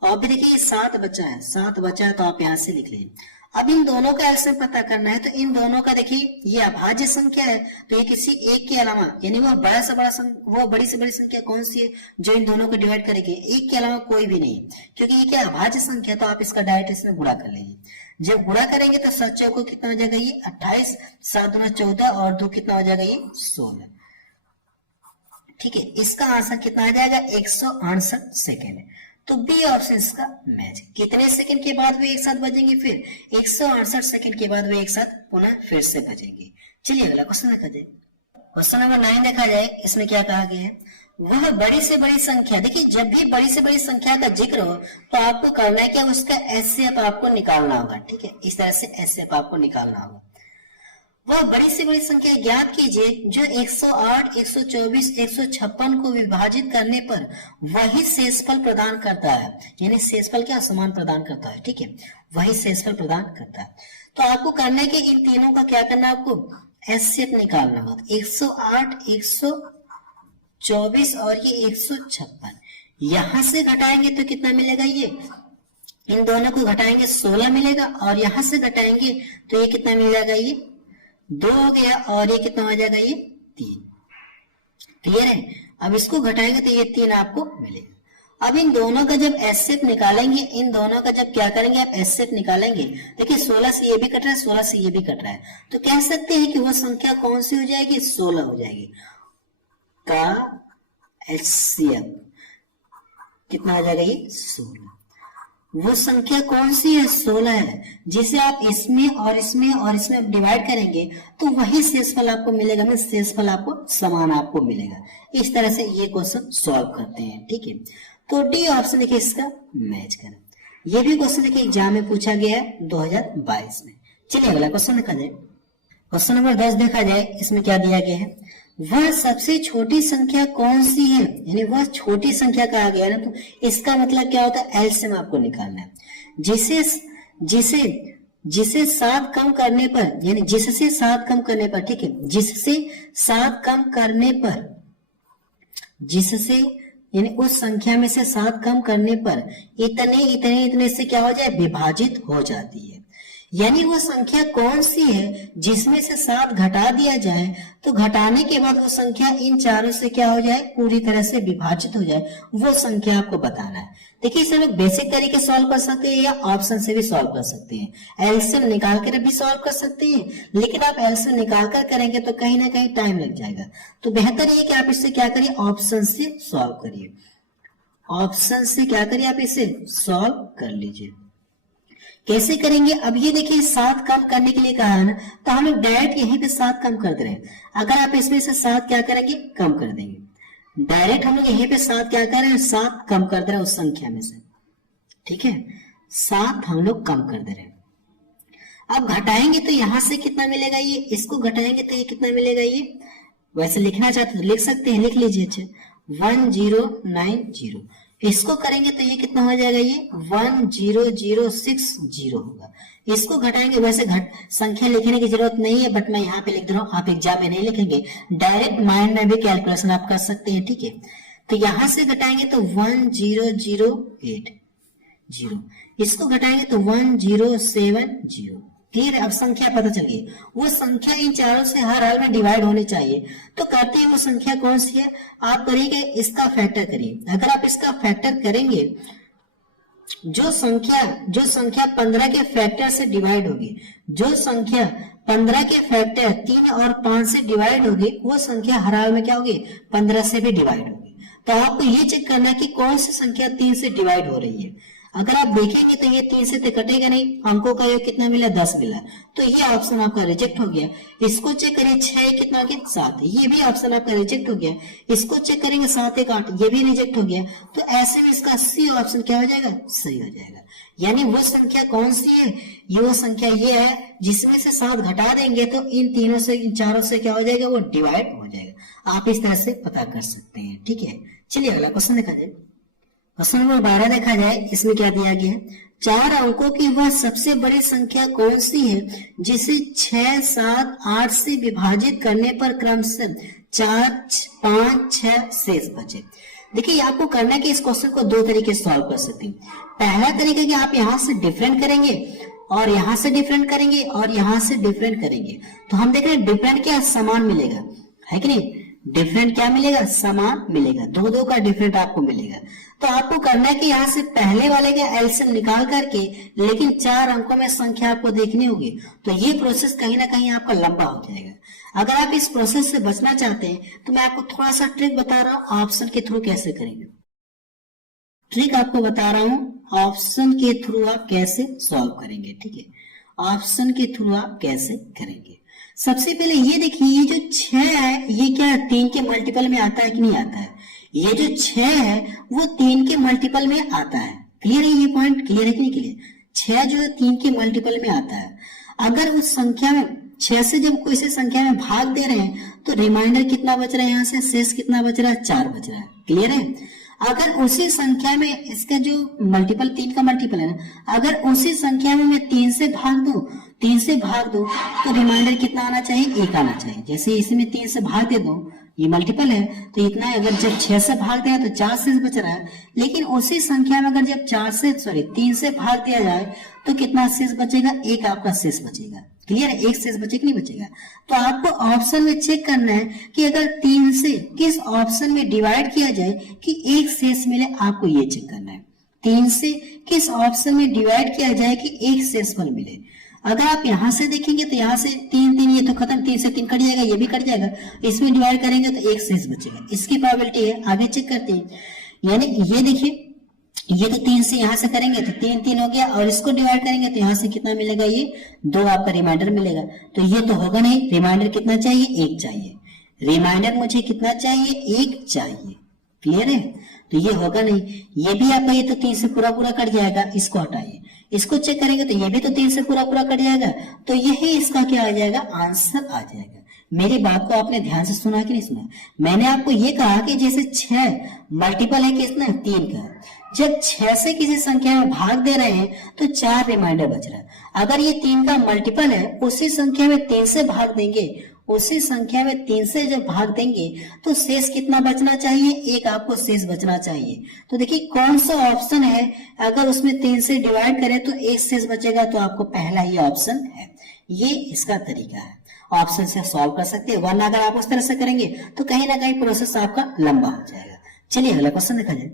और भी देखिए 7 बचा है, 7 बचा है, तो आप यहाँ से लिख लें। अब इन दोनों का एलसीएम पता करना है, तो इन दोनों का देखिए ये अभाज्य संख्या है, तो ये किसी एक के अलावा, यानी वो बड़ा से बड़ा वो बड़ी से बड़ी संख्या कौन सी है जो इन दोनों को डिवाइड करेगी, एक के अलावा कोई भी नहीं, क्योंकि ये क्या अभाज्य संख्या, तो आप इसका डायरेक्ट इसमें गुणा कर लीजिए। जब गुणा करेंगे तो 7 चौको कितना हो जाएगा, ये 28, 7 दूना 14 और 2 कितना हो जाएगा, ये 16, ठीक है। इसका आंसर कितना आ जाएगा, 168 सेकेंड। तो बी ऑप्शन इसका मैच। कितने सेकंड के बाद वे एक साथ बजेंगे, फिर 168 सेकंड के बाद वे एक साथ पुनः फिर से बजेंगे। चलिए अगला क्वेश्चन देखा जाए। क्वेश्चन नंबर 9 देखा जाए, इसमें क्या कहा गया है, वह बड़ी से बड़ी संख्या, देखिए जब भी बड़ी से बड़ी संख्या का जिक्र हो तो आपको करना है क्या, उसका एचसीएफ आपको निकालना होगा, ठीक है। इस तरह से एचसीएफ आपको निकालना होगा। वह बड़ी से बड़ी संख्या ज्ञात कीजिए जो 108, 124, 156 को विभाजित करने पर वही शेषफल प्रदान करता है, यानी शेषफल क्या, समान प्रदान करता है, ठीक है। वही शेषफल प्रदान करता है। तो आपको करना है कि इन तीनों का क्या करना है, आपको एचसीएफ निकालना होगा। 108, 124 और ये 156 यहां से घटाएंगे तो कितना मिलेगा, ये इन दोनों को घटाएंगे 16 मिलेगा, और यहां से घटाएंगे तो ये कितना मिल जाएगा, ये 2 हो गया, और ये कितना हो जाएगा, ये 3। क्लियर है। अब इसको घटाएंगे तो ये 3 आपको मिलेगा। अब इन दोनों का जब एचसीएफ निकालेंगे, इन दोनों का जब क्या करेंगे, आप एचसीएफ निकालेंगे, देखिए 16 से ये भी कट रहा है, 16 से ये भी कट रहा है, तो कह सकते हैं कि वह संख्या कौन सी हो जाएगी, 16 हो जाएगी। का एचसीएफ कितना आ जाएगा, ये 16। वो संख्या कौन सी है, 16 है, जिसे आप इसमें और इसमें और इसमें डिवाइड करेंगे तो वही शेषफल आपको मिलेगा, मीन शेषफल आपको समान आपको मिलेगा। इस तरह से ये क्वेश्चन सॉल्व करते हैं, ठीक है। तो डी ऑप्शन देखिए इसका मैच करें। ये भी क्वेश्चन देखिए एग्जाम में पूछा गया है 2022 में। चलिए अगला क्वेश्चन देखा जाए। क्वेश्चन नंबर 10 देखा जाए, इसमें क्या दिया गया है, वह सबसे छोटी संख्या कौन सी है, यानी वह छोटी संख्या कहा गया है ना, तो इसका मतलब क्या होता है, एलसीएम आपको निकालना है। जिसे 7 कम करने पर, यानी जिससे 7 कम करने पर, ठीक है, जिससे 7 कम करने पर, जिससे यानी उस संख्या में से 7 कम करने पर इतने इतने इतने से क्या हो जाए, विभाजित हो जाती है। यानी वो संख्या कौन सी है जिसमें से 7 घटा दिया जाए तो घटाने के बाद वो संख्या इन चारों से क्या हो जाए, पूरी तरह से विभाजित हो जाए, वो संख्या आपको बताना है। देखिए इसे लोग बेसिक तरीके सॉल्व कर सकते हैं या ऑप्शन से भी सॉल्व कर सकते हैं, एलसीएम निकाल कर भी सॉल्व कर सकते हैं, लेकिन आप एलसीएम निकाल कर करेंगे तो कहीं ना कहीं टाइम लग जाएगा। तो बेहतर ये कि आप इससे क्या करिए, ऑप्शन से सॉल्व करिए, ऑप्शन से क्या करिए, आप इसे सॉल्व कर लीजिए। कैसे करेंगे, अब ये देखिए 7 कम करने के लिए कहा है ना, तो हम लोग डायरेक्ट यहीं पे 7 कम कर दे रहे हैं। अगर आप इसमें से 7 क्या करेंगे, कम कर देंगे, डायरेक्ट हम लोग यहीं पे 7 क्या कर रहे हैं, 7 कम कर दे रहे हैं उस संख्या में से, ठीक है, 7 हम लोग कम कर दे रहे हैं। अब घटाएंगे तो यहां से कितना मिलेगा, ये इसको घटाएंगे तो ये कितना मिलेगा, ये वैसे लिखना चाहते तो लिख सकते हैं, लिख लीजिए। अच्छा 1090, इसको करेंगे तो ये कितना हो जाएगा, ये 10060 होगा। इसको घटाएंगे, वैसे संख्या लिखने की जरूरत नहीं है, बट मैं यहाँ पे लिख दे रहा हूँ, आप एग्जाम में नहीं लिखेंगे, डायरेक्ट माइंड में भी कैलकुलेशन आप कर सकते हैं, ठीक है। तो यहां से घटाएंगे तो 1008, इसको घटाएंगे तो 1070। क्लियर है, अब संख्या पता चल गई, वो संख्या इन चारों से हर हाल में डिवाइड होनी चाहिए। तो करते हैं, वो संख्या कौन सी है, आप करिए इसका फैक्टर करिए। अगर आप इसका फैक्टर करेंगे, जो संख्या 15 के फैक्टर से डिवाइड होगी, जो संख्या 15 के फैक्टर 3 और 5 से डिवाइड होगी, वो संख्या हर हाल में क्या होगी, 15 से भी डिवाइड होगी। तो आपको ये चेक करना है कि कौन सी संख्या 3 से डिवाइड हो रही है। अगर आप देखेंगे तो ये 3 से तो कटेगा नहीं, अंकों का ये कितना मिला, 10 मिला, तो ये ऑप्शन आपका रिजेक्ट हो गया। इसको चेक करिए, 6 कितना हो गया, 7, ये भी ऑप्शन आपका रिजेक्ट हो गया। इसको चेक करेंगे 7 1 8, ये भी रिजेक्ट हो गया। तो ऐसे में इसका सी ऑप्शन क्या हो जाएगा, सही हो जाएगा। यानी वो संख्या कौन सी है, ये वो संख्या ये है जिसमें से 7 घटा देंगे तो इन तीनों से, इन चारों से क्या हो जाएगा, वो डिवाइड हो जाएगा। आप इस तरह से पता कर सकते हैं, ठीक है। चलिए अगला क्वेश्चन देखा जाए। क्वेश्चन नंबर 12 देखा जाए, इसमें क्या दिया गया है, 4 अंकों की वह सबसे बड़ी संख्या कौन सी है जिसे 6 7 8 से विभाजित करने पर क्रमशः 4 5 6 शेष बचे। देखिए आपको करना है कि इस क्वेश्चन को 2 तरीके से सॉल्व कर सकते हैं। पहला तरीका कि आप यहाँ से डिफरेंट करेंगे और यहाँ से डिफरेंट करेंगे और यहाँ से डिफरेंट करेंगे, तो हम देख रहे हैं डिफरेंट क्या, समान मिलेगा, है कि नहीं, डिफरेंट क्या मिलेगा, समान मिलेगा, 2 का डिफरेंट आपको मिलेगा। तो आपको करना है कि यहाँ से पहले वाले का एलसीएम निकाल करके, लेकिन 4 अंकों में संख्या आपको देखनी होगी। तो ये प्रोसेस कहीं ना कहीं आपका लंबा हो जाएगा। अगर आप इस प्रोसेस से बचना चाहते हैं तो मैं आपको थोड़ा सा ट्रिक बता रहा हूँ, ऑप्शन के थ्रू कैसे करेंगे। ट्रिक आपको बता रहा हूँ, ऑप्शन के थ्रू आप कैसे सॉल्व करेंगे, ठीक है, ऑप्शन के थ्रू आप कैसे करेंगे। सबसे पहले ये देखिए, ये जो 6 है ये क्या 3 के मल्टीपल में आता है कि नहीं आता है, ये जो 6 है वो 3 के मल्टीपल में आता है। क्लियर है, ये पॉइंट क्लियर है कि नहीं क्लियर, 6 जो है 3 के मल्टीपल में आता है। अगर उस संख्या में 6 से जब कोई से संख्या में भाग दे रहे हैं तो रिमाइंडर कितना बच रहा है, यहाँ से शेष कितना बच रहा है, 4 बच रहा है। क्लियर है, अगर उसी संख्या में इसका जो मल्टीपल 3 का मल्टीपल है ना, अगर उसी संख्या में मैं 3 से भाग दूं तो रिमाइंडर कितना आना चाहिए, 1 आना चाहिए। जैसे इसमें 3 से भाग दे दो, ये मल्टीपल है तो इतना है। अगर जब 6 से भाग दिया तो 4 शेष बच रहा है, लेकिन उसी संख्या में अगर जब 3 से भाग दिया जाए तो कितना शेष बचेगा, 1 आपका शेष बचेगा। क्लियर है, 1 शेष बचेगा नहीं बचेगा। तो आपको ऑप्शन में चेक करना है कि अगर 3 से किस ऑप्शन में डिवाइड किया जाए कि 1 शेष मिले, आपको ये चेक करना है। 3 से किस ऑप्शन में डिवाइड किया जाए कि 1 शेषफल मिले। अगर आप यहाँ से देखेंगे तो यहाँ से 3 ये तो खत्म, 3 से 3 कट जाएगा, ये भी कट जाएगा, इसमें डिवाइड करेंगे तो 1 शेष बचेगा। इसकी प्रोबेबिलिटी है, आगे चेक करते हैं। यानी ये देखिए, ये तो 3 से यहाँ से करेंगे तो 3 हो गया, और इसको डिवाइड करेंगे तो यहाँ से कितना मिलेगा, ये 2 आपका रिमाइंडर मिलेगा। तो ये तो होगा नहीं, रिमाइंडर कितना चाहिए, 1 चाहिए। रिमाइंडर मुझे कितना चाहिए, 1 चाहिए। क्लियर है, तो ये होगा नहीं, ये भी आपका ये तो 3 से पूरा कट जाएगा, इसको हटाइए। इसको चेक करेंगे तो ये भी तो 3 से पूरा कट जाएगा, तो यही इसका क्या आ जाएगा, आंसर आ जाएगा। मेरी बात को आपने ध्यान से सुना कि नहीं सुना। मैंने आपको ये कहा कि जैसे 6 मल्टीपल है किसना, 3 का, जब 6 से किसी संख्या में भाग दे रहे हैं तो 4 रिमाइंडर बच रहा है। अगर ये 3 का मल्टीपल है, उसी संख्या में 3 से भाग देंगे, उसी संख्या में 3 से जब भाग देंगे तो शेष कितना बचना चाहिए, एक आपको शेष बचना चाहिए। तो देखिए कौन सा ऑप्शन है, अगर उसमें 3 से डिवाइड करें तो एक शेष बचेगा, तो आपको पहला ही ऑप्शन है। ये इसका तरीका है, ऑप्शन से सॉल्व कर सकते हैं, वरना अगर आप उस तरह से करेंगे तो कहीं ना कहीं प्रोसेस आपका लंबा हो जाएगा। चलिए अगला क्वेश्चन देखा जाए।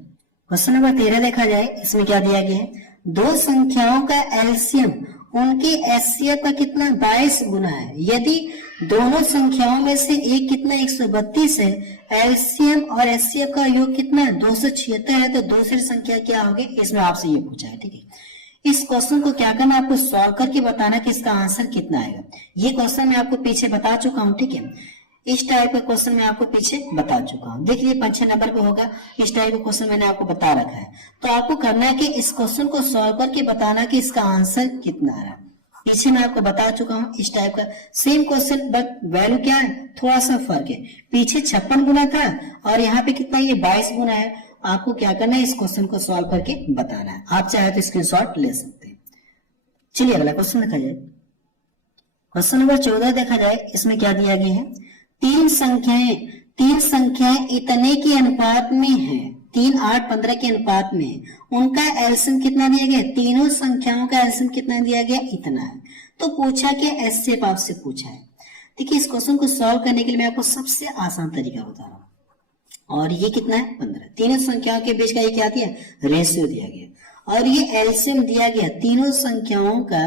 क्वेश्चन नंबर 13 देखा जाए। इसमें क्या दिया गया है, दो संख्याओं का एलसीएम उनके एचसीएफ का कितना 22 गुना है। यदि दोनों संख्याओं में से एक कितना 132 है, एलसीएम और एचसीएफ का योग कितना 276 है, तो दूसरी संख्या क्या होगी, इसमें आपसे ये पूछा है। ठीक है, इस क्वेश्चन को क्या करना, आपको सॉल्व करके बताना कि इसका आंसर कितना आएगा। ये क्वेश्चन मैं आपको पीछे बता चुका हूँ। ठीक है, इस टाइप का क्वेश्चन मैं आपको पीछे बता चुका हूँ। देखिए 5-6 नंबर पे होगा, इस टाइप का क्वेश्चन मैंने आपको बता रखा है। तो आपको करना है कि इस क्वेश्चन को सॉल्व करके बताना कि इसका आंसर कितना है। पीछे मैं आपको बता चुका हूँ इस टाइप का सेम क्वेश्चन, बट वैल्यू क्या है, थोड़ा सा फर्क है। पीछे 56 गुना था और यहाँ पे कितना, ये 22 गुना है। आपको क्या करना है, इस क्वेश्चन को सॉल्व करके बताना है। आप चाहे तो स्क्रीनशॉट ले सकते हैं। चलिए अगला क्वेश्चन देखा जाए। क्वेश्चन नंबर 14 देखा जाए। इसमें क्या दिया गया है, तीन संख्याएं इतने के अनुपात में है, 3, 8, 15 के अनुपात में है, उनका एलसीएम कितना दिया गया, तीनों संख्याओं का एलसीएम कितना दिया गया, इतना है। तो पूछा कि एचसीएफ आपसे पूछा है। देखिए इस क्वेश्चन को सॉल्व करने के लिए मैं आपको सबसे आसान तरीका बता रहा हूँ, और ये कितना है 15। तीनों संख्याओं के बीच का ये क्या दिया, रेशियो दिया गया, और ये एलसीएम दिया गया। तीनों संख्याओं का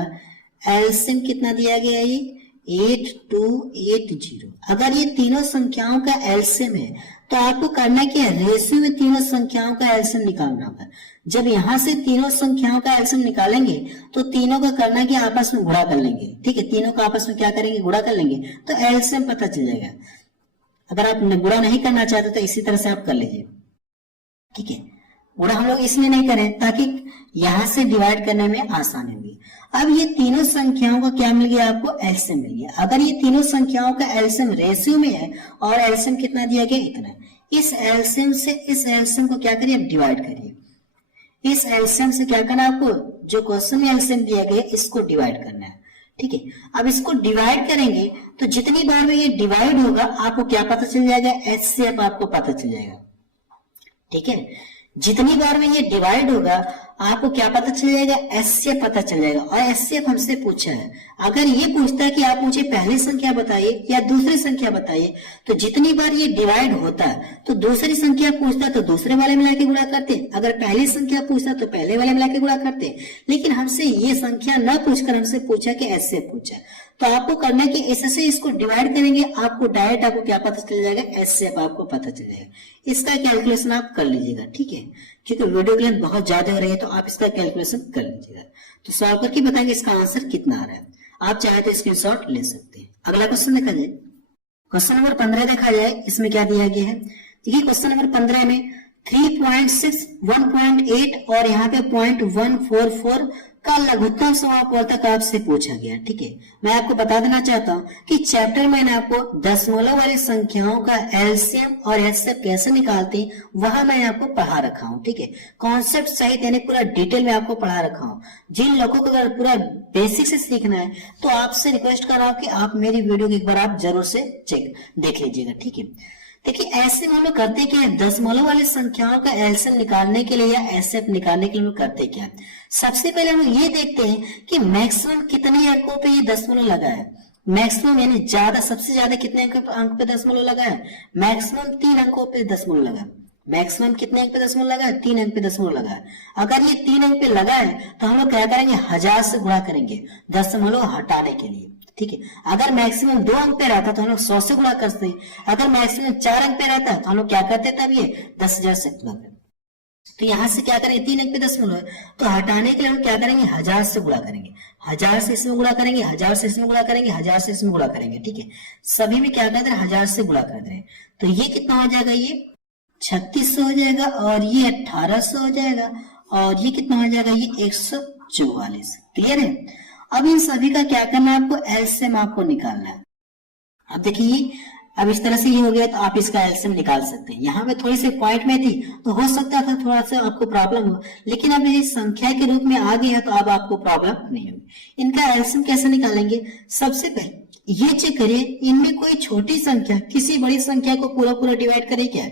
एलसीएम कितना दिया गया, ये 8280। अगर ये तीनों संख्याओं का एलसीएम है तो आपको करना क्या है, रेशियो में तीनों संख्याओं का एलसीएम निकालना होगा। जब यहां से तीनों संख्याओं का एलसीएम निकालेंगे तो तीनों का करना क्या, आपस में गुणा कर लेंगे। ठीक है, तीनों का आपस में क्या करेंगे, गुणा कर लेंगे, तो एलसीएम पता चल जाएगा। अगर आप गुणा नहीं करना चाहते तो इसी तरह से आप कर लीजिए। ठीक है, गुणा हम लोग इसलिए नहीं करें ताकि यहां से डिवाइड करने में आसानी होगी। अब ये तीनों संख्याओं का क्या मिल गया, आपको एलसीएम मिल गया। अगर ये तीनों संख्याओं का एलसीएम रेशियो में है और एलसीएम कितना दिया गया, इतना, इस एलसीएम से इस एलसीएम को क्या करिए, डिवाइड करिए। इस एलसीएम से क्या करना, आपको जो क्वेश्चन में एलसीएम दिया गया इसको डिवाइड करना है। ठीक है, अब इसको डिवाइड करेंगे तो जितनी बार में ये डिवाइड होगा आपको क्या पता चल जाएगा, एचसीएफ आपको पता चल जाएगा। ठीक है, जितनी बार में ये डिवाइड होगा आपको क्या पता चल जाएगा, एचसीएफ पता चल जाएगा। और एचसीएफ हमसे पूछा है, अगर ये पूछता है कि आप मुझे पहली संख्या बताइए या दूसरी संख्या बताइए, तो जितनी बार ये डिवाइड होता है तो दूसरी संख्या पूछता है तो दूसरे वाले मिला के गुणा करते, अगर पहली संख्या पूछता तो पहले वाले मिला के गुणा करते। लेकिन हमसे ये संख्या न पूछकर हमसे पूछा कि एचसीएफ पूछा, तो आपको करना है कि ऐसे इसको डिवाइड करेंगे, आपको डायरेक्ट आपको क्या पता चल जाएगा, एचसीएफ आपको पता चल जाएगा। इसका कैलकुलेशन आप कर लीजिएगा। ठीक है, क्योंकि वीडियो की लेंथ बहुत ज्यादा हो रही है तो आप इसका कैलकुलेशन कर लीजिएगा। तो सॉल्व करके बताएंगे इसका आंसर कितना आ रहा है। आप चाहे तो स्क्रीनशॉट ले सकते हैं। अगला क्वेश्चन देखा जाए। क्वेश्चन नंबर 15 देखा जाए। इसमें क्या दिया गया है, देखिए क्वेश्चन नंबर 15 में 3.6, 1.8 और यहाँ पे 0.144 का लघुत्तम समापवर्तक आपसे पूछा गया। ठीक है, मैं आपको बता देना चाहता हूँ कि चैप्टर में आपको दशमलव वाली संख्याओं का एलसीएम और एचसीएफ कैसे निकालते हैं वहां मैं आपको पढ़ा रखा हूँ। ठीक है, कॉन्सेप्ट सहित यानी पूरा डिटेल में आपको पढ़ा रखा हूँ। जिन लोगों को अगर पूरा बेसिक से सीखना है तो आपसे रिक्वेस्ट कर रहा हूँ कि आप मेरी वीडियो को एक बार आप जरूर से देख लीजिएगा। ठीक है, देखिए ऐसे हम लोग करते क्या है, दशमलव वाली संख्याओं का एलसीएम निकालने के लिए या एचसीएफ निकालने के लिए करते क्या है, सबसे पहले हम ये देखते हैं कि मैक्सिमम कितने अंकों पे ये दशमलव लगा है। मैक्सिमम यानी ज्यादा, सबसे ज्यादा कितने अंक पे दशमलव लगा है, मैक्सिमम 3 अंकों पे दशमलव लगा है। मैक्सिमम कितने अंक पे दशमलव लगा है, 3 अंक पे दशमलव लगा है। अगर ये 3 अंक पे लगा है तो हम लोग क्या करेंगे, 1000 से गुणा करेंगे दशमलव हटाने के लिए। ठीक है, अगर मैक्सिमम 2 अंक पे रहता तो हम लोग 100 से गुणा करते हैं। अगर मैक्सिमम 4 अंक पे रहता तो हम लोग क्या करते, तब ये 10,000 से गुणा करते। तो यहाँ से क्या करेंगे, 3 अंक पे दशमलव है तो हटाने के लिए हम क्या करेंगे, 1000 से गुणा करेंगे। 1000 से इसमें गुणा करेंगे, 1000 से इसमें गुणा करेंगे, 1000 से इसमें गुणा करेंगे। ठीक है, सभी में क्या कर दे रहे, 1000 से गुणा कर दे रहे। तो ये कितना हो जाएगा, ये 3600 हो जाएगा, और ये 1800 हो जाएगा, और ये कितना हो जाएगा, ये 144। क्लियर है। अब इन सभी का क्या करना है, आपको एलसीएम आपको निकालना है। अब देखिए अब इस तरह से ये हो गया तो आप इसका एलसीएम निकाल सकते हैं। यहाँ पे थोड़ी सी पॉइंट में थी तो हो सकता था थोड़ा सा आपको प्रॉब्लम हो, लेकिन अब ये संख्या के रूप में आ गई है तो अब आपको प्रॉब्लम नहीं होगी। इनका एलसीएम कैसे निकालेंगे? सबसे पहले ये चेक करिए इनमें कोई छोटी संख्या किसी बड़ी संख्या को पूरा पूरा डिवाइड करे क्या?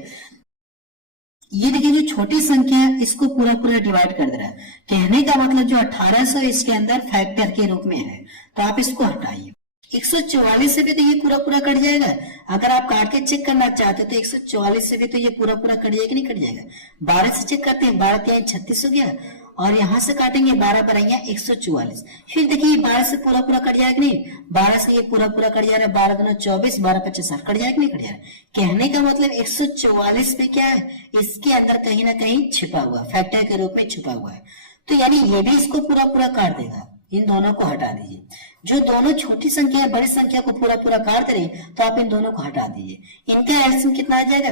ये देखिए जो छोटी संख्या है इसको पूरा पूरा डिवाइड कर दे रहा है। कहने का मतलब जो 1800 इसके अंदर फैक्टर के रूप में है, तो आप इसको हटाइए। 144 से भी तो ये पूरा पूरा कट जाएगा। अगर आप काट के चेक करना चाहते हैं तो 144 से भी तो ये पूरा पूरा कट जाएगा, नहीं कट जाएगा? 12 से चेक करते हैं, 12 3 36 हो गया, और यहाँ से काटेंगे 12 पर आएंगे 144। फिर देखिए 12 से पूरा पूरा कट जाएगा नहीं? 12 से ये पूरा पूरा कट जा रहा है, 12 दूना 24, 12 25 60 कट जाएगा नहीं कट जाएगा? कहने का मतलब 144 में क्या है, इसके अंदर कहीं ना कहीं छिपा हुआ, फैक्टर के रूप में छिपा हुआ है। तो यानी ये भी इसको पूरा पूरा काट देगा। इन दोनों को हटा दीजिए। जो दोनों छोटी संख्या है बड़ी संख्या को पूरा पूरा काट रहे तो आप इन दोनों को हटा दीजिए। इनका एलसीएम कितना आ जाएगा?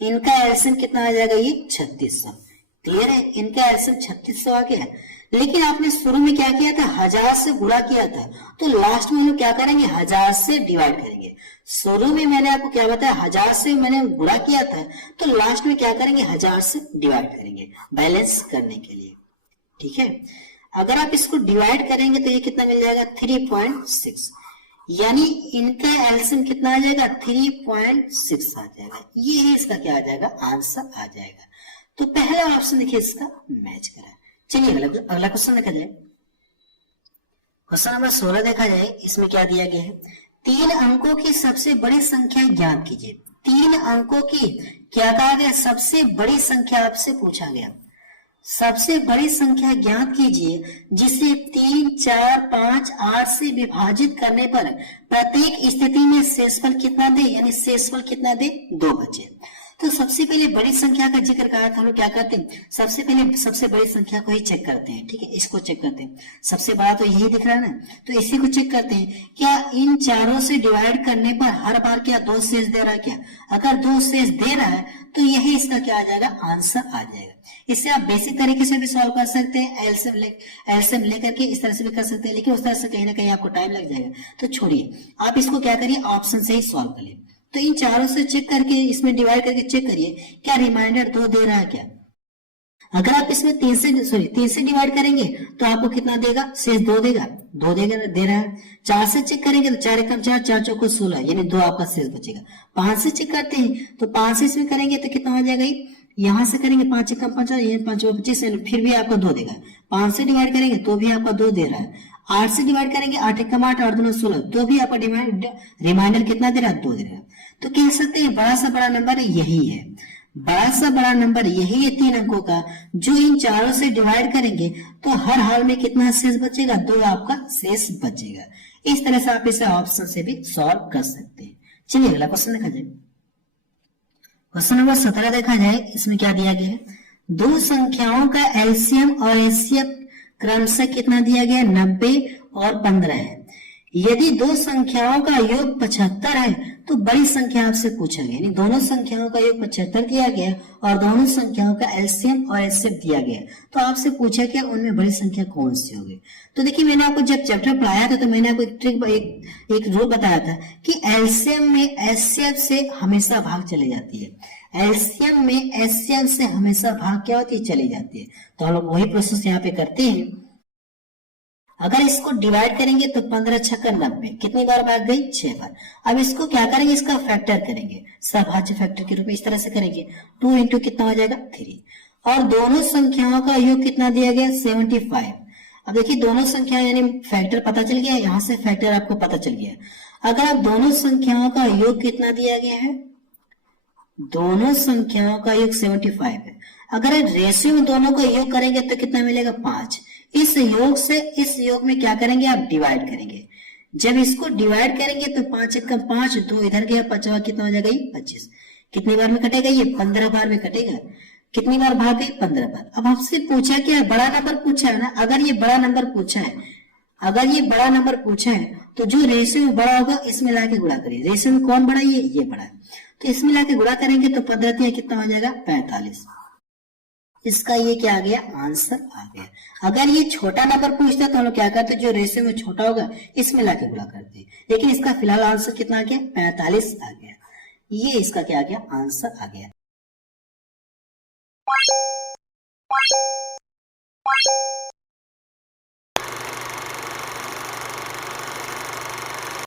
इनका एलसीएम कितना आ जाएगा? ये 3600। क्लियर है? इनका एलसीएम 3600 आ गया। लेकिन आपने शुरू में क्या किया था? 1000 से गुणा किया था, तो लास्ट में हम लोग क्या करेंगे? 1000 से डिवाइड करेंगे। शुरू में मैंने आपको क्या बताया? 1000 से मैंने गुणा किया था, तो लास्ट में क्या करेंगे? 1000 से डिवाइड करेंगे बैलेंस करने के लिए। ठीक है? अगर आप इसको डिवाइड करेंगे तो ये कितना मिल जाएगा? 3.6। यानी इनका एलसीएम कितना आ जाएगा? 3.6 आ जाएगा। ये इसका क्या आ जाएगा? आंसर आ जाएगा। तो पहला ऑप्शन देखिए इसका मैच करा। चलिए अगला क्वेश्चन देखा जाए। क्वेश्चन नंबर 16 देखा जाए। इसमें क्या दिया गया है? 3 अंकों की सबसे बड़ी संख्या ज्ञात कीजिए। 3 अंकों की क्या कहा गया? सबसे बड़ी संख्या आपसे पूछा गया। सबसे बड़ी संख्या ज्ञात कीजिए जिसे 3, 4, 5, 8 से विभाजित करने पर प्रत्येक स्थिति में शेषफल कितना दे, यानी शेषफल कितना दे? 2 बचे। तो सबसे पहले बड़ी संख्या का जिक्र करा था, हम लोग क्या करते हैं? सबसे पहले सबसे बड़ी संख्या को ही चेक करते हैं। ठीक है, इसको चेक करते हैं। सबसे बड़ा तो यही दिख रहा है ना, तो इसी को चेक करते हैं। क्या इन चारों से डिवाइड करने पर हर बार क्या 2 शेष दे रहा है क्या? अगर 2 शेष दे रहा है तो यही इसका क्या आ जाएगा? आंसर आ जाएगा। इससे आप बेसिक तरीके से भी सॉल्व कर सकते हैं, एलसीएम लेकर के इस तरह से भी कर सकते हैं, लेकिन उस तरह से कहीं ना कहीं आपको टाइम लग जाएगा। तो छोड़िए, आप इसको क्या करिए? ऑप्शन से ही सॉल्व करिए। तो इन चारों से चेक करके इसमें डिवाइड करके चेक करिए क्या रिमाइंडर 2 दे रहा है क्या? अगर आप इसमें 3 से डिवाइड करेंगे तो आपको कितना देगा? शेष 2 देगा। 2 देगा दे रहा है। 4 से चेक करेंगे तो 4 एकम 4, 4 चौको 16, यानी 2 आपका शेष बचेगा। 5 से चेक करते हैं तो 5 से इसमें करेंगे तो कितना हो जाएगा? यहाँ से करेंगे 5 एकम 5, ये 5 25, फिर भी आपका 2 देगा। 5 से डिवाइड करेंगे तो भी आपका 2 दे रहा है। 8 से डिवाइड करेंगे 8 एकम 8, 8 दूना 16, तो भी आपका रिमाइंडर कितना दे रहा है? 2 दे रहा है। तो कह सकते हैं बड़ा सा बड़ा नंबर यही है। बड़ा सा बड़ा नंबर यही है 3 अंकों का, जो इन चारों से डिवाइड करेंगे तो हर हाल में कितना शेष बचेगा? 2 आपका शेष बचेगा। इस तरह से आप इसे ऑप्शन से भी सॉल्व कर सकते हैं। चलिए अगला क्वेश्चन देखा जाए। क्वेश्चन नंबर 17 देखा जाए। इसमें क्या दिया गया है? 2 संख्याओं का एलसीएम और एचसीएफ क्रमशः कितना दिया गया? 90 और 15 है। यदि 2 संख्याओं का योग 75 है तो बड़ी संख्या आपसे पूछा गया, यानी दोनों संख्याओं का योग 75 दिया गया और दोनों संख्याओं का एलसीएम और एचसीएफ दिया गया, तो आपसे पूछा क्या उनमें बड़ी संख्या कौन सी होगी? तो देखिए मैंने आपको जब चैप्टर पढ़ाया था तो मैंने आपको एक ट्रिक एक रूल बताया था कि एलसीएम में एचसीएफ से हमेशा भाग चली जाती है। एलसीएम में एचसीएफ से हमेशा भाग क्या होती है? चली जाती है। तो हम लोग वही प्रोसेस यहाँ पे करते हैं। अगर इसको डिवाइड करेंगे तो 15 छक्का 90, कितनी बार भाग गई? 6 बार। अब इसको क्या करेंगे? इसका फैक्टर करेंगे, सभाज्य फैक्टर के रूप में इस तरह से करेंगे। 2 इंटू कितना हो जाएगा? 3। और दोनों संख्याओं का योग कितना दिया गया? 75। अब देखिए दोनों संख्या यानी फैक्टर पता चल गया, यहाँ से फैक्टर आपको पता चल गया। अगर आप दोनों संख्याओं का योग कितना दिया गया है? दोनों संख्याओं का योग 75 है। अगर रेशियो में दोनों का योग करेंगे तो कितना मिलेगा? 5। इस योग से इस योग में क्या करेंगे? आप डिवाइड करेंगे। जब इसको डिवाइड करेंगे तो 5 एकम 5, 2 इधर गया, 5 कितना हो जाएगा? 25। कितनी बार में कटेगा? ये 15 बार में कटेगा। कितनी बार भाग गई? 15 बार। अब आपसे पूछा क्या है? बड़ा नंबर पूछा है ना। अगर ये बड़ा नंबर पूछा है, तो जो रेशियो में बड़ा होगा इसमें लाके गुणा करिए। रेशियो में कौन बड़ा है? ये बड़ा है, तो इसमें लाके गुणा करेंगे तो 15 कितना हो जाएगा? 45। इसका ये क्या आ गया, आंसर आ गया। अगर ये छोटा नंबर पूछता तो हम लोग क्या करते, जो रेशियो में छोटा होगा इसमें लाके गुणा करते, लेकिन इसका फिलहाल आंसर कितना आ गया, 45 आ गया। ये इसका क्या आ गया, आंसर आ गया।